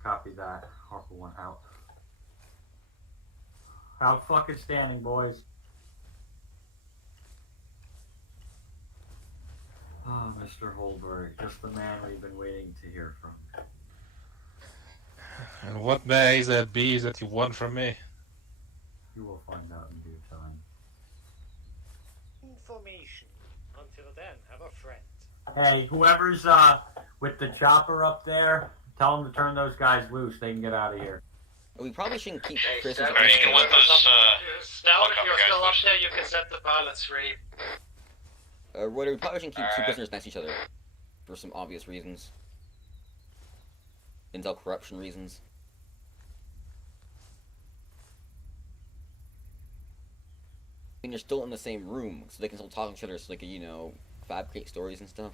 Copy that. Harper 1 out. Out fucking standing, boys. Ah, Mr. Holberg, just the man we've been waiting to hear from. And what may that be that you want from me? You will find out in due time. Information. Until then, have a friend. Hey, whoever's with the chopper up there, tell them to turn those guys loose. They can get out of here. We probably shouldn't keep Hey, prisoners. Savorian, you can let those Now, if you're guys still up loose. there, you can set the pilots free. We probably shouldn't keep two Alright. prisoners next to each other for some obvious reasons. Intel corruption reasons. I mean, you're still in the same room, so they can still talk to each other, so they can, you know, fabricate stories and stuff.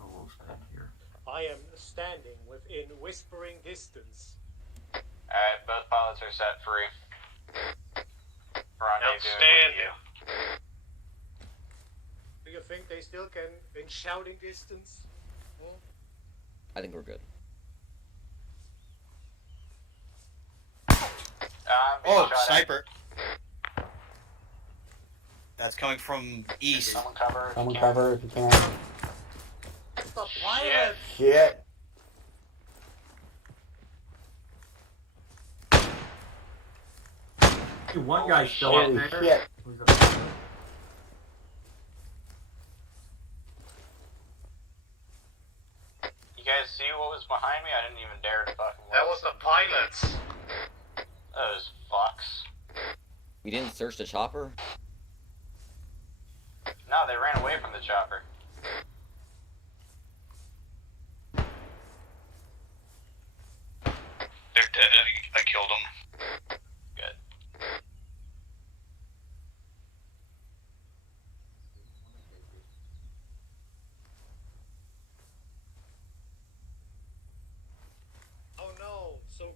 Oh, we'll stand here. I am standing within whispering distance. Alright, both pilots are set free. Rendezvous with Outstanding. you. Do you think they still can, in shouting distance? Hmm? I think we're good. Being Oh, shot at. sniper. That's coming from east. Someone cover. if you Someone can. cover if you can. The pilot! Shit. Hey, one guy's still Holy up there. shit. Who's up there? You guys see what was behind me? I didn't even dare to fucking look. That was the pilots. Those fucks. We didn't search the chopper? No, they ran away from the chopper. They're dead. I killed them. Good. Oh no, so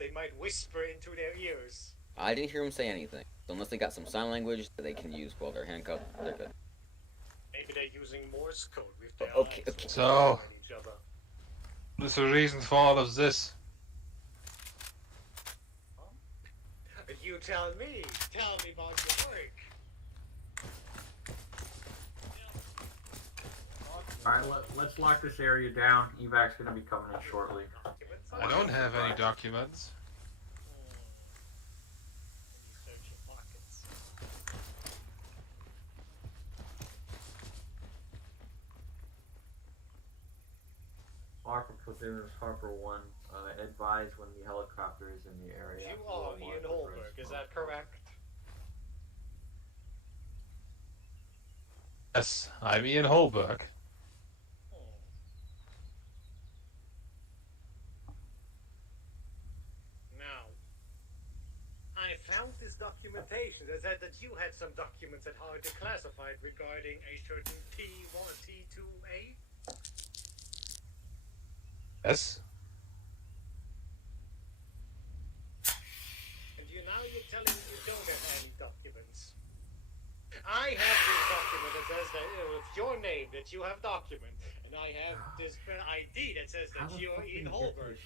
they might whisper into their ears. I didn't hear him say anything. So unless they got some sign language that they can use while they're handcuffed, they're good. Maybe they're using Morse code with their Okay, eyes okay. So, at each other. what's the reason for all of this? You tell me. Tell me about your work. Alright, let's lock this area down. Evac's gonna be coming in shortly. I don't have any documents. Search your pockets. Harper Platooners, Harper 1, advise when the helicopter is in the area. You are Ian Holberg, is that correct? Yes, I'm Ian Holberg. Now, I found this documentation that said that you had some documents that are declassified regarding a certain T1, T2A. Yes? And you're telling me you don't have any documents. I have this document that says that with your name that you have document, and I have this ID that says that you're Ian Holberg.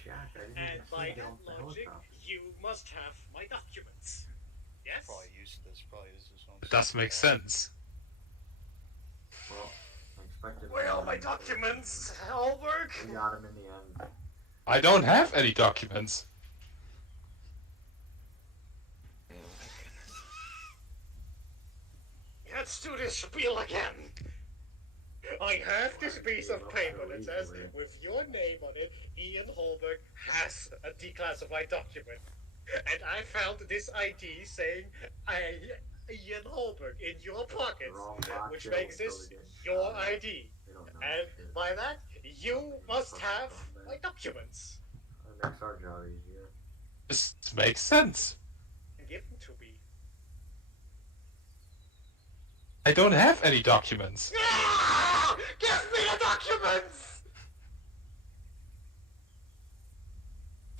And by that logic, you must have my documents. Yes? Probably useless. Probably is his own. It does make sense. Well, I expected. Where are my documents, Holberg? We got him in the end. I don't have any documents. Let's do this spiel again. I have this piece of paper that says, with your name on it, Ian Holberg has a declassified document. And I found this ID saying, Ian Holberg in your pockets, which makes this your ID. And by that, you must have my documents. That makes our job easier. This makes sense. Give them to me. I don't have any documents. Ah! Give me the documents!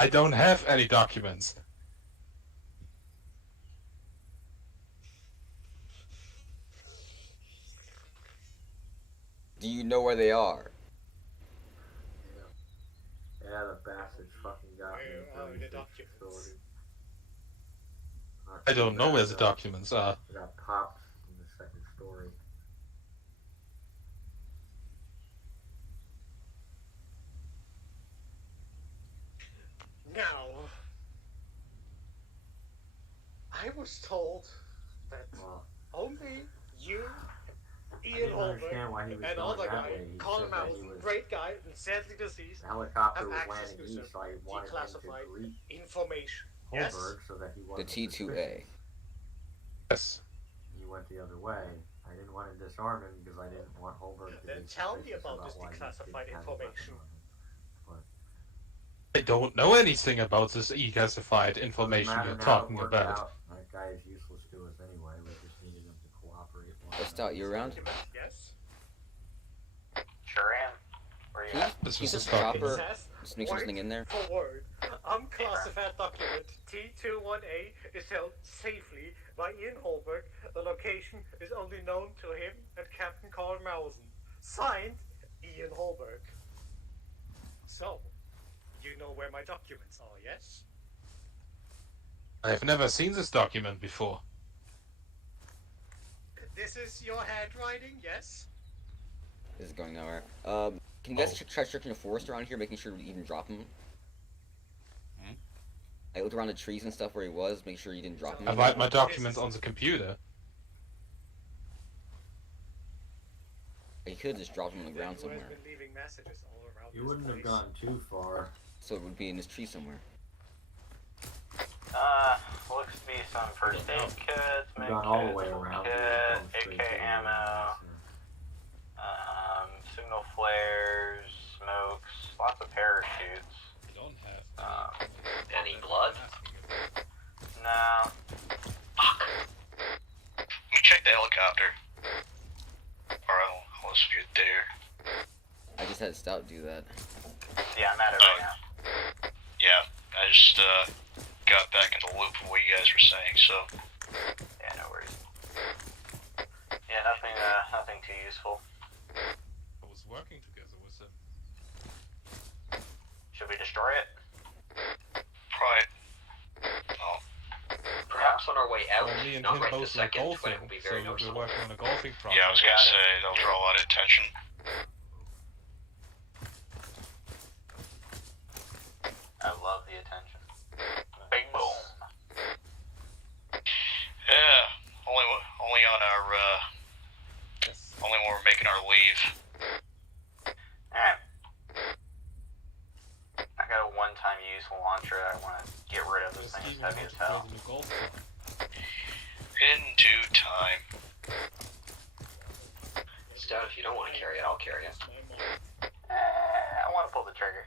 I don't have any documents. Do you know where they are? Yeah, the bastards fucking got me. Where are the documents? I don't know where the documents are. I got popped in the second story. Now, I was told that only you, Ian Holberg, and other guy, Colin Mousen, great guy, and sadly deceased, The helicopter have was access landing to east, so I some wanted him to declassified greet information. Holberg Yes? so that he The wasn't T2A. suspicious. Yes. He went the other way. I didn't want to disarm him because I didn't want Holberg to Then be tell me suspicious about this why he declassified didn't have a weapon information. on him. I don't know anything about this declassified Doesn't information matter you're now, it talking worked about. out. That guy is useless to us anyway. We just needed him to cooperate. Stout, you around? Yes? Sure am. Where you Can at? you, This can you was the just start. chopper Says, just make word something in there? for word, unclassified document T21A is held safely by Ian Holberg. The location is only known to him and Captain Carl Mausen. Signed, Ian Holberg. So, you know where my documents are, yes? I've never seen this document before. This is your handwriting, yes? This is going nowhere. Can you guys try searching the forest around here, making sure you didn't drop him? I looked around the trees and stuff where he was, make sure you didn't drop him. I write my documents on the computer. You could have just dropped him on the ground Who has somewhere. been leaving messages all around You this wouldn't have place? gone too far. So it would be in this tree somewhere. Looks to be some first aid kits, You've med gone all the kits, way tool around. kit, You've gone straight AK to the ammo, signal flares, smokes, lots of parachutes. I don't have Any blood? No. Let me check the helicopter. Or I'll just get there. I just had Stout do that. Yeah, I'm at it right now. Yeah, I just got back into the loop of what you guys were saying, so. Yeah, no worries. Yeah, nothing too useful. I was working together with him. Should we destroy it? Probably. Oh. Perhaps on our way out, Well, me and not him right both this like second, golfing, when it will be so very we're noticeable. working on a golfing project. Yeah, I was gonna say, they'll draw a lot of attention. I love the attention. Bing boom. Yeah, only on our, only when we're making our leave. Alright. I got a one-time use launcher I want to get rid of. This thing is heavy as hell. In due time. Stout, if you don't want to carry it, I'll carry it. I want to pull the trigger.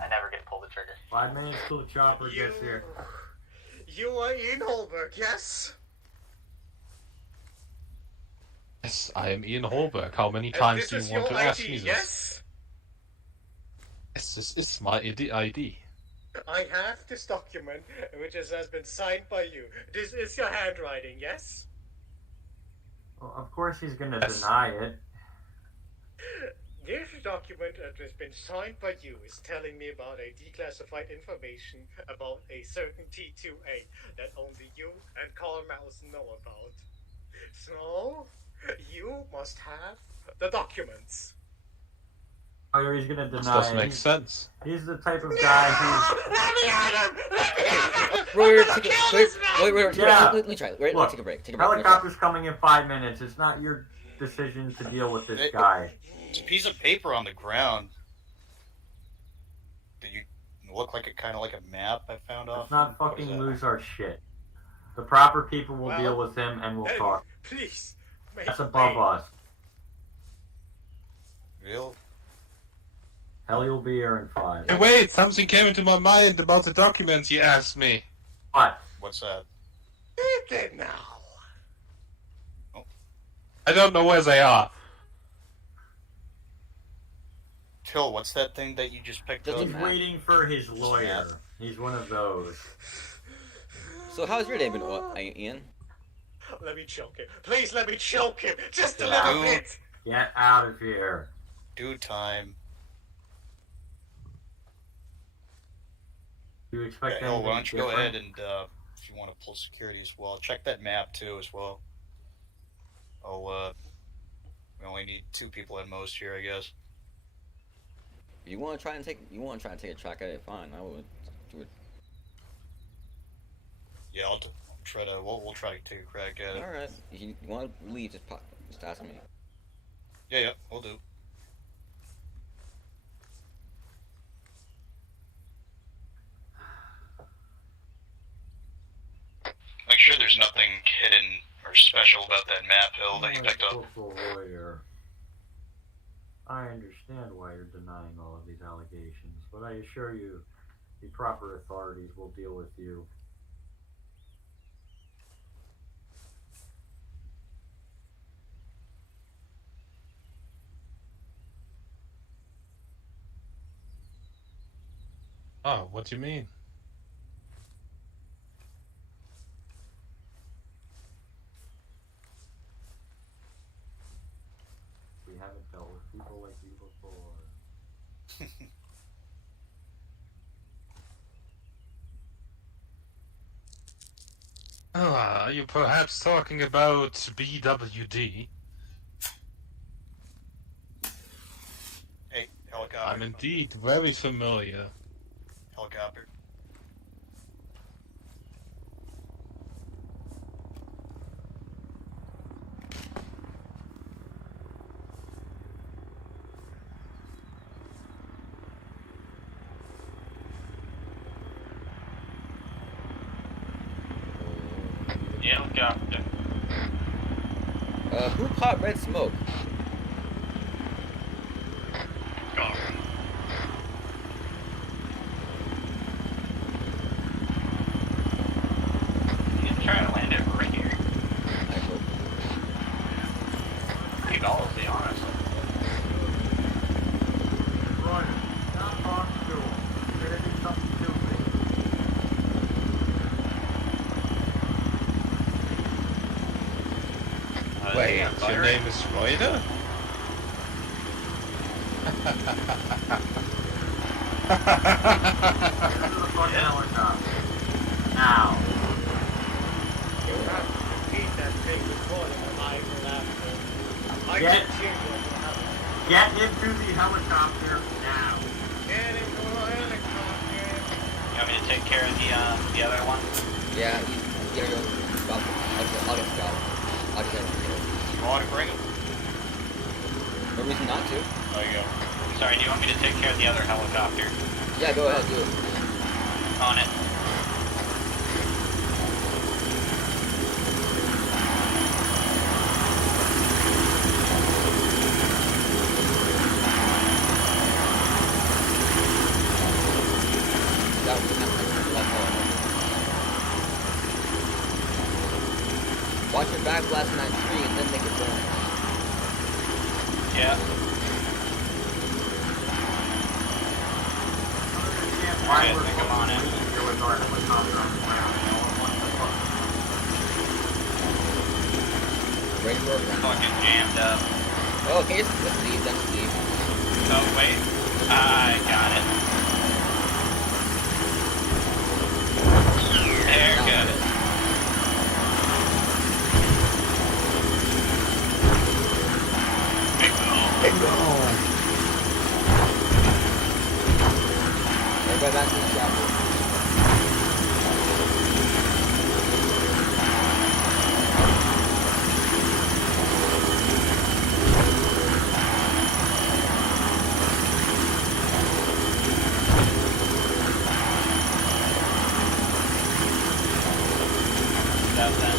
I never get to pull the trigger. 5 minutes till the chopper gets here. You are Ian Holberg, yes? Yes, I am Ian Holberg. How many And times this do you is want your to ask ID, me this? yes? Yes, this is my ID. I have this document, which has been signed by you. This is your handwriting, yes? Well, of course he's gonna Yes. deny it. This document that has been signed by you is telling me about a declassified information about a certain T2A that only you and Carl Mouse know about. So, you must have the documents. Oh, he's gonna This deny does it. make sense. He's the type of guy who's... Let me at him! Let me at him! Wait, I'll take kill a, this wait, man! Yeah. let me try. Wait, Look, take a break. helicopter's coming in 5 minutes. It's not your decision to deal with this guy. It's a piece of paper on the ground. Do you look like kind of like a map I found off? Let's not fucking lose our shit. The proper people will deal with him and we'll talk. Please, make That's above us. Real? Hell, you'll be here in 5. Hey, wait, something came into my mind about the documents you asked me. What? What's that? Take it now. I don't know where they are. Till, what's that thing that you just picked up? He's waiting for his lawyer. He's one of those. So how's your day been, Ian? Let me choke him. Please let me choke him. Just a Yeah. little bit. Get out of here. Due time. Do you expect Yeah, anything why don't you go different? ahead and, if you want to pull security as well, check that map too as well. We only need 2 people at most here, I guess. You want to try and take a track at it? Fine, I would do it. Yeah, I'll try to. We'll try to take a crack at it. All right. If you want to leave, just ask me. Yeah, we'll do. Make sure there's nothing hidden or special about that map, Hill, that you picked up. Lawyer. I understand why you're denying all of these allegations, but I assure you, the proper authorities will deal with you. Oh, what do you mean? We haven't dealt with people like you before. Ah, are you perhaps talking about BWD? Hey, helicopter. I'm indeed very familiar. Helicopter. Helicopter. Who caught red smoke? You can try to land it right here. I hope. Pretty ballsy, honestly. Run. Stop talking to him. You're gonna do something stupid. Your name is Reuter? Now. You have to repeat that thing before the live laughter. I Get- can hear you. Get into the helicopter now. Get into a helicopter. You want me to take care of the other one? Yeah, you gotta go. I'll just go. I'll just go. You want to bring him? No reason not to. There you go. Sorry, do you want me to take care of the other helicopter? Yeah, go ahead, do it. On it. That was enough. Watch your back blast in that tree and then make it burn. Yeah. Why I think I'm on it. There was our helicopter on the ground. What the fuck? Ready for it? Fucking jammed up. Oh, okay, let's leave, let's leave. Oh, wait. I got it. There, got it. Bingo! Everybody back to the chopper. Stop that.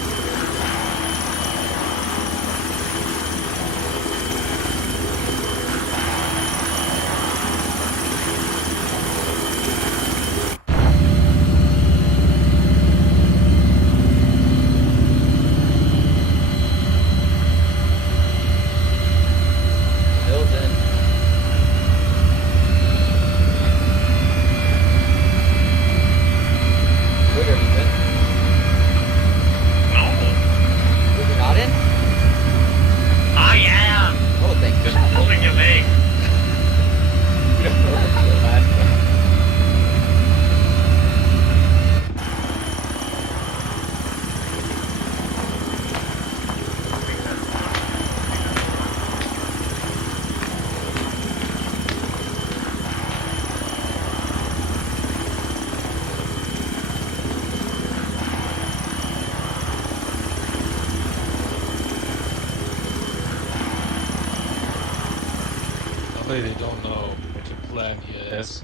Build in. Where have you been? No. You're not in? I am. Oh, thank Just goodness. pulling your leg. You don't know what the last one. They don't know what the plan here is.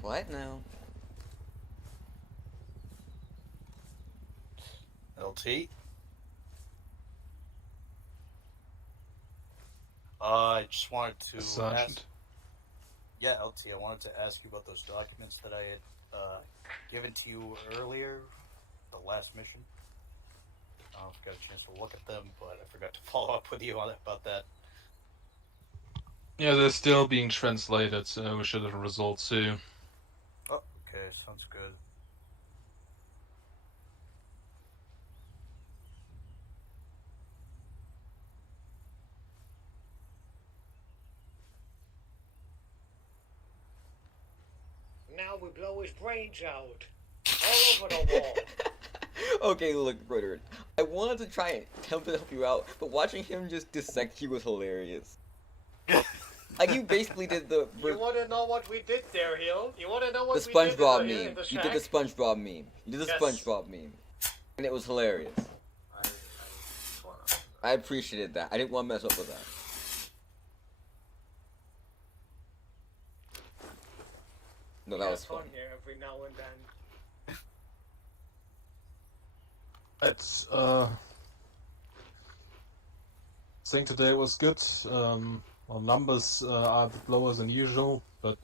Quiet now. LT? I just wanted to Sergeant? ask... Yeah, LT, I wanted to ask you about those documents that I had given to you earlier, the last mission. I don't know if I got a chance to look at them, but I forgot to follow up with you about that. Yeah, they're still being translated, so we should have a result soon. Oh, okay, sounds good. Now we blow his brains out. All over the wall. Okay, look, brother. I wanted to try and attempt to help you out, but watching him just dissect you was hilarious. Like, you basically did the... You want to know what we did there, Hill? You want to know what The we did SpongeBob in the meme. You shack? did the SpongeBob meme. You did the Yes. SpongeBob meme. And it was hilarious. I appreciated that. I didn't want to mess up with that. No, that was fun. Here every now and then. It's, I think today was good. Our numbers are a bit lower than usual, but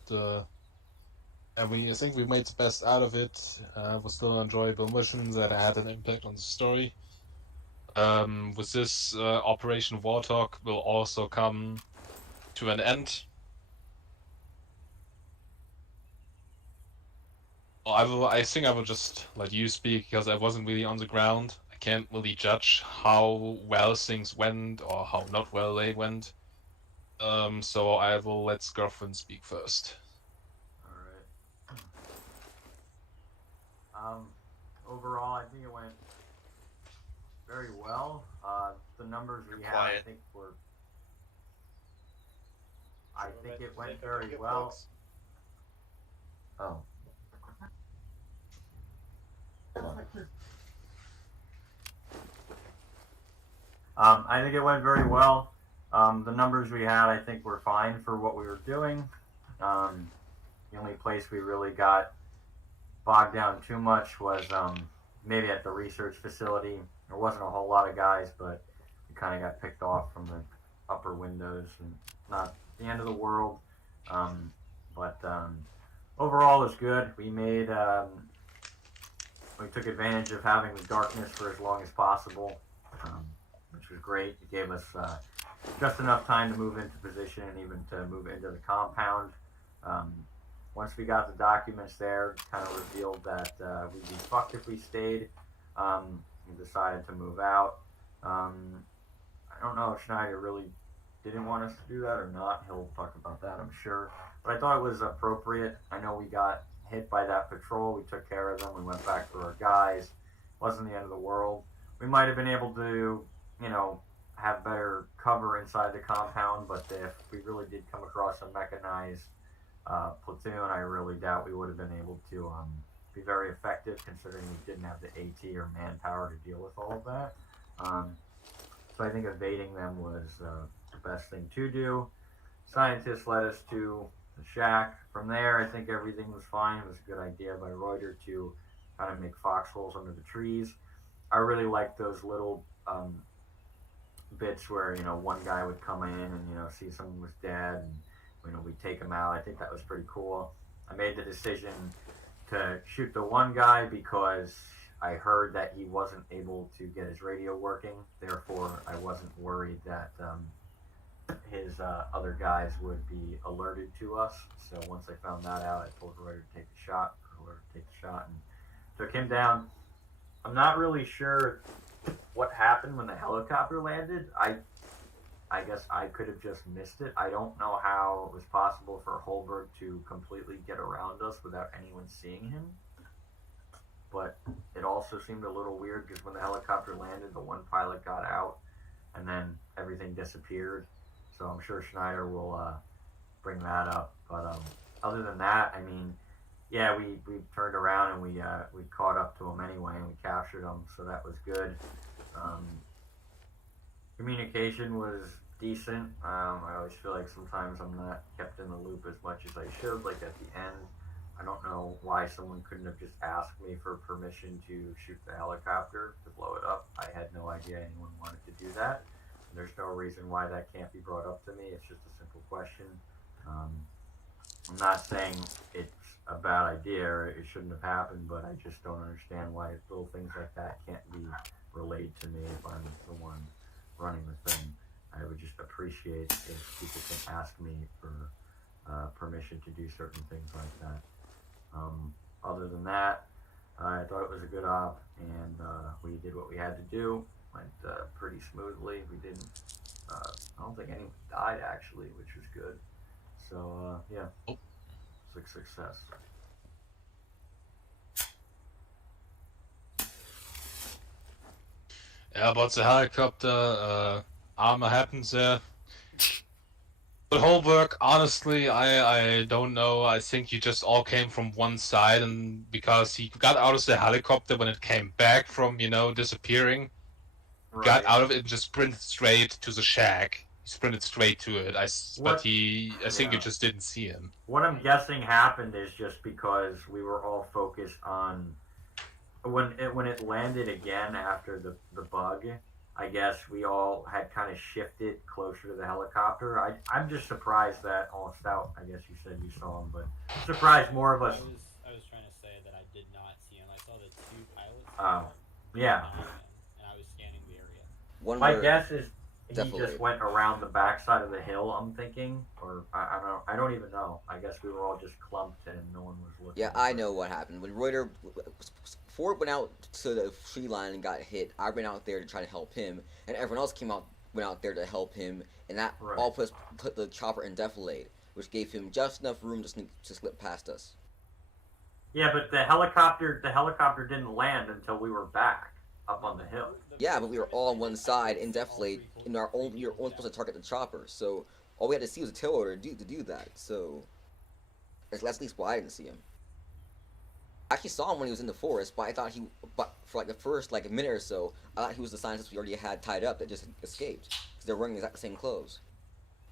I think we made the best out of it. It was still an enjoyable mission that had an impact on the story. With this, Operation Warthog will also come to an end. I think I will just let you speak because I wasn't really on the ground. I can't really judge how well things went or how not well they went. So I will let girlfriend speak first. Alright. Overall, I think it went very well. The numbers we had, I think, were... I think it went very well. Oh. I think it went very well. The numbers we had, I think, were fine for what we were doing. The only place we really got bogged down too much was maybe at the research facility. There wasn't a whole lot of guys, but we kind of got picked off from the upper windows. And not the end of the world, but overall it was good. We made we took advantage of having the darkness for as long as possible, which was great. It gave us just enough time to move into position and even to move into the compound. Once we got the documents there, it kind of revealed that we'd be fucked if we stayed. We decided to move out. I don't know if Schneider really didn't want us to do that or not. He'll talk about that, I'm sure. But I thought it was appropriate. I know we got hit by that patrol. We took care of them. We went back for our guys. Wasn't the end of the world. We might have been able to, you know, have better cover inside the compound, but if we really did come across a mechanized platoon, I really doubt we would have been able to be very effective, considering we didn't have the AT or manpower to deal with all of that. So I think evading them was the best thing to do. Scientists led us to the shack. From there, I think everything was fine. It was a good idea by Reuter to kind of make foxholes under the trees. I really liked those little bits where, you know, one guy would come in and, you know, see someone was dead and, you know, we'd take him out. I think that was pretty cool. I made the decision to shoot the one guy because I heard that he wasn't able to get his radio working. Therefore, I wasn't worried that his other guys would be alerted to us. So once I found that out, I told Roy to take the shot, and took him down. I'm not really sure what happened when the helicopter landed. I guess I could have just missed it. I don't know how it was possible for Holberg to completely get around us without anyone seeing him. But it also seemed a little weird because when the helicopter landed, the one pilot got out and then everything disappeared. So I'm sure Schneider will bring that up. But other than that, I mean, yeah, we turned around and we caught up to him anyway, and we captured him, so that was good. Communication was decent. I always feel like sometimes I'm not kept in the loop as much as I should. Like at the end, I don't know why someone couldn't have just asked me for permission to shoot the helicopter to blow it up. I had no idea anyone wanted to do that. And there's no reason why that can't be brought up to me. It's just a simple question. I'm not saying it's a bad idea or it shouldn't have happened, but I just don't understand why little things like that can't be relayed to me if I'm the one running the thing. I would just appreciate if people can ask me for permission to do certain things like that. Other than that, I thought it was a good op, and we did what we had to do. Went pretty smoothly. We didn't. I don't think anyone died actually, which was good. So yeah, it's a success. Yeah, about the helicopter, armor happens there. The whole work, honestly, I don't know. I think you just all came from one side, and because he got out of the helicopter when it came back from, disappearing, got out of it and just sprinted straight to the shack. He sprinted straight to it. I think you just didn't see him. What I'm guessing happened is just because we were all focused on when it landed again after the bug. I guess we all had kind of shifted closer to the helicopter. I'm just surprised that Stout, I guess you said you saw him, but I'm surprised more of us. I was trying to say that I did not see him. I saw the two pilots. Yeah. And I was scanning the area. My guess is he just went around the backside of the hill, I'm thinking, or I don't even know. I guess we were all just clumped and no one was looking. Yeah, I know what happened. When Ford went out to the tree line and got hit, I ran out there to try to help him, and everyone else went out there to help him, and that all put the chopper in defilade, which gave him just enough room to slip past us. Yeah, but the helicopter didn't land until we were back up on the hill. Yeah, but we were all on one side in defilade, and we were only supposed to target the chopper, so all we had to see was a tail order to do that. So that's at least why I didn't see him. I actually saw him when he was in the forest, but I thought for the first a minute or so, I thought he was the scientist we already had tied up that just escaped because they're wearing the exact same clothes.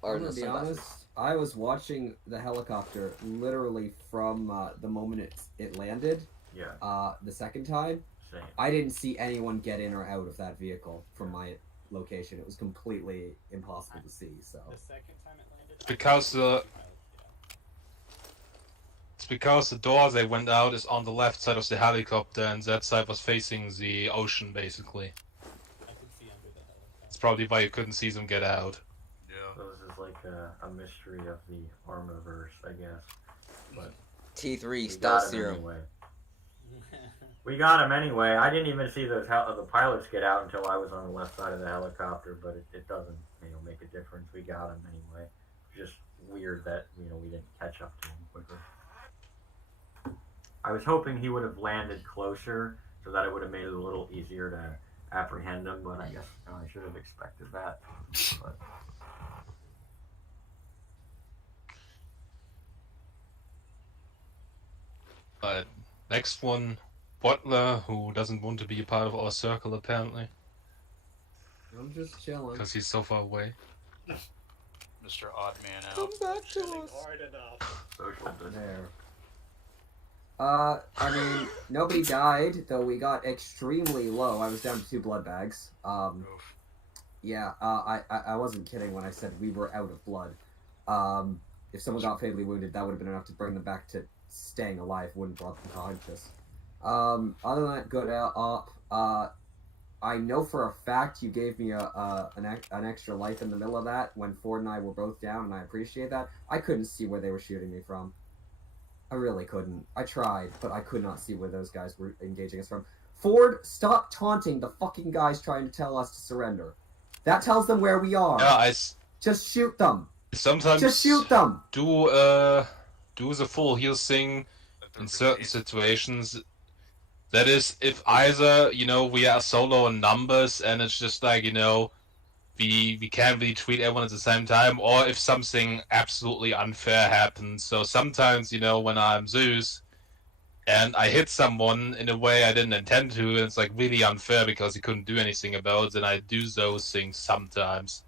I'm gonna be honest, I was watching the helicopter literally from the moment it landed. Yeah. The second time, Same. I didn't see anyone get in or out of that vehicle from my location. It was completely impossible to see. So. The second time it landed. It's because the door they went out is on the left side of the helicopter, and that side was facing the ocean, basically. I could see under the helicopter. It's probably why you couldn't see them get out. Yeah. So this is like a mystery of the Armorverse, I guess. But T3 stealth serum. Anyway. We got him anyway. I didn't even see the pilots get out until I was on the left side of the helicopter, but it doesn't make a difference. We got him anyway. Just weird that we didn't catch up to him quicker. I was hoping he would have landed closer so that it would have made it a little easier to apprehend him, but I guess I should have expected that. But next one, Butler, who doesn't want to be a part of our circle apparently. I'm just chilling. Because he's so far away. Mr. Oddman out. Come back to us. Hard enough. Social There. I mean, nobody died, though we got extremely low. I was down to 2 blood bags. Yeah, I wasn't kidding when I said we were out of blood. If someone got fatally wounded, that would have been enough to bring them back to staying alive, wouldn't brought them conscious. Other than that, good op. I know for a fact you gave me an extra life in the middle of that when Ford and I were both down, and I appreciate that. I couldn't see where they were shooting me from. I really couldn't. I tried, but I could not see where those guys were engaging us from. Ford, stop taunting the fucking guys trying to tell us to surrender. That tells them where we are. Yeah, Just shoot them. Sometimes just shoot them. Do the full heal thing in certain situations. That is, if either we are solo in numbers and it's just like we can't really treat everyone at the same time, or if something absolutely unfair happens. So sometimes, when I'm Zeus and I hit someone in a way I didn't intend to, and it's like really unfair because he couldn't do anything about it, and I do those things sometimes.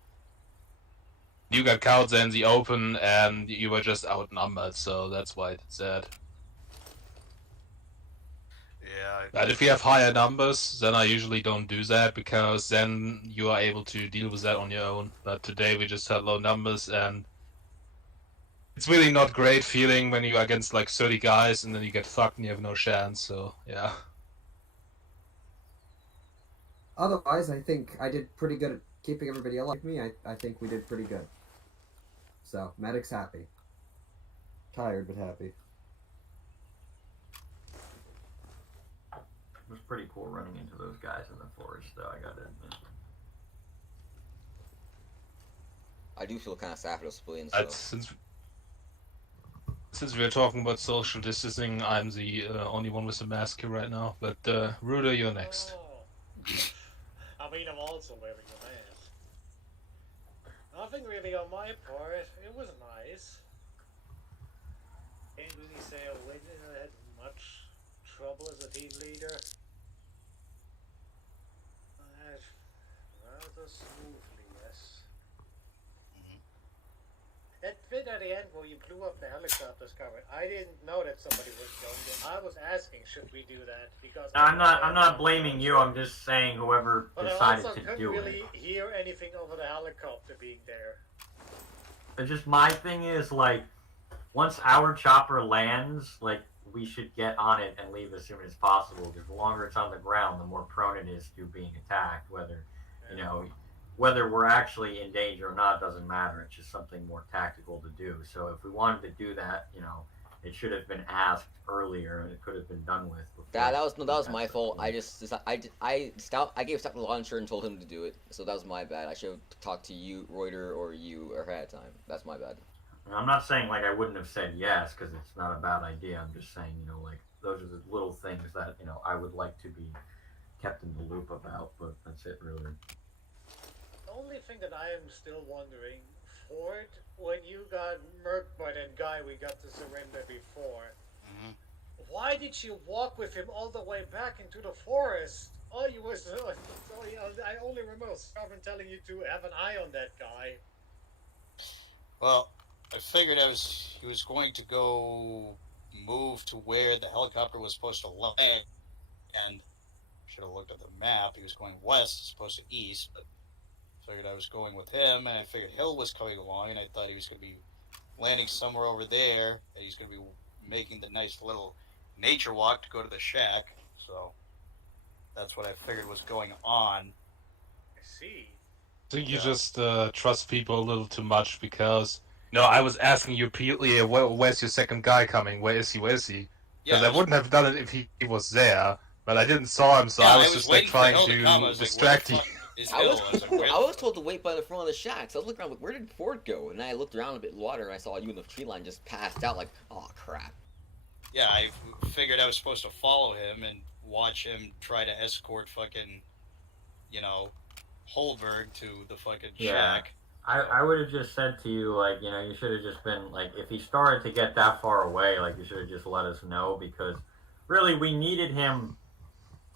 You got cowards in the open and you were just outnumbered, so that's why I did that. Yeah. But if you have higher numbers, then I usually don't do that because then you are able to deal with that on your own. But today we just had low numbers, and it's really not great feeling when you're against like 30 guys and then you get fucked and you have no chance. So yeah. Otherwise, I think I did pretty good at keeping everybody alive. Me, I think we did pretty good. So, medic's happy. Tired, but happy. It was pretty cool running into those guys in the forest, though, I gotta admit. I do feel kind of sad for those civilians, though. Since we're talking about social distancing, I'm the only one with a mask here right now. But Ruder, you're next. I mean, I'm also wearing a mask. Nothing really on my part. It was nice. Can't really say I had much trouble as a team leader. Rather smoothly, yes. That bit at the end where you blew up the helicopter's cover, I didn't know that somebody was going there. I was asking, should we do that? Because I'm not blaming you. I'm just saying whoever decided to do it. But I also couldn't really hear anything over the helicopter being there. But just my thing is, like, once our chopper lands, like, we should get on it and leave as soon as possible. Because the longer it's on the ground, the more prone it is to being attacked. Whether we're actually in danger or not doesn't matter. It's just something more tactical to do. So if we wanted to do that, it should have been asked earlier, and it could have been done with. That was my fault. I gave Stock the launcher and told him to do it. So that was my bad. I should have talked to you, Reuter, or you ahead of time. That's my bad. I'm not saying like I wouldn't have said yes because it's not a bad idea. I'm just saying, like those are the little things that I would like to be kept in the loop about. But that's it, really. The only thing that I am still wondering, Ford, when you got murked by that guy we got to surrender before, why did you walk with him all the way back into the forest? I only remember Sovereign telling you to have an eye on that guy. Well, I figured he was going to go move to where the helicopter was supposed to land, and should have looked at the map. He was going west as opposed to east, but figured I was going with him, and I figured Hill was coming along, and I thought he was going to be landing somewhere over there, and he's going to be making the nice little nature walk to go to the shack. So that's what I figured was going on. I see. I think you just trust people a little too much because I was asking you repeatedly, where's your second guy coming? Where is he? Because I wouldn't have done it if he was there, but I didn't saw him, so I was just like trying to distract you. I was told to wait by the front of the shack, so I was looking around like, where did Ford go? And then I looked around a bit water, and I saw you in the tree line just passed out like, oh crap. Yeah, I figured I was supposed to follow him and watch him try to escort fucking, Holberg to the fucking shack. I would have just said to you, like, you should have just been, like, if he started to get that far away, like, you should have just let us know, because really we needed him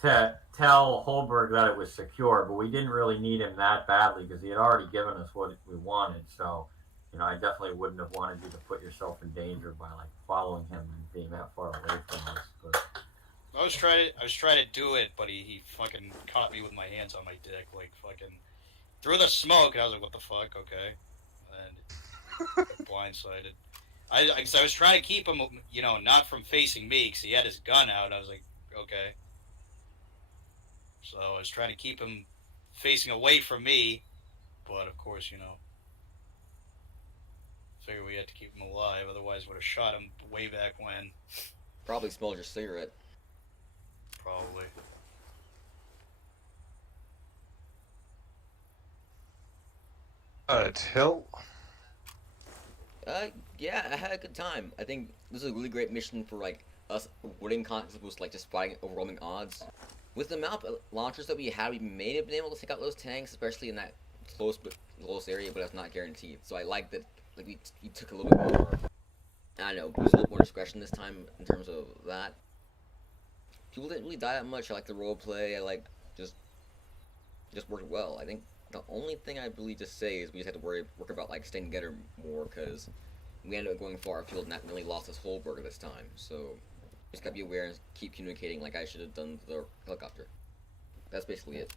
to tell Holberg that it was secure, but we didn't really need him that badly because he had already given us what we wanted. So, I definitely wouldn't have wanted you to put yourself in danger by like following him and being that far away from us. But I was trying to do it, but he fucking caught me with my hands on my dick, like fucking through the smoke, and I was like, "What the fuck?" Okay, and blindsided. I was trying to keep him, not from facing me because he had his gun out. I was like, okay. So I was trying to keep him facing away from me, but of course, figured we had to keep him alive, otherwise would have shot him way back when. Probably smelled your cigarette. Probably. Hill? Yeah, I had a good time. I think this is a really great mission for, like, us winning contests was, like, just fighting overwhelming odds. With the map launchers that we had, we may have been able to take out those tanks, especially in that close area, but that's not guaranteed. So I like that, like, we took a little bit more, I don't know, there's a little more discretion this time in terms of that. People didn't really die that much. I like the role play. I like just worked well. I think the only thing I really just say is we just had to work about like staying together more because we ended up going far afield and that really lost us Holberg this time. So Just gotta be aware and keep communicating like I should have done the helicopter. That's basically it.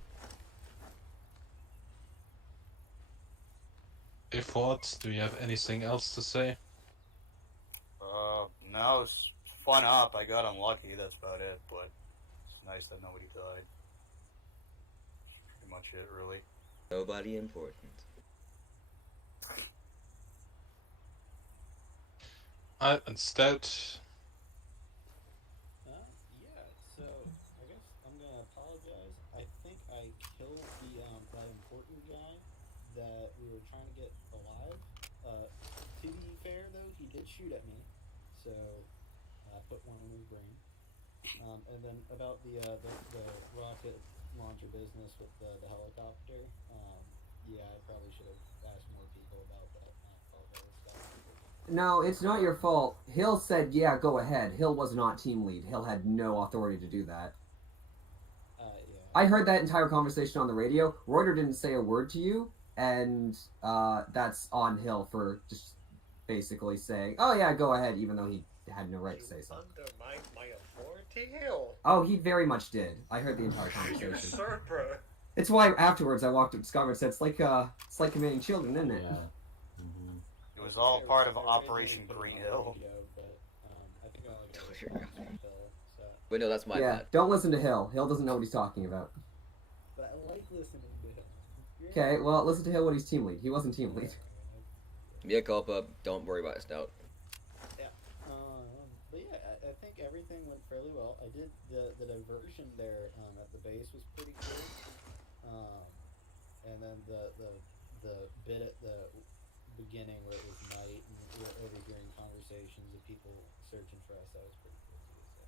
If what, do you have anything else to say? No, it's fun up. I got unlucky, that's about it, but it's nice that nobody died. Pretty much it, really. Nobody important. And Stout. Yeah, so I guess I'm gonna apologize. I think I killed that important guy that we were trying to get alive. To be fair, though, he did shoot at me, so I put one in his brain. And then about the rocket launcher business with the helicopter, yeah, I probably should have asked more people about that. I apologize. No, it's not your fault. Hill said, yeah, go ahead. Hill was not team lead. Hill had no authority to do that. Yeah. I heard that entire conversation on the radio. Reuter didn't say a word to you, and that's on Hill for just basically saying, oh yeah, go ahead, even though he had no right to say so. Undermine my authority, Hill. Oh, he very much did. I heard the entire conversation. Usurper. It's why afterwards I walked up to Scott and said, it's like committing children, isn't it? Yeah. It was all part of Operation Green Hill. But no, that's my bad. Don't listen to Hill. Hill doesn't know what he's talking about. But I like listening to him. Okay, well, listen to Hill when he's team lead. He wasn't team lead. Mea culpa, don't worry about it, Stout. Yeah. But yeah, I think everything went fairly well. I did the diversion there at the base was pretty cool. And then the bit at the beginning where it was night and we were overhearing conversations of people searching for us, that was pretty cool too. So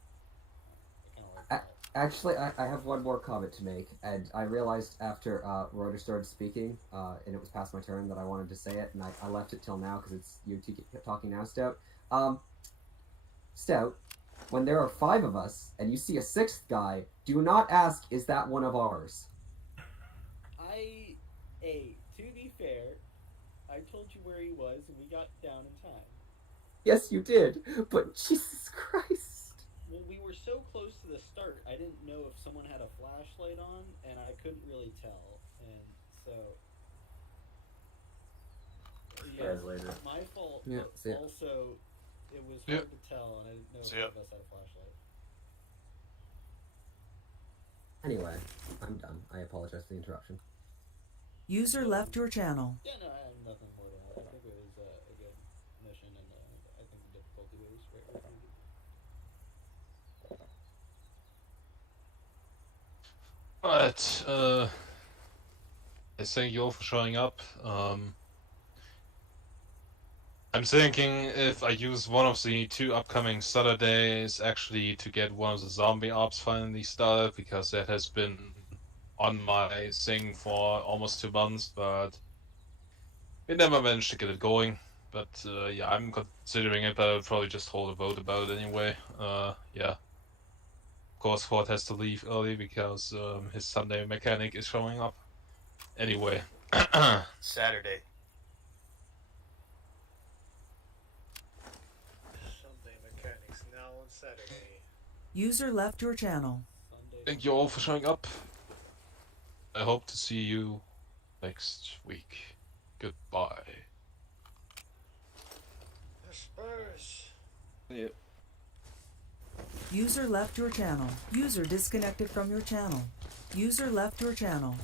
I kind of like that. Actually, I have one more comment to make, and I realized after Reuter started speaking, and it was past my turn, that I wanted to say it, and I left it till now because it's you talking now, Stout. Stout, when there are 5 of us and you see a 6th guy, do not ask, is that one of ours? To be fair, I told you where he was and we got down in time. Yes, you did, but Jesus Christ. Well, we were so close to the start, I didn't know if someone had a flashlight on, and I couldn't really tell, and so... Yeah, later. My fault, Yeah, but also, it was hard to tell, and I didn't know if any of us had a flashlight. Anyway, I'm done. I apologize for the interruption. User left your channel. Yeah, no, I have nothing more to add. I think it was a good mission, and I think the difficulty was right where it needed to be. But, I thank you all for showing up. I'm thinking if I use one of the 2 upcoming Saturdays actually to get one of the zombie ops finally started, because that has been on my thing for almost 2 months, but we never managed to get it going. But yeah, I'm considering it, but I'll probably just hold a vote about it anyway. Yeah. Of course, Ford has to leave early because his Sunday mechanic is showing up. Anyway. Saturday. Sunday mechanics now on Saturday. User left your channel. Thank you all for showing up. I hope to see you next week. Goodbye. The Spurs. Yep. User left your channel. User disconnected from your channel. User left your channel.